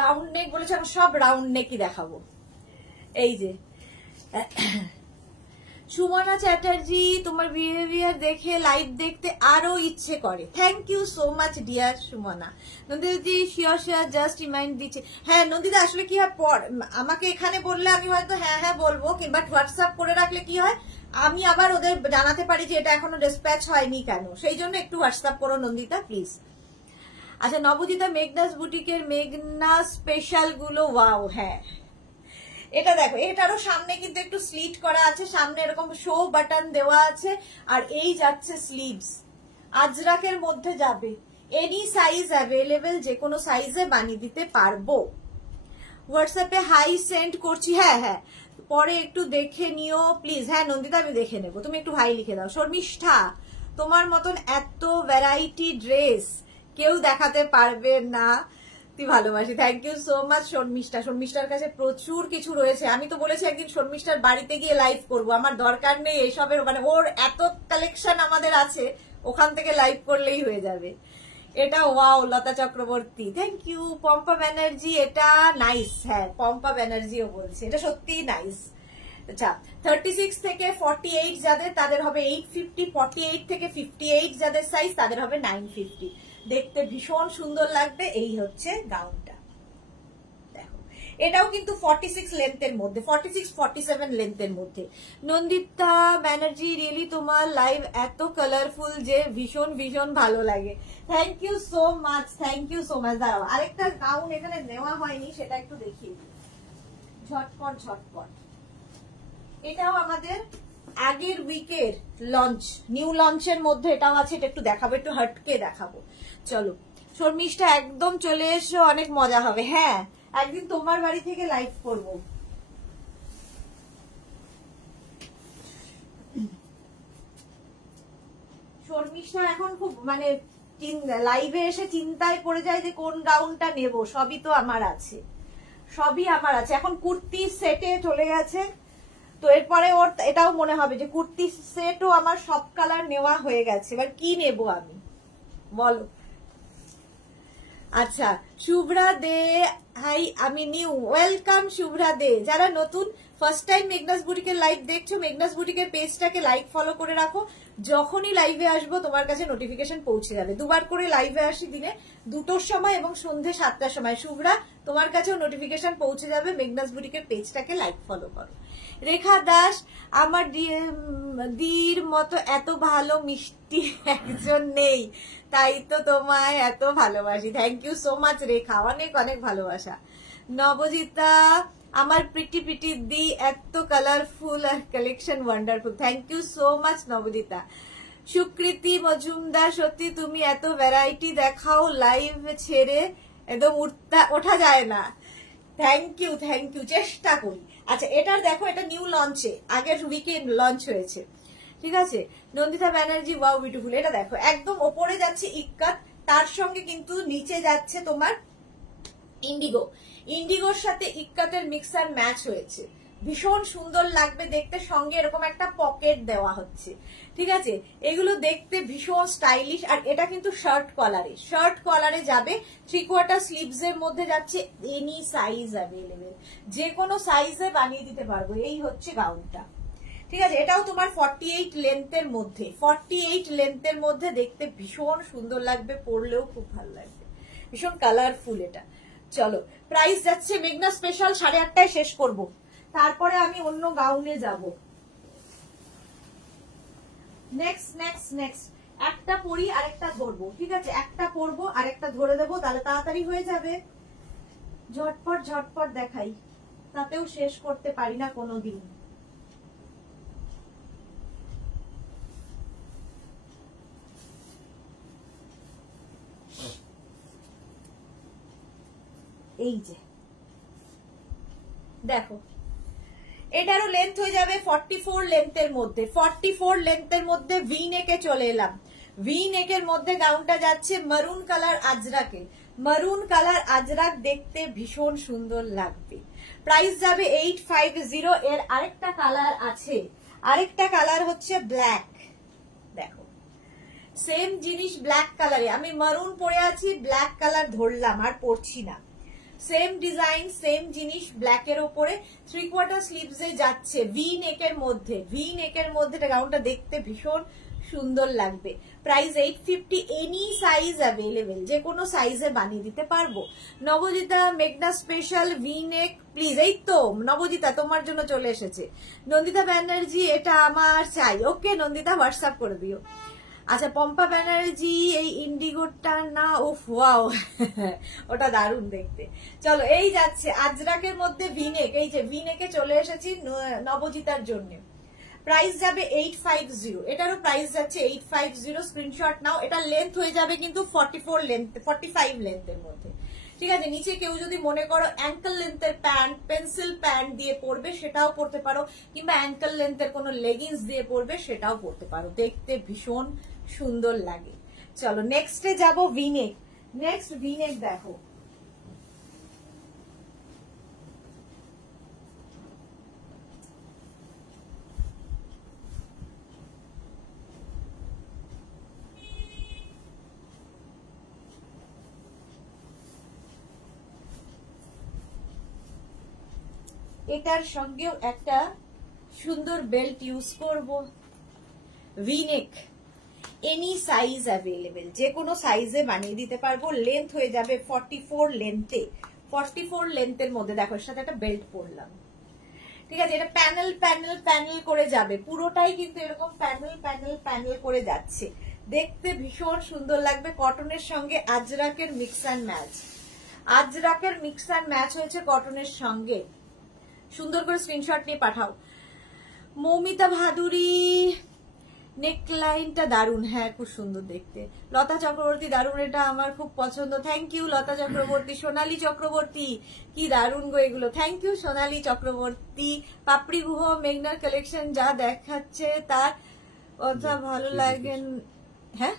রাউন্ড নেক বলেছে, আমি সব রাউন্ড নেকই দেখাবো। এই যে সুমনা চ্যাটার্জি, তোমার বিহেভিয়ার দেখে লাইভ দেখতে আরো ইচ্ছে করে, thank you so much dear Sumana. নন্দিতাজি শিওর জাস্ট রিমাইন্ড দিচ্ছে। হ্যাঁ নন্দিতা, আসলে কি হয়, আমাকে এখানে বললে আমি হয়তো হ্যাঁ হ্যাঁ বলবো, কিংবা হোয়াটসঅ্যাপ করে রাখলে কি হয়, আমি আবার ওদের জানাতে পারি যে এটা এখনো ডিসপ্যাচ হয়নি কেন, সেই জন্য একটু হোয়াটসঅ্যাপ করো নন্দিতা প্লিজ। আচ্ছা নবজিতা, মেঘনাস বুটিকের মেঘনা স্পেশাল গুলো, ওয়াও, হ্যাঁ এটা দেখো, এটারও সামনে কিন্তু একটু স্লিট করা আছে, সামনে এরকম শো বাটন দেওয়া আছে, আর এই যাচ্ছে স্লিভস, আজরাকের মধ্যে যাবে, এনি সাইজ অ্যাভেলেবেল, যে কোনো সাইজে বানিয়ে দিতে পারবো। হোয়াটসঅ্যাপে হাই সেন্ড করছি, হ্যাঁ হ্যাঁ পরে একটু দেখে নিও প্লিজ। হ্যাঁ নন্দিতা আমি দেখে নেবো, তুমি একটু হাই লিখে দাও। শর্মিষ্ঠা, তোমার মতন এত ভ্যারাইটি ড্রেস কেউ দেখাতে পারবে না, সত্যি ভালোবাসি। Thank you so much Sharmistha. শর্মিষ্ঠার কাছে প্রচুর কিছু রয়েছে। আমি তো বলেছি একদিন শর্মিষ্ঠার বাড়িতে গিয়ে লাইভ করব, আমার দরকার নেই এসবের, মানে ওর এত কালেকশন আমাদের আছে, ওখান থেকে লাইভ করলেই হয়ে যাবে। এটা wow Lata Chakraborty, thank you. Pampa Banerjee, এটা নাইস। হ্যাঁ, পম্পা ব্যানার্জিও বলছে এটা সত্যিই নাইস। আচ্ছা, 36 থেকে 48 যাদের, তাদের হবে 850। 48 থেকে 58 যাদের সাইজ, তাদের হবে 950। দেখতে ভীষণ সুন্দর লাগবে। এই হচ্ছে গাউনটা, দেখো এটাও কিন্তু 46 লেন্থের মধ্যে, 46 47 লেন্থের মধ্যে। নন্দিতা ব্যানার্জি, রিয়েলি তোমার লাইভ এত কালারফুল যে ভীষণ ভীষণ ভালো লাগে। Thank you so much, thank you so much. দাঁড়াও, আরেকটা গাউন এখানে নেওয়া হয়নি, সেটা একটু দেখিয়ে দিই। ঝটপট ঝটপট, এটাও আমাদের আগের উইকের লঞ্চ, নিউ লঞ্চের মধ্যে এটাও আছে। এটা একটু দেখাবো, একটু হটকে দেখাবো। চলো শর্মিষ্ঠা, একদম চলে এসো, অনেক মজা হবে। হ্যাঁ, একদিন তোমার বাড়ি থেকে লাইভ করব। শর্মিষ্ঠা এখন খুব মানে লাইভে এসে চিন্তায় পড়ে যায় যে কোন গাউনটা নেব। সবই তো আমার আছে, সবই আমার আছে। এখন কুর্তি সেটে চলে গেছে, তো এরপরে ওর এটাও মনে হবে যে কুর্তি সেটও আমার সব কালার নেওয়া হয়ে গেছে, এবার কি নেব আমি, বলো। আচ্ছা, শুভ্রা দে, হাই, আমি নিউ, ওয়েলকাম শুভ্রা দে। যারা নতুন ফার্স্ট টাইম মেঘনাস বুটিকের লাইভ দেখছো, মেঘনাস বুটিকের পেজটাকে লাইক ফলো করে রাখো। যখনই লাইভে আসবো তোমার কাছে নোটিফিকেশন পৌঁছে যাবে। দুবার করে লাইভে আসি, দিনে 2টোর সময় এবং সন্ধ্যে 7টার সময়। শুভ্রা, তোমার কাছেও নোটিফিকেশন পৌঁছে যাবে। মেঘনাস বুটিকের পেজটাকে লাইক ফলো করো। রেখা দাস, আমার দির মতো এত ভালো মিষ্টি একজন নেই, তাই তো তোমায় এত ভালোবাসি। Thank you so much Rekha, অনেক অনেক ভালোবাসা। নবজিতা, আমার প্রিটি প্রিটি দি, এত কালারফুল আর collection wonderful. Thank you so much Nabajita. Sukriti Majumdar, সত্যি তুমি এত ভ্যারাইটি দেখাও, লাইভ ছেড়ে একদম ওঠা যায় না। থ্যাংক ইউ, থ্যাংক ইউ, চেষ্টা করি। আচ্ছা, এটার দেখো, এটা নিউ লঞ্চে, আগের উইকেন্ড লঞ্চ হয়েছে, ঠিক আছে। Nandita Banerjee, wow beautiful. এটা দেখো, একদম ওপরে যাচ্ছে ইক্কাত, তার সঙ্গে কিন্তু নিচে যাচ্ছে তোমার ইন্ডিগো। ইন্ডিগোর সাথে ইক্কাতের মিক্সার ম্যাচ হয়েছে, ভীষণ সুন্দর লাগবে দেখতে। সঙ্গে এরকম একটা পকেট দেওয়া হচ্ছে, ঠিক আছে। এগুলো দেখতে ভীষণ স্টাইলিশ। আর এটা কিন্তু শার্ট কলারে যাবে। 3/4 স্লিভস এর মধ্যে যাচ্ছে। এনি সাইজ অ্যাভেলেবেল, যে কোনো সাইজে বানিয়ে দিতে পারবো। এই হচ্ছে গাউনটা, ঠিক আছে। এটাও তোমার 48 লেন্থের মধ্যে, 48 লেন্থের মধ্যে দেখতে ভীষণ সুন্দর লাগবে, পরলেও খুব ভালো লাগবে, ভীষণ কালারফুল এটা। চলো, প্রাইস যাচ্ছে মেঘনা স্পেশাল 8:30টায় শেষ করব, তারপরে আমি অন্য গাউনে যাব। নেক্সট একটা পরি আরেকটা ধরবো, ঠিক আছে। একটা পরবো আরেকটা ধরে দেবো, তাহলে তাড়াতাড়ি হয়ে যাবে। ঝটপট ঝটপট দেখাই, তাতেও শেষ করতে পারি না কোনোদিন। এই যে দেখো, এটারও লেন্থ হয়ে যাবে 44 লেন্থের মধ্যে। 44 লেন্থের মধ্যে ভি নেকে চলে এলাম। ভি নেকের মধ্যে গাউনটা যাচ্ছে মারুন কালার আজরাকে। মারুন কালার আজরাক দেখতে ভীষণ সুন্দর লাগবে। প্রাইস যাবে 850। এর আরেকটা কালার আছে, আরেকটা কালার হচ্ছে ব্ল্যাক। দেখো, সেম জিনিস ব্ল্যাক কালারে, আমি মারুন পরে আছি, ব্ল্যাক কালার ধরলাম আর পরছি না। সেম ডিজাইন, সেম জিনিস ব্ল্যাকের ওপরে, 3/4 স্লিভস এ যাচ্ছে, ভি নেকের মধ্যে। ভি নেকের মধ্যে গাউনটা দেখতে ভীষণ সুন্দর লাগবে। প্রাইস 850। এনি সাইজ অ্যাভেলেবেল, যে কোনো সাইজে বানিয়ে দিতে পারবো। নবজিতা, মেঘনা স্পেশাল ভি নেক প্লিজ। এই তো নবজিতা, তোমার জন্য চলে এসেছে। নন্দিতা ব্যানার্জি, এটা আমার চাই। ওকে নন্দিতা, হোয়াটসঅ্যাপ করে দিও। আচ্ছা, পম্পা ব্যানার্জি, এই ইন্ডিগোটা না, ওফ ওয়াও, ওটা দারুণ দেখতে। চলো, এই যাচ্ছে আজরাকের মধ্যে ভিনেক। এই যে ভিনেকে চলে এসেছি নবজিতার জন্য। প্রাইস যাবে 850। এটারও প্রাইস যাচ্ছে 850। স্ক্রিনশট নাও। এটা লেন্থ হয়ে যাবে কিন্তু 45 লেন্থের মধ্যে, ঠিক আছে। নিচে কেউ যদি মনে করো অ্যাঙ্কেল লেন্থের প্যান্ট, পেন্সিল প্যান্ট দিয়ে পরবে, সেটাও পরতে পারো, কিংবা অ্যাঙ্কেল লেন্থের কোনো লেগিংস দিয়ে পরবে, সেটাও পরতে পারো, দেখতে ভীষণ সুন্দর লাগে। চলো নেক্সটে যাবো ভিনেক। নেক্সট ভিনেক দেখো, এটার সঙ্গেও একটা সুন্দর বেল্ট ইউজ করব, ভি-নেক, এনি সাইজ অ্যাভেলেবেল, যে কোনো সাইজে বানিয়ে দিতে পারবো। লেন্থ হয়ে যাবে 44 লেন্থে, 44 লেন্থের মধ্যে। দেখো এর সাথে একটা বেল্ট পরলাম, ঠিক আছে। এটা প্যানেল প্যানেল প্যানেল করে যাবে, পুরোটাই কিন্তু এরকম প্যানেল প্যানেল প্যানেল করে যাচ্ছে, দেখতে ভীষণ সুন্দর লাগবে। কটনের সঙ্গে আজরাকের মিক্স অ্যান্ড ম্যাচ, আজরাকের মিক্স অ্যান্ড ম্যাচ হয়েছে কটনের সঙ্গে। সুন্দর করে স্ক্রিনশট নিয়ে পাঠাও। মৌমিতা ভাদুরী, নেকলাইনটা দারুন, হ্যাঁ খুব সুন্দর দেখতে। লতা চক্রবর্তী, দারুন, এটা আমার খুব পছন্দ, থ্যাংক ইউ লতা চক্রবর্তী। সোনালী চক্রবর্তী, কি দারুন গো এগুলো, থ্যাংক ইউ সোনালী চক্রবর্তী। পাপড়ি গুহ, মেঘনার কালেকশন যা দেখাচ্ছে তার কথা ভালো লাগে, হ্যাঁ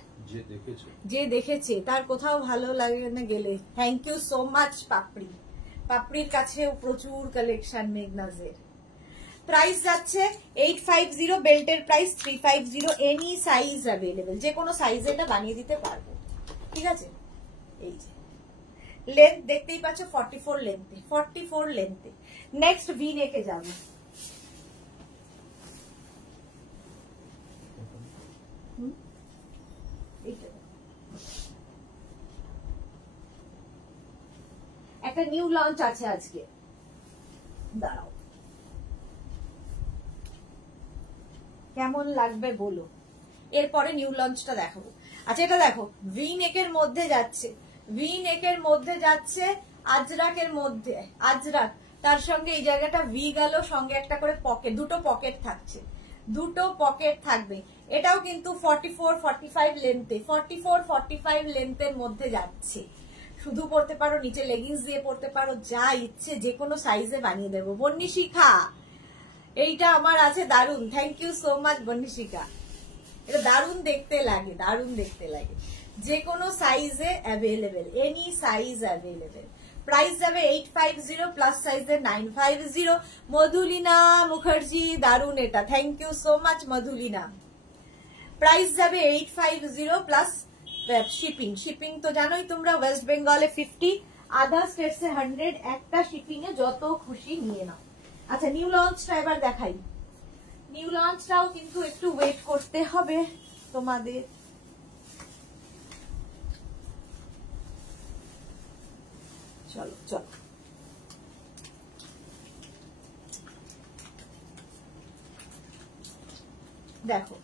যে দেখেছে তার কোথাও ভালো লাগে না গেলে। থ্যাংক ইউ সো মাচ পাপড়ি, পাপড়ির কাছেও প্রচুর কালেকশন মেঘনাজের। প্রাইস যাচ্ছে 850, বেল্টের প্রাইস 350, এনি সাইজ অ্যাভেলেবেল, যে কোনো সাইজে এটা বানিয়ে দিতে পারবো, ঠিক আছে। এই যে লেন্থ দেখতেই পাচ্ছ 44 লেন্থে, 44 লেন্থে। নেক্সট ভি নেকে যাবো। একটা নিউ লঞ্চ আছে আজকে, দাঁড়াও কেমন লাগবে বলো, এরপরে নিউ লঞ্চটা দেখাবো। আচ্ছা এটা দেখো, ভি নেকের মধ্যে যাচ্ছে, ভি নেকের মধ্যে যাচ্ছে, আজরাকের মধ্যে, আজরাক, তার সঙ্গে এই জায়গাটা ভি গেল, সঙ্গে একটা করে পকেট, দুটো পকেট থাকছে, দুটো পকেট থাকবে। এটাও কিন্তু 44 45 লেন্থে, 44 45 লেন্থের মধ্যে যাচ্ছে। শুধু পড়তে পারো, নিচে লেগিংস দিয়ে পড়তে পারো, যা ইচ্ছে যে কোনো সাইজে বানিয়ে দেবো। বন্নি শিখা, এইটা আমার আছে, দারুন, থ্যাংক ইউ সো মাচ বন্নি শিখা। এটা দারুন দেখতে লাগে, দারুন দেখতে লাগে, যে কোনো সাইজে available, any size available. Price যাবে 850, প্লাস সাইজের 950। মধুলিনা মুখার্জি, দারুন এটা, thank you so much Madhulina. Price যাবে 850 প্লাস শিপিং, শিপিং তো জানোই তোমরা, ওয়েস্ট বেঙ্গলে 50, আদার স্টেটসে 100, একটা শিপিং এ যত খুশি নিয়ে নাও। আচ্ছা নিউ লঞ্চটা এবার দেখাই, নিউ লঞ্চটাও কিন্তু একটু ওয়েট করতে হবে তোমাদের। চলো চলো দেখো,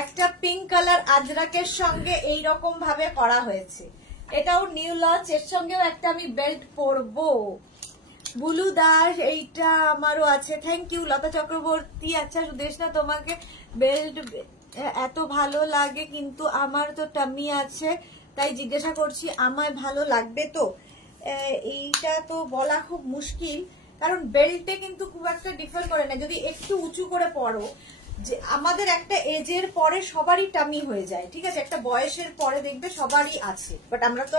একটা পিঙ্ক কালার আজরাকের সঙ্গে এইরকম ভাবে করা হয়েছে, এটাও নিউ লঞ্চ, এর সঙ্গেও একটা আমি বেল্ট পরবো। বুলু দাস, এইটা আমারও আছে, থ্যাংক ইউ লতা চক্রবর্তী। আচ্ছা সুদেশনা, তোমাকে বেল্ট এত ভালো লাগে কিন্তু আমার তো টামি আছে, তাই জিজ্ঞাসা করছি আমায় ভালো লাগবে তো। এইটা তো বলা খুব মুশকিল, কারণ বেল্টে কিন্তু খুব একটা ডিফার করে না, যদি একটু উঁচু করে পরো। যে আমাদের একটা এজের পরে সবারই টামি হয়ে যায়, ঠিক আছে, একটা বয়সের পরে দেখবে সবারই আছে, বাট আমরা তো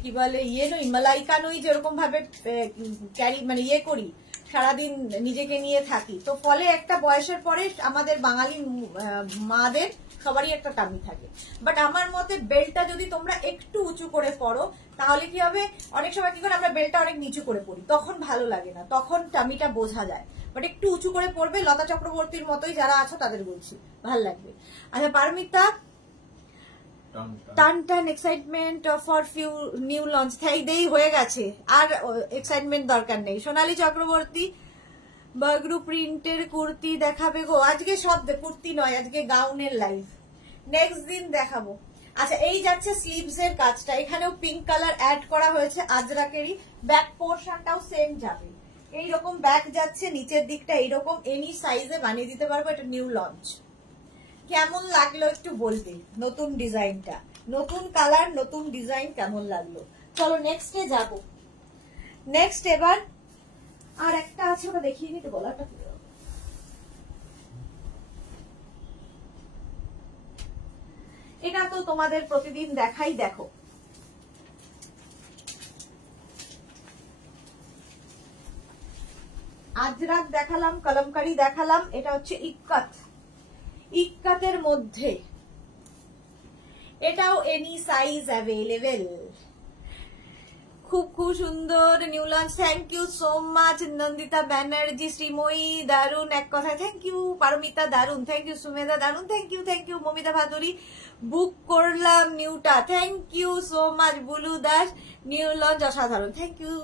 কি বলে ইয়ে নই, মালাইকা নই, যেরকম ভাবে ক্যারি মানে ইয়ে করি, সারাদিন নিজেকে নিয়ে থাকি, তো ফলে একটা বয়সের পরে আমাদের বাঙালি মাদের সবারই একটা টামি থাকে। বাট আমার মতে বেল্টটা যদি তোমরা একটু উঁচু করে পরো, তাহলে কি হবে, অনেক সময় কি করে আমরা বেল্টটা অনেক নিচু করে পরি, তখন ভালো লাগে না, তখন টামিটা বোঝা যায়। বাট একটু উঁচু করে পড়বে, লতা চক্রবর্তীর মতোই যারা আছো তাদের বলছি, ভাল লাগবে। আচ্ছা পারমিতা, টান টান excitement for few new launch, দেই হয়ে গেছে, আর এক্সাইটমেন্ট দরকার নেই। সোনালী চক্রবর্তী, বাগরু প্রিন্টের কুর্তি দেখাবে গো, আজকে সব কুর্তি নয়, আজকে গাউনের লাইভ, নেক্সট দিন দেখাবো। আচ্ছা এই যাচ্ছে স্লিভস এর কাজটা, এখানেও পিঙ্ক কালার অ্যাড করা হয়েছে আজরাকেরই, ব্যাক পোর্শনটাও সেম যাবে, এইরকম ব্যাক যাচ্ছে, নিচের দিকটা এইরকম, এনি সাইজে বানিয়ে দিতে পারবো। এটা নিউ লঞ্চ, কেমন লাগলো একটু বলবে, নতুন ডিজাইনটা, নতুন কালার নতুন ডিজাইন কেমন লাগলো। চলো নেক্সটে যাব। নেক্সট এবার আর একটা আছে, ওটা দেখিয়ে নিতে বলাটা, এটা তো তোমাদের প্রতিদিন দেখাই, দেখো আজরাক দেখালাম, কলমকারি দেখালাম, এটা হচ্ছে ইক্কাত, ইক্কাতের মধ্যে, এটাও এনি সাইজ অ্যাভেলেবেল, খুব খুব সুন্দর new launch, thank you so much. Nandita Banerjee, Srimoyee দারুন, এক কথায় থ্যাংক ইউ। পারমিতা দারুন, থ্যাংক ইউ। সুমেধা দারুন, thank you. Momita Bhaduri, book করলাম নিউটা, thank you so much. Bulu Das, new launch অসাধারণ, thank you.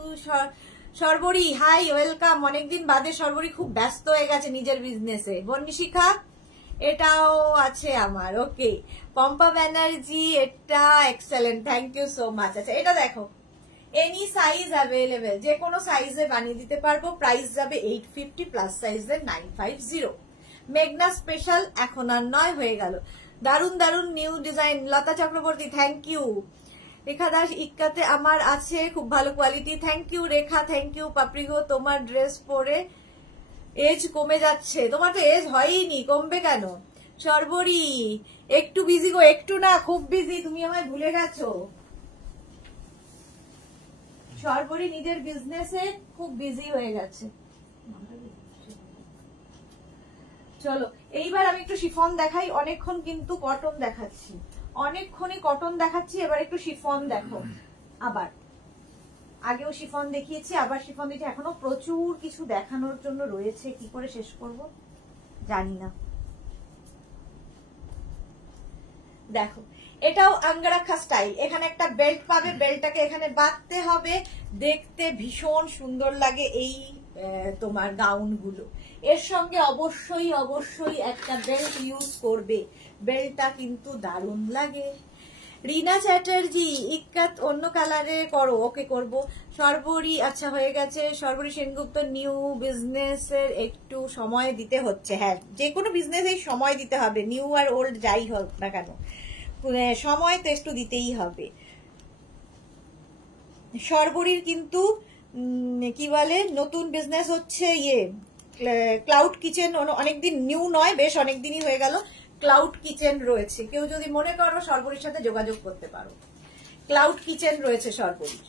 Sarbari hi, welcome. অনেকদিন বাদে সর্বরী খুব ব্যস্ত হয়ে গেছে নিজের বিজনেসে। বর্ণিশিখা, এটাও আছে আমার, ওকে। পম্পা ব্যানার্জি, এটা excellent, thank you so much. আচ্ছা এটা দেখো, এনি সাইজ অ্যাভেলেবেল, যে কোনো সাইজে বানিয়ে দিতে পারবো। প্রাইস যাবে 850, প্লাস সাইজের 950। মেঘনা স্পেশাল এখন আর নয়, হয়ে গেল। দারুন দারুন new design. Lata Chakraborty, thank you. Rekha Das, ইক্কাতে আমার আছে, খুব ভালো quality, thank you Rekha, thank you. পাপড়িগো, তোমার ড্রেস পরে এজ কমে যাচ্ছে। তোমার তো এজ হয়নি, কমবে কেন? সর্বরী, একটু বিজি গো, একটু না খুব বিজি, তুমি আমায় ভুলে গেছো। সর্বরী নিজের বিজনেসে খুব বিজি হয়ে গেছে। চলো এইবার আমি একটু শিফন দেখাই, অনেকক্ষণ কিন্তু কটন দেখাচ্ছি, অনেকক্ষণই কটন দেখাচ্ছি, এবার একটু শিফন দেখো। আবার আগেও শিফন দেখিয়েছি, আবার শিফন দিচ্ছি, এখনো প্রচুর কিছু দেখানোর জন্য রয়েছে, কি করে শেষ করব জানি না। দেখো এটাও আঙ্গারাখা স্টাইল, এখানে একটা বেল্ট পাবে, বেল্টটাকে এখানে বাঁধতে হবে, দেখতে ভীষণ সুন্দর লাগে এই তোমার গাউন গুলো। এর সঙ্গে অবশ্যই অবশ্যই একটা বেল্ট ইউজ করবে, বেল্টটা কিন্তু দারুণ লাগে। রিনা চ্যাটার্জি, ইক্কাত অন্য কালারে করো, ওকে করব। সর্বরী, আচ্ছা হয়ে গেছে। সর্বরী সেনগুপ্ত, নিউ বিজনেসের একটু সময় দিতে হচ্ছে। হ্যাঁ, যে কোনো বিজনেসেই সময় দিতে হবে, নিউ আর ওল্ড যাই হোক না কেন, সময় তো একটু দিতেই হবে। সর্বরীর কিন্তু কি বলে, নতুন বিজনেস হচ্ছে ইয়ে ক্লাউড কিচেন, অনেকদিন নিউ নয়, বেশ অনেকদিনই হয়ে গেল। ক্লাউড কিচেন রয়েছে, কেউ যদি মনে করো সর্বরীর সাথে যোগাযোগ করতে পারো। ক্লাউড কিচেন রয়েছে সর্বরীর।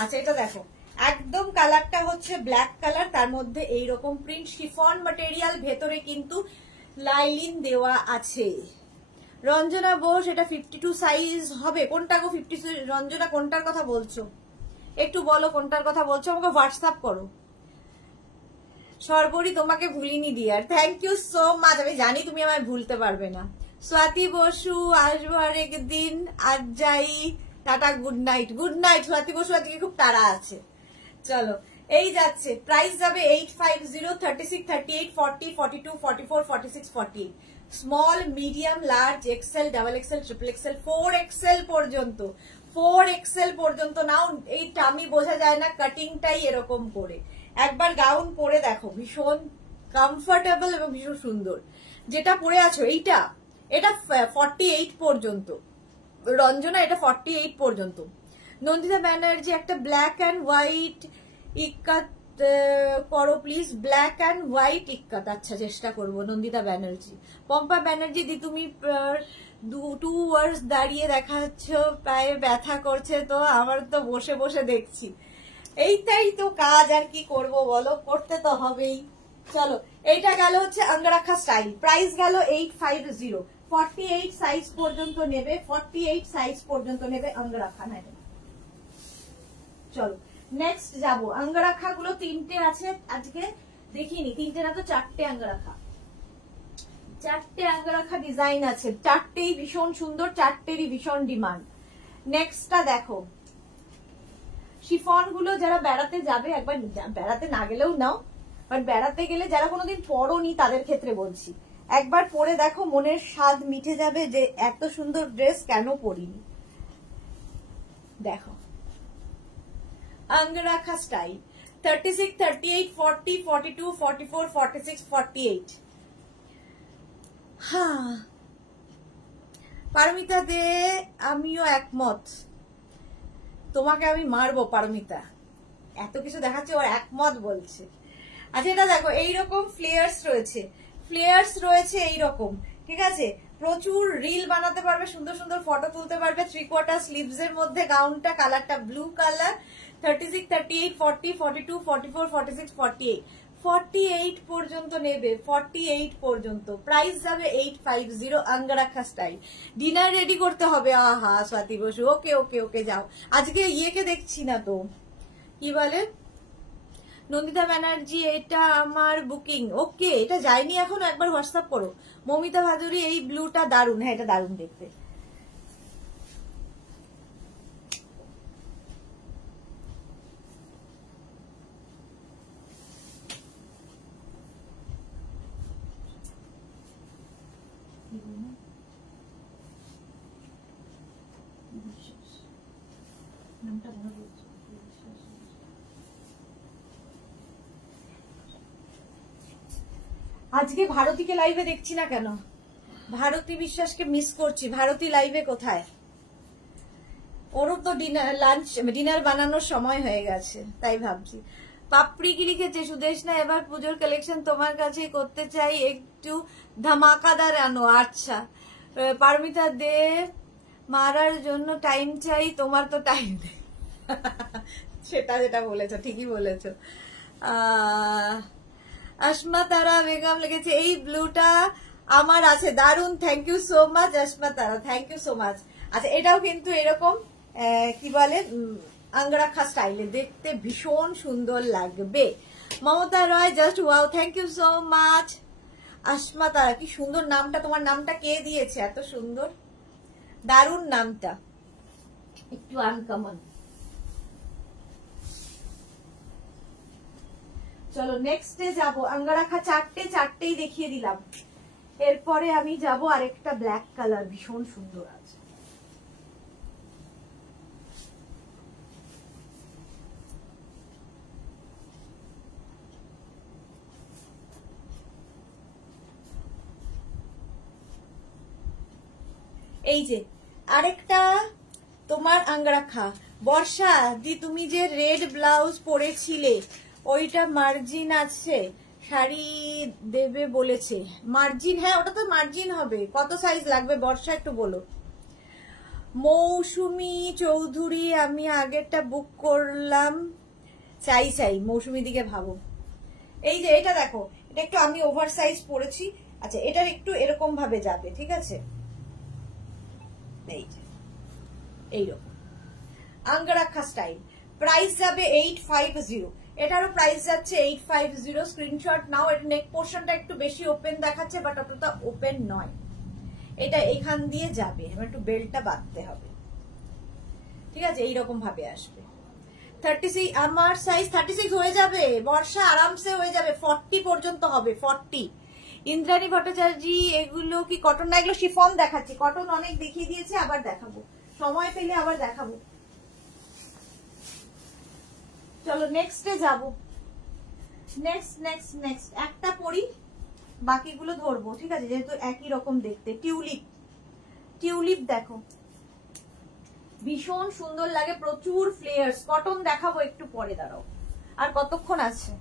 আচ্ছা এটা দেখো, একদম কালারটা হচ্ছে ব্ল্যাক কালার, তার মধ্যে এইরকম প্রিন্ট, শিফন ম্যাটেরিয়াল, ভেতরে কিন্তু লাইলিন দেওয়া আছে। রঞ্জনা বোস, এটা 52 সাইজ হবে, কোনটা গো 52? রঞ্জনা কোনটার কথা বলছো একটু বলো, কোনটার কথা বলছো, আমাকে হোয়াটসঅ্যাপ করো। সর্বরী, তোমাকে ভুলিনি dear, thank you so much. আমি জানি তুমি আমায় ভুলতে পারবে না। স্বাতি বসু, আসবো আর একদিন, আজ যাই, tata, good night. Good night Swati Basu, আজকে খুব তাড়া আছে। চলো এই যাচ্ছে, প্রাইস যাবে 850, 36, 38, 40, 42, 44, 46, 48। Small, medium, large, XL, double XL, triple XL, 4XL পর্যন্ত, 4XL পর্যন্ত নাও। এই টামি বোঝা যায় না, কাটিংটাই এরকম করে। একবার গাউন পরে দেখো, ভীষণ কমফোর্টেবল এবং ভীষণ সুন্দর। যেটা পরে আছো এইটা, এটা 48 পর্যন্ত। রঞ্জনা, এটা 48 পর্যন্ত। নন্দিতা ব্যানার্জি, একটা ব্ল্যাক অ্যান্ড হোয়াইট ইক্কাত করো প্লিজ, ব্ল্যাক অ্যান্ড হোয়াইট ইক্কাত। আচ্ছা চেষ্টা করবো। নন্দিতা ব্যানার্জি। পম্পা ব্যানার্জি, দি তুমি 2 আওয়ার্স দাঁড়িয়ে দেখাচ্ছ, পায়ে ব্যথা করছে, তো আমার তো বসে বসে দেখছি। এইটাই তো কাজ, আর কি করব বলো, করতে তো হবেই। চলো এইটা গেল হচ্ছে আঙ্গারাখা স্টাইল, প্রাইস গেল 850। 48 সাইজ পর্যন্ত নেবে, 48 সাইজ পর্যন্ত নেবে আঙ্গারাখা নেবে। চলো নেক্সট যাবো। আঙ্গারাখা গুলো 3টে আছে, আজকে দেখিনি, 3টে না তো 4টে আঙ্গারাখা, 4টে আঙ্গারাখা ডিজাইন আছে, 4টেই ভীষণ সুন্দর, 4টেরই ভীষণ ডিমান্ড। নেক্সটটা দেখো, শিফন গুলো যারা বেড়াতে যাবে, একবার বেড়াতে না গেলেও নাও, বাট বেড়াতে গেলে যারা কোনোদিন পরোনি তাদের ক্ষেত্রে বলছি, একবার পরে দেখো, মনের স্বাদ মিটে যাবে যে এত সুন্দর ড্রেস কেন পরিনি। দেখো আঙ্গারাখা স্টাইল, 36, 38, 40, 42, 44, 46, 48। হ্যাঁ পারমিতা দে, আমিও একমত, তোমাকে আমি মারবো পারমিতা, এত কিছু দেখাচ্ছে, ওর একমত বলছে। আচ্ছা এটা দেখো, এইরকম ফ্লেয়ার্স রয়েছে, ফ্লেয়ার্স রয়েছে এইরকম, ঠিক আছে। প্রচুর রিল বানাতে পারবে, সুন্দর সুন্দর ফটো তুলতে পারবে। 3/4 স্লিভস এর মধ্যে গাউনটা, কালারটা ব্লু কালার। 36, 38, 40, 42, 44, 46, 48। 48 পর্যন্ত নেবে, 48 পর্যন্ত। প্রাইস যাবে 850, আঙ্গারাখা স্টাইল। ডিনার রেডি করতে হবে। আহা স্বাতি বসু, ওকে ওকে ওকে যাও। আজকে ইয়েকে দেখছি না তো, কি বলে, নন্দিতা ব্যানার্জি, এটা আমার বুকিং। ওকে, এটা যায়নি এখনো, একবার হোয়াটসঅ্যাপ করো। মমিতা ভাদুরী, এই ব্লুটা দারুন। হ্যাঁ, এটা দারুন দেখতে। আজকে ভারতীকে লাইভে দেখছি না কেন? ভারতী বিশ্বাসকে মিস করছি। ভারতী লাইভে কোথায়? ওরও তো ডিনার বানানোর সময় হয়ে গেছে, তাই ভাবছি। পাপড়ি কি লিখেছে, সুদেশ না এবার পুজোর কালেকশন তোমার কাছে করতে চাই, একটু ধামাকাদার আনো। আচ্ছা, পারমিতা দে, মারার জন্য টাইম চাই, তোমার তো টাইম নেই। সেটা যেটা বলেছো, ঠিকই বলেছো। আসমা তারা বেগম লিখেছে, এই ব্লুটা আমার আছে, দারুন, thank you so much Asma Tara, thank you so much. আচ্ছা, এটাও কিন্তু এরকম কি বলে, আঙ্গারাখা স্টাইলে, দেখতে ভীষণ সুন্দর লাগবে। Mamata Roy, just wow, thank you so much. Asma Tara, কি সুন্দর নামটা, তোমার নামটা কে দিয়েছে এত সুন্দর, দারুন নামটা, একটু আনকমন। চলো নেক্সটে যাবো। আঙ্গারাখা চারটেই দেখিয়ে দিলাম। এরপরে আমি যাব আরেকটা ব্ল্যাক কালার, ভীষণ সুন্দর আছে। এই যে আরেকটা তোমার আঙ্গারাখা। বর্ষা দি, তুমি যে রেড ব্লাউজ পরেছিলে ওইটা মার্জিন আছে, শাড়ি দেবে বলেছে। মার্জিন? হ্যাঁ, ওটা তো মার্জিন হবে। কত সাইজ লাগবে বর্ষা, একটু বলো। মৌসুমি চৌধুরী, আমি আগেরটা বুক করলাম, চাই। মৌসুমি দিকে ভাবো। এই যে এটা দেখো, এটা একটু আমি ওভার সাইজ পরেছি। আচ্ছা, এটার একটু এরকম ভাবে যাবে, ঠিক আছে? এই যে এইরকম আঙ্গারাখা স্টাইল। প্রাইস যাবে 850। এটারও প্রাইস যাচ্ছে 850। স্ক্রিনশট নাও। এটা নেক পোর্শনটা একটু বেশি ওপেন দেখাচ্ছে, বাট অতটা ওপেন নয়। এটা এখান দিয়ে যাবে, এবার একটু বেল্টটা বাঁধতে হবে, ঠিক আছে? এইরকম ভাবে আসবে। 36, আমার সাইজ 36 হয়ে যাবে বর্ষা, আরামসে হয়ে যাবে। 40 পর্যন্ত হবে, 40। ইন্দ্রাণী ভট্টাচার্য, এগুলো কি কটন না? এগুলো শিফন দেখাচ্ছি। কটন অনেক দেখিয়ে দিয়েছে, আবার দেখাবো, সময় পেলে আবার দেখাবো। চলো নেক্সটে যাব। নেক্সট একটা পরি, বাকিগুলো ধরবো, ঠিক আছে? যেহেতু একই রকম দেখতে। টিউলিপ দেখো, ভীষণ সুন্দর লাগে, প্রচুর ফ্লেয়ার্স। কটন দেখাবো একটু পরে, দাঁড়াও। আর কতক্ষণ আছে?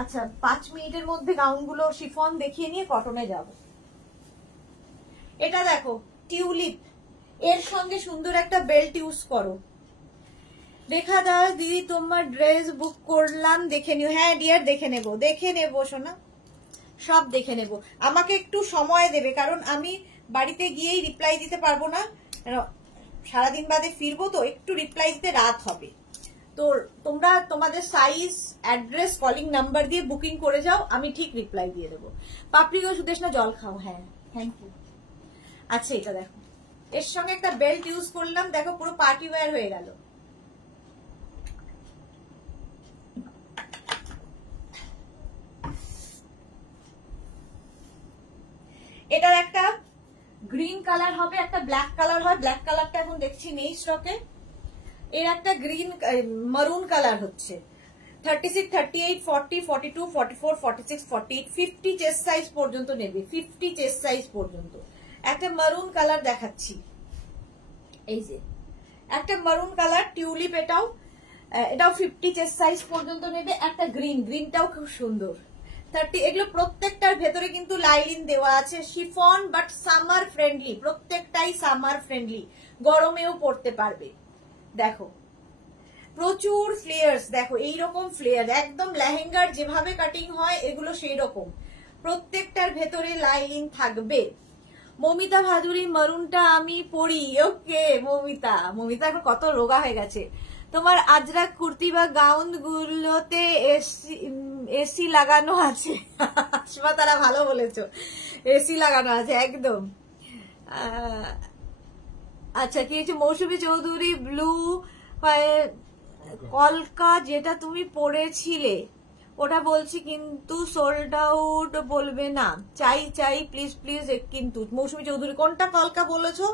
আচ্ছা, 5 মিনিটের মধ্যে গাউনগুলো শিফন দেখিয়ে নিয়ে কটনে যাব। এটা দেখো টিউলিপ, এর সঙ্গে সুন্দর একটা বেল্ট ইউজ করো। রেখা দাস দিদি, তোমার ড্রেস বুক করলাম, দেখে নিও। হ্যাঁ ডিয়ার, দেখে নেবো সোনা, সব দেখে নেব। আমাকে একটু সময় দেবে, কারণ আমি বাড়িতে গিয়েই রিপ্লাই দিতে পারবো না, সারাদিন বাদে ফিরবো, তো একটু রিপ্লাই দিতে রাত হবে। তো তোমরা তোমাদের সাইজ, অ্যাড্রেস, কলিং নাম্বার দিয়ে বুকিং করে যাও, আমি ঠিক রিপ্লাই দিয়ে দেবো। পাপড়ি ও সুদেশ না, জল খাও। হ্যাঁ, থ্যাংক ইউ। আচ্ছা, এটা দেখো, এর সঙ্গে একটা বেল্ট ইউজ করলাম, দেখো পুরো পার্টি ওয়্যার হয়ে গেল। এটার একটা গ্রিন কালার হবে, একটা ব্ল্যাক কালার হয়। ব্ল্যাক কালারটা এখন দেখছি নেই স্টকে। এর একটা গ্রিন মারুন কালার হচ্ছে। 36, 38, 40, 42, 44, 46, 48, 50 চেস্ট সাইজ পর্যন্ত নেবে। 50 চেস্ট সাইজ পর্যন্ত একটা মারুন কালার দেখাচ্ছি। এই যে একটা মারুন কালার টিউলিপ, এটাও 50 চেস্ট সাইজ পর্যন্ত নেবে। একটা গ্রিনটাও খুব সুন্দর। 30, এগুলো প্রত্যেকটার ভেতরে কিন্তু লাইলিন দেওয়া আছে। শিফন, বাট সামার ফ্রেন্ডলি, প্রত্যেকটাই সামার ফ্রেন্ডলি, গরমেও পরতে পারবে। দেখো প্রচুর ফ্লেয়ার্স, দেখো এইরকম ফ্লেয়ার, একদম লেহেঙ্গার যেভাবে কাটিং হয় এগুলো সেই রকম, প্রত্যেকটার ভেতরে লাইনিং থাকবে। মমিতা ভাদুরী, মারুনটা আমি পরি। ওকে মমিতা, মমিতা এখন কত রোগা হয়ে গেছে। তোমার আজরাক কুর্তি বা গাউন গুলোতে এসি লাগানো আছে। তারা ভালো বলেছো, এসি লাগানো আছে একদম। আচ্ছা কি হচ্ছে, মৌসুমী চৌধুরী ব্লু কলকা যেটা তুমি পড়েছিলে ওটা বলছি, কিন্তু সোল্ড আউট বলবে না, চাই চাই প্লিজ প্লিজ। কিন্তু মৌসুমী চৌধুরী কোনটা কলকা বলেছো,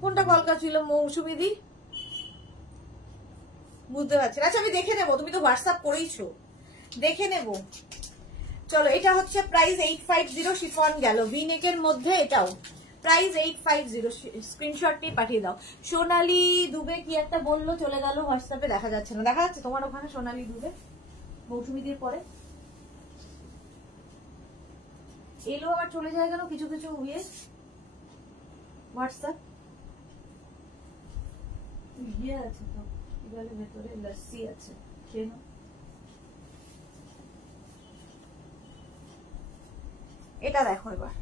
কোনটা কলকা ছিল মৌসুমী দি, বুঝতে পারছি। আচ্ছা আমি দেখে নেবো, তুমি তো হোয়াটসঅ্যাপ করেইছো, দেখে নেব। চলো এটা হচ্ছে প্রাইস 850 শিফন গেল, ভি নেকের মধ্যে এটাও প্রাইস 850, স্ক্রিনশট নিয়ে পাঠিয়ে দাও। সোনালী দুবে কি একটা বললো, চলে গেল হোয়াটসঅ্যাপে, দেখা যাচ্ছে না। দেখা যাচ্ছে তোমার ওখানে সোনালী দুবে মৌসুমীদের পরে এলো আবার চলে যায় কেন কিছু কিছু ইয়ে হোয়াটসঅ্যাপ ইয়ে আছে তো, এবারে ভেতরে লস্যি আছে, খেয়ে নাও। এটা দেখো এবার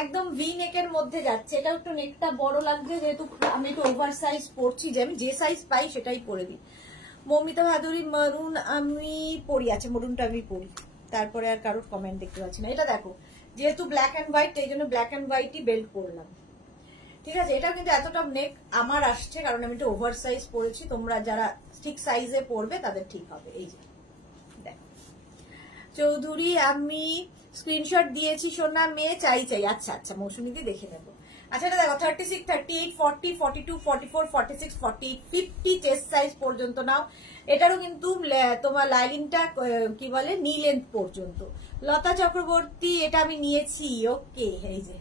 একদম ভি নেকের মধ্যে যাচ্ছে, এটা একটু নেকটা বড় লাগছে যেহেতু আমি একটু ওভার সাইজ পরছি, যে আমি যে সাইজ পাই সেটাই পরে দিই। মমিতা ভাদুরী মারুন আমি পরি, আছে মরুনটা আমি পরি, তারপরে আর কারোর কমেন্ট দেখতে পাচ্ছি না। এটা দেখো যেহেতু ব্ল্যাক অ্যান্ড হোয়াইট, এই জন্য ব্ল্যাক অ্যান্ড হোয়াইটই বেল্ট পরলাম, ঠিক আছে। এটা কিন্তু এতটা নেক আমার আসছে কারণ আমি একটু ওভার সাইজ পরেছি, তোমরা যারা ঠিক সাইজে পরবে তাদের ঠিক হবে। এই যে দেখো চৌধুরী আমি স্ক্রিনশট দিয়েছি, সোনা মেয়ে চাই চাই। আচ্ছা আচ্ছা মৌসুমী দিয়ে দেখে নেবো। আচ্ছা এটা দেখো 36, 38, 40, 42, 44, 46, 48, 50 চেস্ট সাইজ পর্যন্ত নাও। এটারও কিন্তু তোমার লাইনিংটা কি বলে নি লেন্থ পর্যন্ত। লতা চক্রবর্তী এটা আমি নিয়েছি, ওকে। এই যে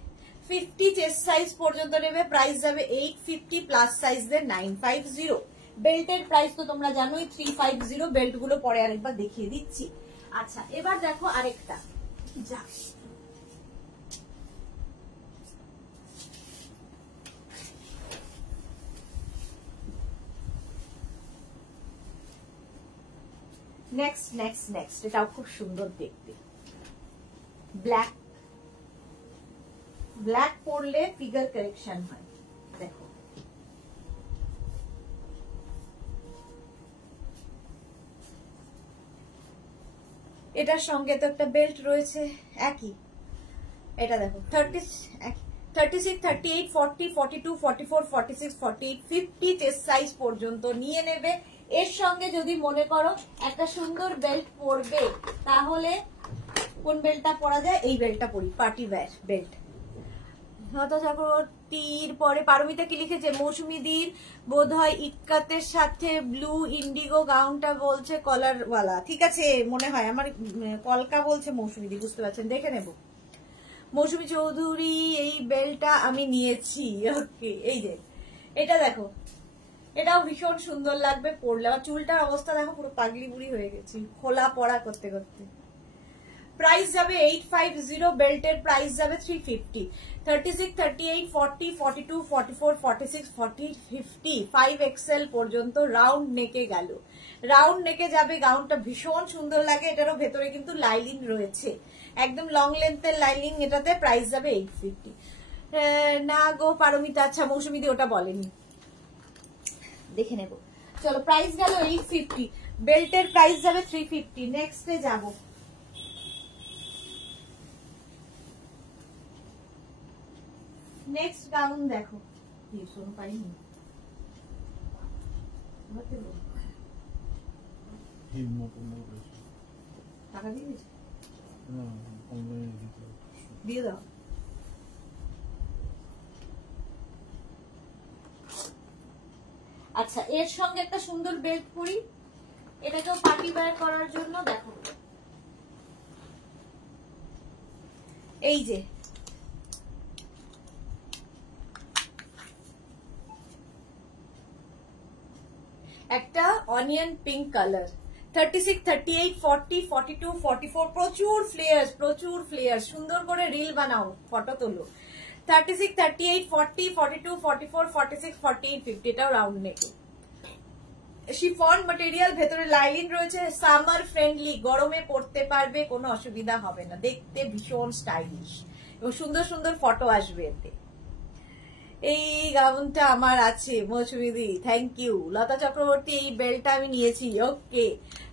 50 চেস্ট সাইজ পর্যন্ত নেবে, প্রাইস যাবে 850, প্লাস সাইজদের 950। বেল্টের প্রাইস তো তোমরা জানোই 350, বেল্ট গুলো পরে আরেকবার দেখিয়ে দিচ্ছি। আচ্ছা এবার দেখো আরেকটা, যা নেক্সট নেক্সট নেক্সট, এটাও খুব সুন্দর দেখতে, ব্ল্যাক, ব্ল্যাক পরলে ফিগার কারেকশন হয়। দেখো এটার সঙ্গে তো একটা বেল্ট রয়েছে একই, এটা দেখো 36, 38, 40, 42, 44, 46, 48, 50 চেস্ট সাইজ পর্যন্ত নিয়ে নেবে। এর সঙ্গে যদি মনে করো একটা সুন্দর বেল্ট পরবে, তাহলে কোন বেল্টটা পরা যায়, এই বেল্টটা পরি, পার্টি ওয়্যার বেল্ট। লতা চক্রবর্তীর পরে পারমিতা কি লিখেছে, মৌসুমীদির বোধ হয় ইক্কাতের সাথে ব্লু ইন্ডিগো গাউনটা বলছে কলারওয়ালা, ঠিক আছে মনে হয় আমার কলকা বলছে মৌসুমীদি, বুঝতে পারছেন, দেখে নেব। মৌসুমী চৌধুরী এই বেল্টটা আমি নিয়েছি, ওকে। এই যে এটা দেখো, এটাও ভীষণ সুন্দর লাগবে পরলে। আমার চুলটার অবস্থা দেখো, পুরো পাগলি বুড়ি হয়ে গেছি খোলা পড়া করতে করতে। প্রাইস যাবে 850, বেল্টের প্রাইস যাবে 350। 36, 38, 40, 42, 44, 46, 40, 50, 5XL পর্যন্ত রাউন্ড নেকে গেল। রাউন্ড নেকে যাবে, গাউনটা ভীষণ সুন্দর লাগে। এটারও ভেতরে কিন্তু লাইনিং রয়েছে, একদম লং লেন্থের লাইনিং। এটাতে প্রাইস যাবে 850। না গো পারমিতা, আচ্ছা মৌসুমী দি ওটা বলেনি, দেখে নেব। চলো প্রাইস গেল 850, বেল্টের প্রাইস যাবে 350। নেক্সটে যাব, নেক্সট গাউন দেখো, ভীষণ পাইনি টাকা দিয়ে দিয়েছে, দিয়ে দাও। আচ্ছা এর সঙ্গে একটা সুন্দর বেল্ট পরি, এটাকেও পার্টি ওয়্যার করার জন্য। দেখো এই যে একটা অনিয়ন পিঙ্ক কালার, 36, 38, 40, 42, 44, প্রচুর ফ্লেয়ার্স, প্রচুর ফ্লেয়ার্স। সুন্দর করে রিল বানাও, ফটো তোলো। 36, 38, 40, 42, 44, 46, 48, 50 এটাও রাউন্ড নেক। শিফন ম্যাটেরিয়াল, ভেতরে লাইলিন রয়েছে, সামার ফ্রেন্ডলি, গরমে পড়তে পারবে, কোনো অসুবিধা হবে না, দেখতে ভীষণ স্টাইলিশ এবং সুন্দর সুন্দর ফটো আসবে এতে। এই গাউনটা আমার আছে মৌসুমিদি, থ্যাংক ইউ। লতা চক্রবর্তী, এই বেল্টটা আমি নিয়েছি, ওকে।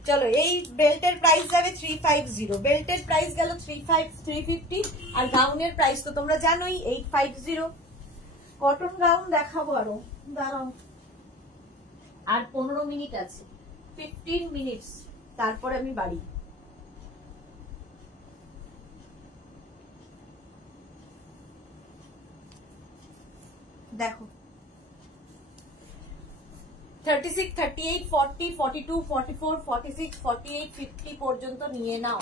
চলো, এই বেল্টের প্রাইস যাবে 350, বেল্টের প্রাইস গেল 350, আর গাউনের প্রাইস তো তোমরা জানোই 850। কটন গাউন দেখাবো আরো, দাঁড়াও, আর 15 মিনিট আছে, 15 মিনিটস, তারপর আমি বাড়ি। দেখো 36, 38, 40, 42, 44, 46, 48, 50 পর্যন্ত নিয়ে নাও।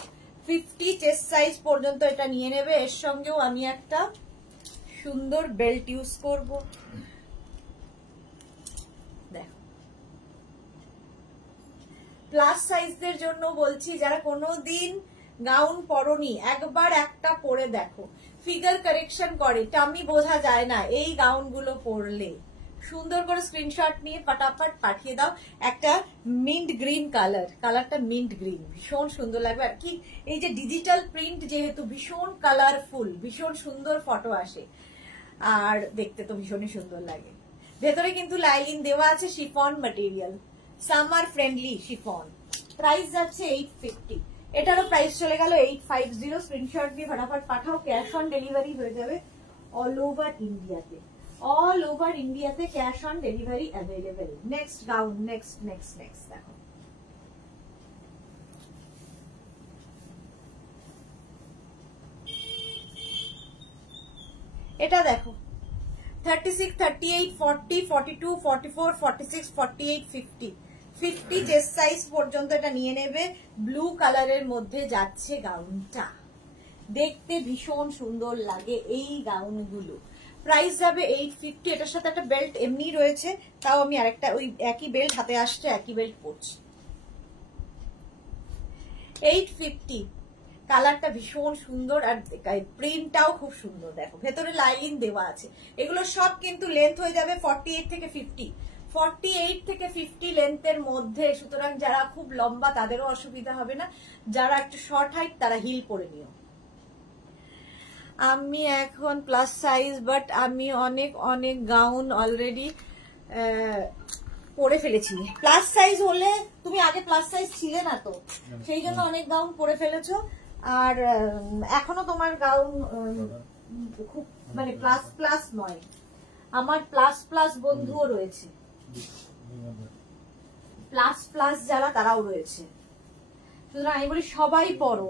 50 চেস্ট সাইজ পর্যন্ত এটা নিয়ে নেবে। এর সঙ্গেও আমি একটা সুন্দর বেল্ট ইউজ করব। দেখো, প্লাস সাইজদের জন্য বলছি, যারা কোনোদিন গাউন পরনি, একবার একটা পরে দেখো, ফিগার কারেকশন করে, টামি বোঝা যায় না এই গাউনগুলো পরলে। সুন্দর করে স্ক্রিনশট নিয়ে ফটাফট পাঠিয়ে দাও। একটা মিন্ট গ্রিন কালারটা মিন্ট গ্রিন, ভীষণ সুন্দর লাগবে। আর কি, এই যে ডিজিটাল প্রিন্ট যেহেতু ভীষণ কালারফুল, ভীষণ সুন্দর ফটো আসে, আর দেখতে তো ভীষণই সুন্দর লাগে। ভেতরে কিন্তু লাইলিন দেওয়া আছে, chiffon material, summer friendly chiffon. Price যাচ্ছে 850, এটারও প্রাইস চলে গেল 850। স্ক্রিনশট দিয়ে ফটাফট পাঠাও, ক্যাশ অন ডেলিভারি হয়ে যাবে অল ওভার ইন্ডিয়াতে। অল ওভার ইন্ডিয়াতে cash on delivery available. Next gown, next দেখো, এটা দেখো 36, 38, 40, 42, 44, 46, 48, 50, 50 চেস্ট সাইজ পর্যন্ত এটা নিয়ে নেবে। ব্লু কালারের মধ্যে যাচ্ছে গাউনটা, দেখতে ভীষণ সুন্দর লাগে এই গাউনগুলো। প্রাইস যাবে 850। এটার সাথে একটা বেল্ট এমনি রয়েছে, তাও আমি আরেকটা ওই একই বেল্ট হাতে আসছে, একই বেল্ট পরছি। 850, কালারটা ভীষণ সুন্দর, আর প্রিন্টটাও খুব সুন্দর। দেখো, ভেতরে লাইলিন দেওয়া আছে। এগুলো সব কিন্তু লেন্থ হয়ে যাবে 48 থেকে 50, 48 থেকে 50 লেন্থের মধ্যে। সুতরাং যারা খুব লম্বা তাদেরও অসুবিধা হবে না, যারা একটু শর্ট হাইট তারা হিল পরে নিও। আমি এখন প্লাস সাইজ, বাট আমি অনেক গাউন অলরেডি পরে ফেলেছি। প্লাস সাইজ হলে, তুমি আগে প্লাস সাইজ ছিলে না তো, সেই জন্য অনেক গাউন পরে ফেলেছো। আর এখনো তোমার গাউন খুব মানে প্লাস নয়, আমার প্লাস বন্ধুও রয়েছে, প্লাস যারা তারাও রয়েছে। সুতরাং আমি বলি সবাই পরো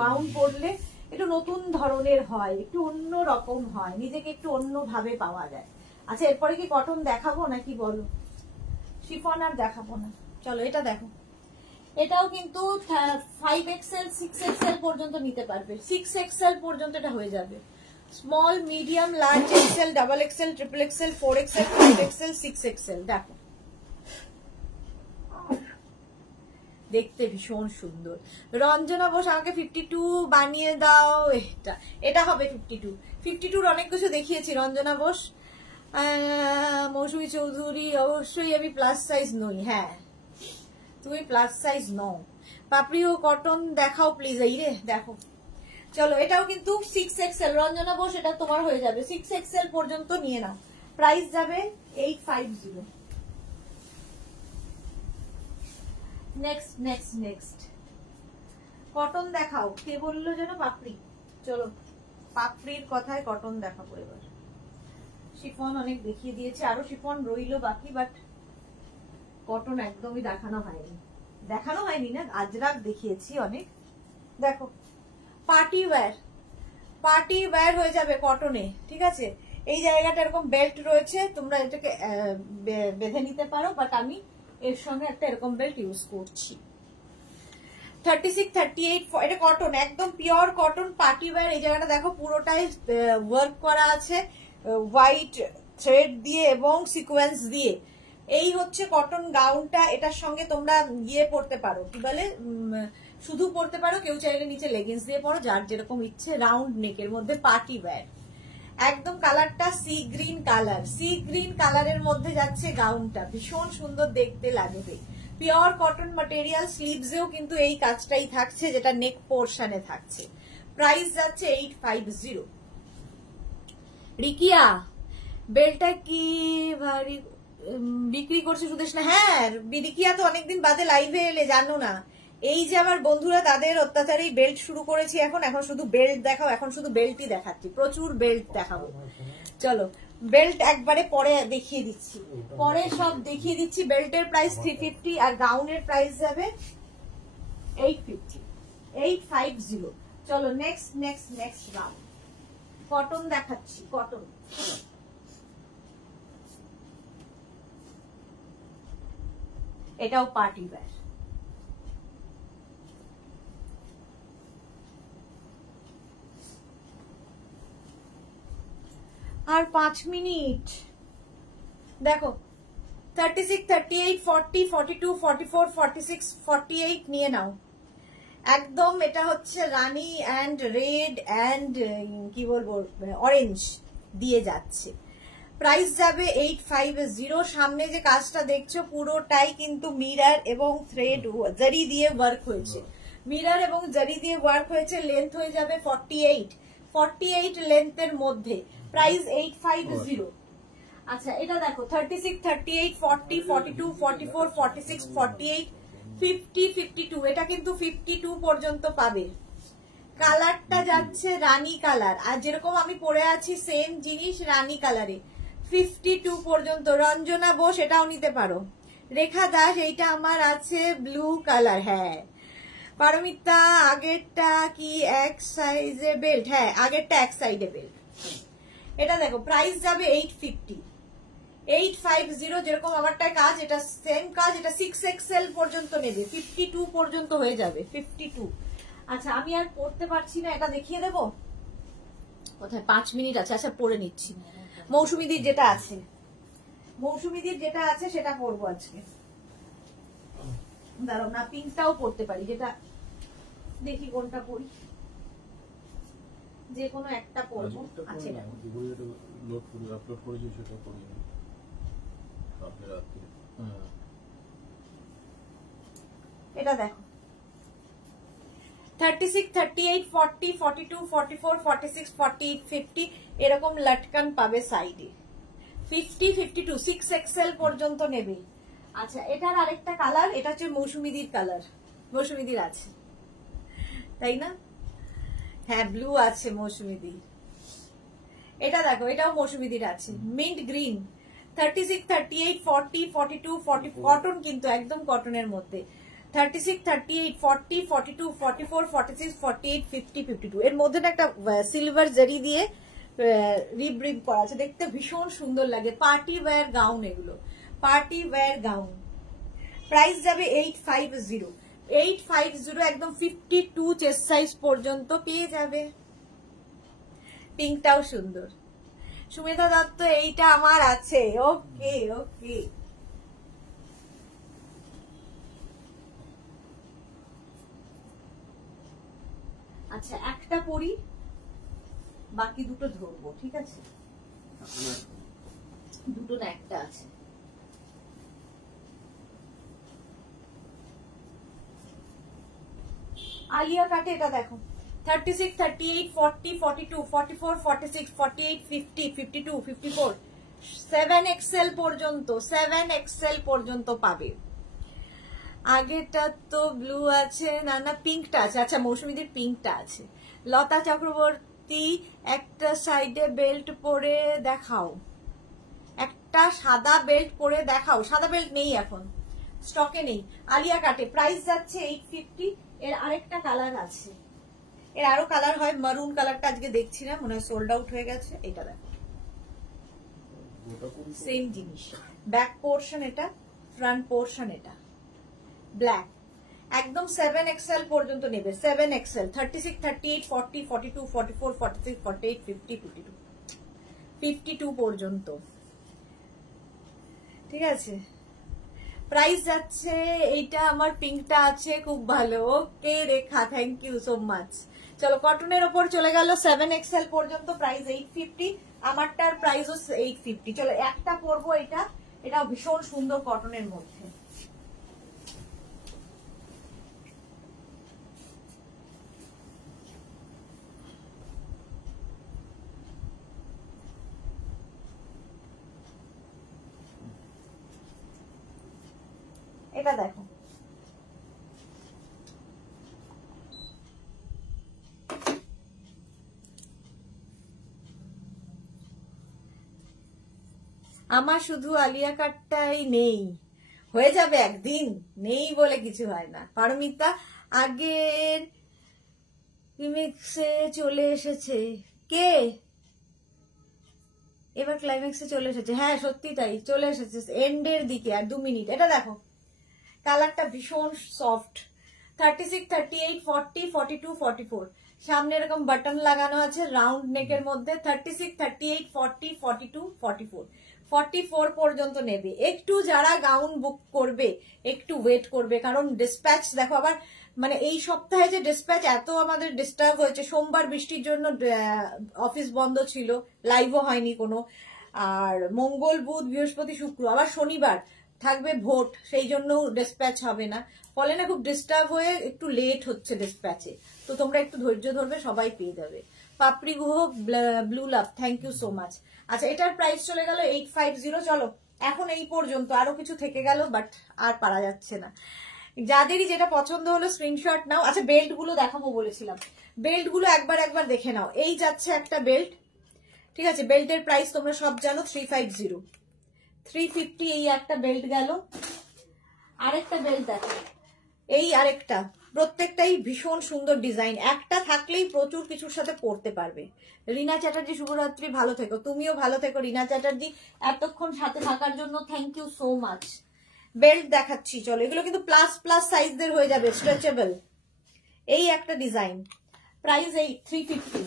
গাউন পরলে একটু নতুন ধরনের হয়, একটু অন্য রকম হয়, নিজেকে একটু অন্য ভাবে পাওয়া যায়। আচ্ছা, এরপরে কি কটন দেখাবো নাকি বলো? শিফন আর দেখাবো না, চলো এটা দেখো। এটাও কিন্তু 5XL 6XL পর্যন্ত নিতে পারবে, 6XL পর্যন্ত এটা হয়ে যাবে। Small, medium, large, XL, double XL, triple XL, 4XL, 5XL, 6XL। দেখো, দেখতে ভীষণ সুন্দর। রঞ্জনা বোস, আমাকে 52 বানিয়ে দাও। এটা হবে 52। 52-র অনেক কিছু দেখিয়েছি রঞ্জনা বোস। মৌসুমী চৌধুরী, অবশ্যই আমি প্লাস সাইজ নই। হ্যাঁ, তুমি প্লাস সাইজ নও। পাপড়িও কটন দেখাও প্লিজ। এই রে দেখো, চলো এটাও কিন্তু 6XL। রঞ্জনা বোস, এটা তোমার হয়ে যাবে, 6XL পর্যন্ত নিয়ে নাও। প্রাইস যাবে 850। নেক্সট কটন দেখাও। কে বললো যেন পাপড়ি? চলো পাপড়ির কথায় কটন দেখাবো এবার। শিফন অনেক দেখিয়ে দিয়েছে, আরো শিফন রইলো বাকি, বাট কটন একদমই দেখানো হয়নি না, আজরাক দেখিয়েছি অনেক। দেখো, পার্টি ওয়্যার হয়ে যাবে কটনে, ঠিক আছে। এই জায়গাটা এরকম বেল্ট রয়েছে, তোমরা এটাকে বেঁধে নিতে পারো, বাট আমি এর সঙ্গে একটা এরকম বেল্ট ইউজ করছি। 36, 38, এটা কটন, একদম পিওর কটন পার্টি ওয়্যার। এই জায়গাটা দেখো পুরোটাই ওয়ার্ক করা আছে হোয়াইট থ্রেড দিয়ে এবং সিকোয়েন্স দিয়ে। এই হচ্ছে কটন গাউনটা। এটার সঙ্গে তোমরা গিয়ে পড়তে পারো, কি বলে, শুধু পড়তে পারো, কেউ চাইলে নিচে লেগিংস দিয়ে পড়ো, যার যেরকম ইচ্ছে। রাউন্ড নেকের মধ্যে পার্টি ওয়্যার, একদম কালারটা sea green colour, sea green কালারের মধ্যে যাচ্ছে গাউনটা, ভীষণ সুন্দর দেখতে লাগবে। পিওর কটন ম্যাটেরিয়াল, স্লিভসেও কিন্তু এই কাজটাই থাকছে যেটা নেক পোর্শনে থাকছে। প্রাইস যাচ্ছে 850। রিকিয়া বেলটা কি ভারী বিক্রি করছে সুদেশনা? হ্যাঁ, রিকিয়া তো অনেকদিন বাদে লাইভে এলে, জানো না এই যে আমার বন্ধুরা তাদের অত্যাচারেই বেল্ট শুরু করেছি এখন শুধু বেল্ট দেখাও, এখন শুধু বেল্টই দেখাচ্ছি, প্রচুর বেল্ট দেখাবো। চলো বেল্ট একবারে পরে দেখিয়ে দিচ্ছি, পরে সব দেখিয়ে দিচ্ছি। বেল্টের প্রাইস 350 আর গাউনের প্রাইস যাবে 850, 850। চলো next next next gown, cotton দেখাচ্ছি, কটন। এটাও পার্টি ওয়্যার। আর 5 মিনিট। দেখো 36, 38, 40, 42, 44, 46, 48 নিয়ে নাও। একদম এটা হচ্ছে রানী অ্যান্ড রেড অ্যান্ড কি বলবো অরেঞ্জ দিয়ে যাচ্ছে। প্রাইস যাবে 850। সামনে যে কাজটা দেখছো পুরোটাই কিন্তু মিরর এবং থ্রেড জারি দিয়ে ওয়ার্ক হয়েছে, মিরর এবং জারি দিয়ে ওয়ার্ক হয়েছে। লেন্থ হয়ে যাবে 48 লেন্থের মধ্যে। প্রাইস 850। আচ্ছা এটা দেখো 36, 38, 40, 42, 44, 46, 48, 50, 52। এটা কিন্তু 52 পর্যন্ত পাবে। কালারটা যাচ্ছে রানী কালার, আর যেরকম আমি পরে আছি সেম জিনিস রানী কালারে 52 পর্যন্ত। রঞ্জনা বোস এটাও নিতে পারো। রেখা দাস এইটা আমার আছে ব্লু কালার। হ্যাঁ পারমিতা আগেরটা কি এক সাইজে বেল্ট? হ্যাঁ আগেরটা এক সাইডে বেল্ট। এটা দেখো প্রাইস যাবে 850, 850। যেরকম আমারটায় কাজ, এটা সেম কাজ, এটা 6XL পর্যন্ত নেবে, 52 পর্যন্ত হয়ে যাবে 52। আচ্ছা আমি আর পড়তে পারছি না, এটা দেখিয়ে দেবো কোথায়? 5 মিনিট আছে। আচ্ছা পরে নিচ্ছি। মৌসুমীদির যেটা আছে, মৌসুমীদির যেটা আছে সেটা পরবো আজকে। দাঁড়াও না, পিঙ্কটাও পড়তে পারি, যেটা দেখি কোনটা পড়ি, যে কোনো একটা পরবো। আচ্ছা লোড করে আপলোড করেছি সেটা করি আপনি রাতে। এটা দেখো 36, 38, 40, 42, 44, 46, 48, 50 এরকম লটকান পাবে সাইডে। 50, 52, 6XL পর্যন্ত নেবে। আচ্ছা এটার আরেকটা কালার, এটা হচ্ছে মৌসুমীদির কালার, মৌসুমীদির আছে তাই না? হ্যাঁ ব্লু আছে মৌসুমীদির। এটা দেখো এটাও মৌসুমীদির আছে, মিন্ট গ্রিন। 36, 38, 40, 42, 40 কটন, কিন্তু একদম কটনের মধ্যে। 36, 38, 40, 42, 44, 46, 48, 50, 52 এর মধ্যে একটা সিলভার জারি দিয়ে রিব রিব করা আছে, দেখতে ভীষণ সুন্দর লাগে। পার্টি ওয়্যার গাউন, এগুলো পার্টি ওয়্যার গাউন। প্রাইস যাবে 850, 850। একদম 52 চেস্ট সাইজ পর্যন্ত পেয়ে যাবে। পিঙ্কটাও সুন্দর। সুমিতা দত্ত এইটা আমার আছে। ওকে ওকে আচ্ছা একটা পরি, বাকি দুটো ধরবো, ঠিক আছে? দুটো না একটা আছে। আলিয়া কাটে এটা দেখো 36, 38, 40, 42, 44, 46, 48, 50, 52, 54 7XL পর্যন্ত, 7XL পর্যন্ত পাবে। আগেটা তো ব্লু আছে, না না পিঙ্কটা আছে। আচ্ছা মৌসুমীদের পিঙ্কটা আছে। লতা চক্রবর্তী একটা সাইডে বেল্ট পরে দেখাও, একটা সাদা বেল্ট পরে দেখাও। সাদা বেল্ট নেই এখন, স্টকে নেই। আলিয়া কাটে প্রাইস যাচ্ছে 850। এর আরেকটা কালার আছে, এর আরো কালার হয়। মারুন কালারটা আজকে দেখছি না, মনে হয় সোল্ড আউট হয়ে গেছে। এটা দেখো সেম জিনিস, ব্যাক পোর্শন এটা, ফ্রন্ট পোর্শন এটা, ব্ল্যাক। একদম 7XL পর্যন্ত নেবে, 7XL। 36, 38, 40, 42, 44, 46, 48, 50, 52 52 পর্যন্ত, ঠিক আছে? প্রাইস যাচ্ছে, এইটা আমার পিঙ্কটা আছে খুব ভালো। ওকে রেখা, থ্যাংক ইউ সো মাচ। চলো কটনের ওপর চলে গেল 7XL পর্যন্ত, প্রাইস 850, আমারটার প্রাইসও 850। চলো একটা পরবো, এটা ভীষণ সুন্দর কটনের মধ্যে। এটা দেখো, আমার শুধু আলিয়া কাটটাই নেই, হয়ে যাবে একদিন, নেই বলে কিছু হয় না। পারমিতা আগের রিমিক্সে চলে এসেছে, কে এবার ক্লাইম্যাক্সে চলে এসেছে? হ্যাঁ সত্যি তাই, চলে এসেছে এন্ডের দিকে, আর 2 মিনিট। এটা দেখো কালারটা ভীষণ সফট, 36, 38, 40, 42, 44, সামনে এরকম বাটন লাগানো আছে রাউন্ড নেকের মধ্যে। 36, 38, 40, 42, 44, 44 পর্যন্ত নেবে। একটু যারা গাউন বুক করবে একটু ওয়েট করবে, কারণ ডিসপ্যাচ দেখো আবার, মানে এই সপ্তাহে যে ডিসপ্যাচ এত আমাদের ডিস্টার্ব হয়েছে, সোমবার বৃষ্টির জন্য অফিস বন্ধ ছিল, লাইভও হয়নি কোনো, আর মঙ্গল বুধ বৃহস্পতি শুক্র, আবার শনিবার থাকবে ভোট, সেই জন্য ডিসপ্যাচ হবে না, ফলে না খুব ডিস্টার্ব হয়ে একটু লেট হচ্ছে ডিসপ্যাচে। তো তোমরা একটু ধৈর্য ধরবে, সবাই পেয়ে যাবে। Papri Guha blue love, thank you so much. আচ্ছা এটার প্রাইস চলে গেল 850। চলো এখন এই পর্যন্ত, আরো কিছু থেকে গেল বাট আর পারা যাচ্ছে না। যাদেরই যেটা পছন্দ হলো স্ক্রিনশট নাও। আচ্ছা বেল্ট গুলো দেখাবো বলেছিলাম, বেল্ট গুলো একবার দেখে নাও। এই যাচ্ছে একটা বেল্ট, ঠিক আছে, বেল্টের প্রাইস তোমরা সব জানো 350, 350 এই একটা বেল্ট গেল। আরেকটা বেল্ট দেখো, এই আরেকটা, প্রত্যেকটাই ভীষণ সুন্দর ডিজাইন, একটা থাকলেই প্রচুর কিছুর সাথে পরতে পারবে। রিনা চ্যাটার্জি শুভরাত্রি, ভালো থেকো, তুমিও ভালো থেকো রিনা চ্যাটার্জি, এতক্ষণ সাথে থাকার জন্য thank you so much. Belt দেখাচ্ছি চলো, এগুলো কিন্তু প্লাস সাইজদের হয়ে যাবে, স্ট্রেচেবল। এই একটা ডিজাইন, প্রাইস এই 350,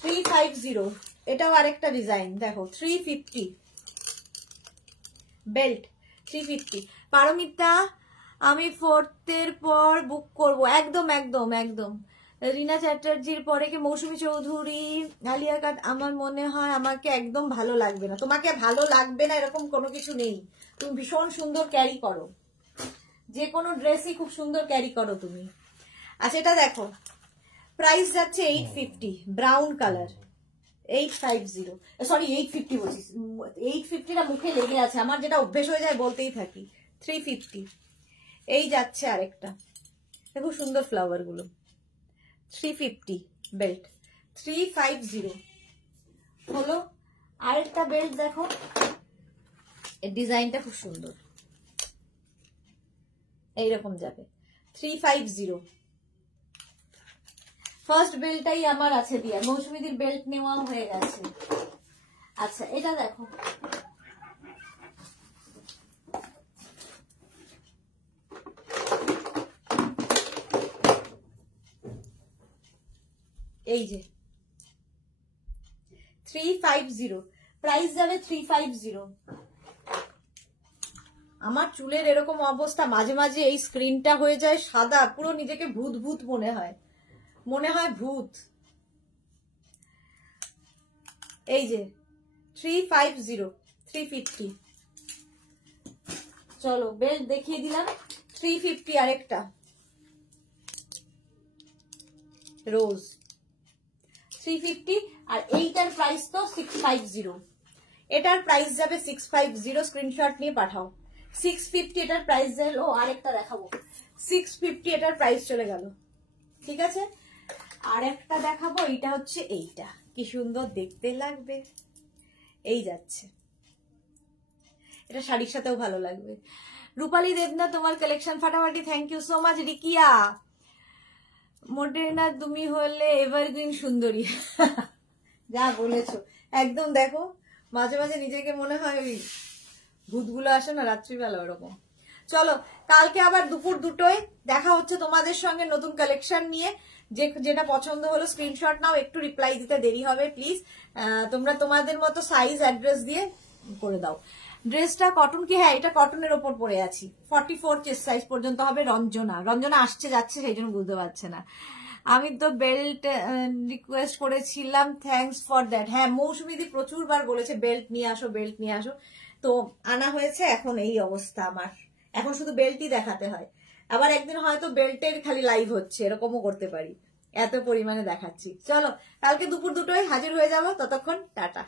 350। এটাও আরেকটা ডিজাইন দেখো, 350 বেল্ট, 350। পারমিতা আমি 4th পর বুক করব, একদম একদম একদম। রিনা চ্যাটার্জির পরে কি মৌসুমী চৌধুরী, আলিয়া কাট, আমার মনে হয় আমাকে একদম ভালো লাগবে না। তোমাকে ভালো লাগবে না এরকম কোনো কিছু নেই, তুমি ভীষণ সুন্দর ক্যারি করো, যে কোনো ড্রেসই খুব সুন্দর ক্যারি করো তুমি। আচ্ছা এটা দেখো, প্রাইস যাচ্ছে 850, ব্রাউন কালার, 850, সরি 850 বলছি, 850টা মুখে লেগে আছে আমার, যেটা অভ্যেস হয়ে যায় বলতেই থাকি। 350 এই যাচ্ছে আরেকটা, দেখো সুন্দর ফ্লাওয়ার গুলো, 350 বেল্ট, 350 হলো। আরেকটা বেল্ট দেখো, এর ডিজাইনটা খুব সুন্দর, এইরকম যাবে, 350। ফার্স্ট বেল্টটাই আমার আছে দিয়া, মৌসুমীদের বেল্ট নেওয়া হয়ে গেছে। আচ্ছা এটা দেখো, এই যে 350, প্রাইস যাবে 350। আমার চুলের এরকম অবস্থা, মাঝে মাঝে এই স্ক্রিনটা হয়ে যায় সাদা, পুরো নিজেকে ভূত ভূত মনে হয় ভূত। এই যে 350, 350। চলো বেল্ট দেখিয়ে দিলাম, 350 আরেকটা রোজ, 350। আর এইটার প্রাইস তো 650, এটার প্রাইস যাবে 650, স্ক্রিনশট নিয়ে পাঠাও। 650 এটার প্রাইস গেল, আরেকটা দেখাবো, 650 এটার প্রাইস চলে গেল, ঠিক আছে। আর একটা দেখাবো, এইটা হচ্ছে এইটা, কি সুন্দর দেখতে লাগবে, এই যাচ্ছে, এটা শাড়ির সাথেও ভালো লাগবে। রূপালী দেবনা তোমার কালেকশন ফাটাফাটি, থ্যাংক ইউ সো মাচ। রিকিয়া মডেনা তুমি হলে এভারগ্রিন সুন্দরী, যা বলেছো একদম। দেখো মাঝে মাঝে নিজেকে মনে হয় ওই ভূতগুলো আসে না রাত্রিবেলা, ওরকম। চলো কালকে আবার দুপুর 2টোয় দেখা হচ্ছে তোমাদের সঙ্গে নতুন কালেকশন নিয়ে। যেটা পছন্দ হলো স্ক্রিনশট নাও, একটু রিপ্লাই দিতে দেরি হবে প্লিজ। তোমরা তোমাদের মতো সাইজ অ্যাড্রেস দিয়ে করে দাও। ড্রেসটা কটন কি? হ্যাঁ এটা কটনের ওপর পরে আছি, 44 চেস্ট সাইজ পর্যন্ত হবে। রঞ্জনা আসছে যাচ্ছে সেই জন্য বুঝতে পারছে না। আমি তো বেল্ট রিকোয়েস্ট করেছিলাম, থ্যাঙ্কস ফর দ্যাট। হ্যাঁ, মৌসুমীদি প্রচুরবার বলেছে বেল্ট নিয়ে আসো, বেল্ট নিয়ে আসো, তো আনা হয়েছে। এখন এই অবস্থা আমার, এখন শুধু বেল্টই দেখাতে হয়। আবার একদিন হয়তো বেল্টের খালি লাইভ হচ্ছে, এরকমও করতে পারি, এত পরিমাণে দেখাচ্ছি। চলো, কালকে দুপুর 2টোয় হাজির হয়ে যাবো, ততক্ষণ টাটা।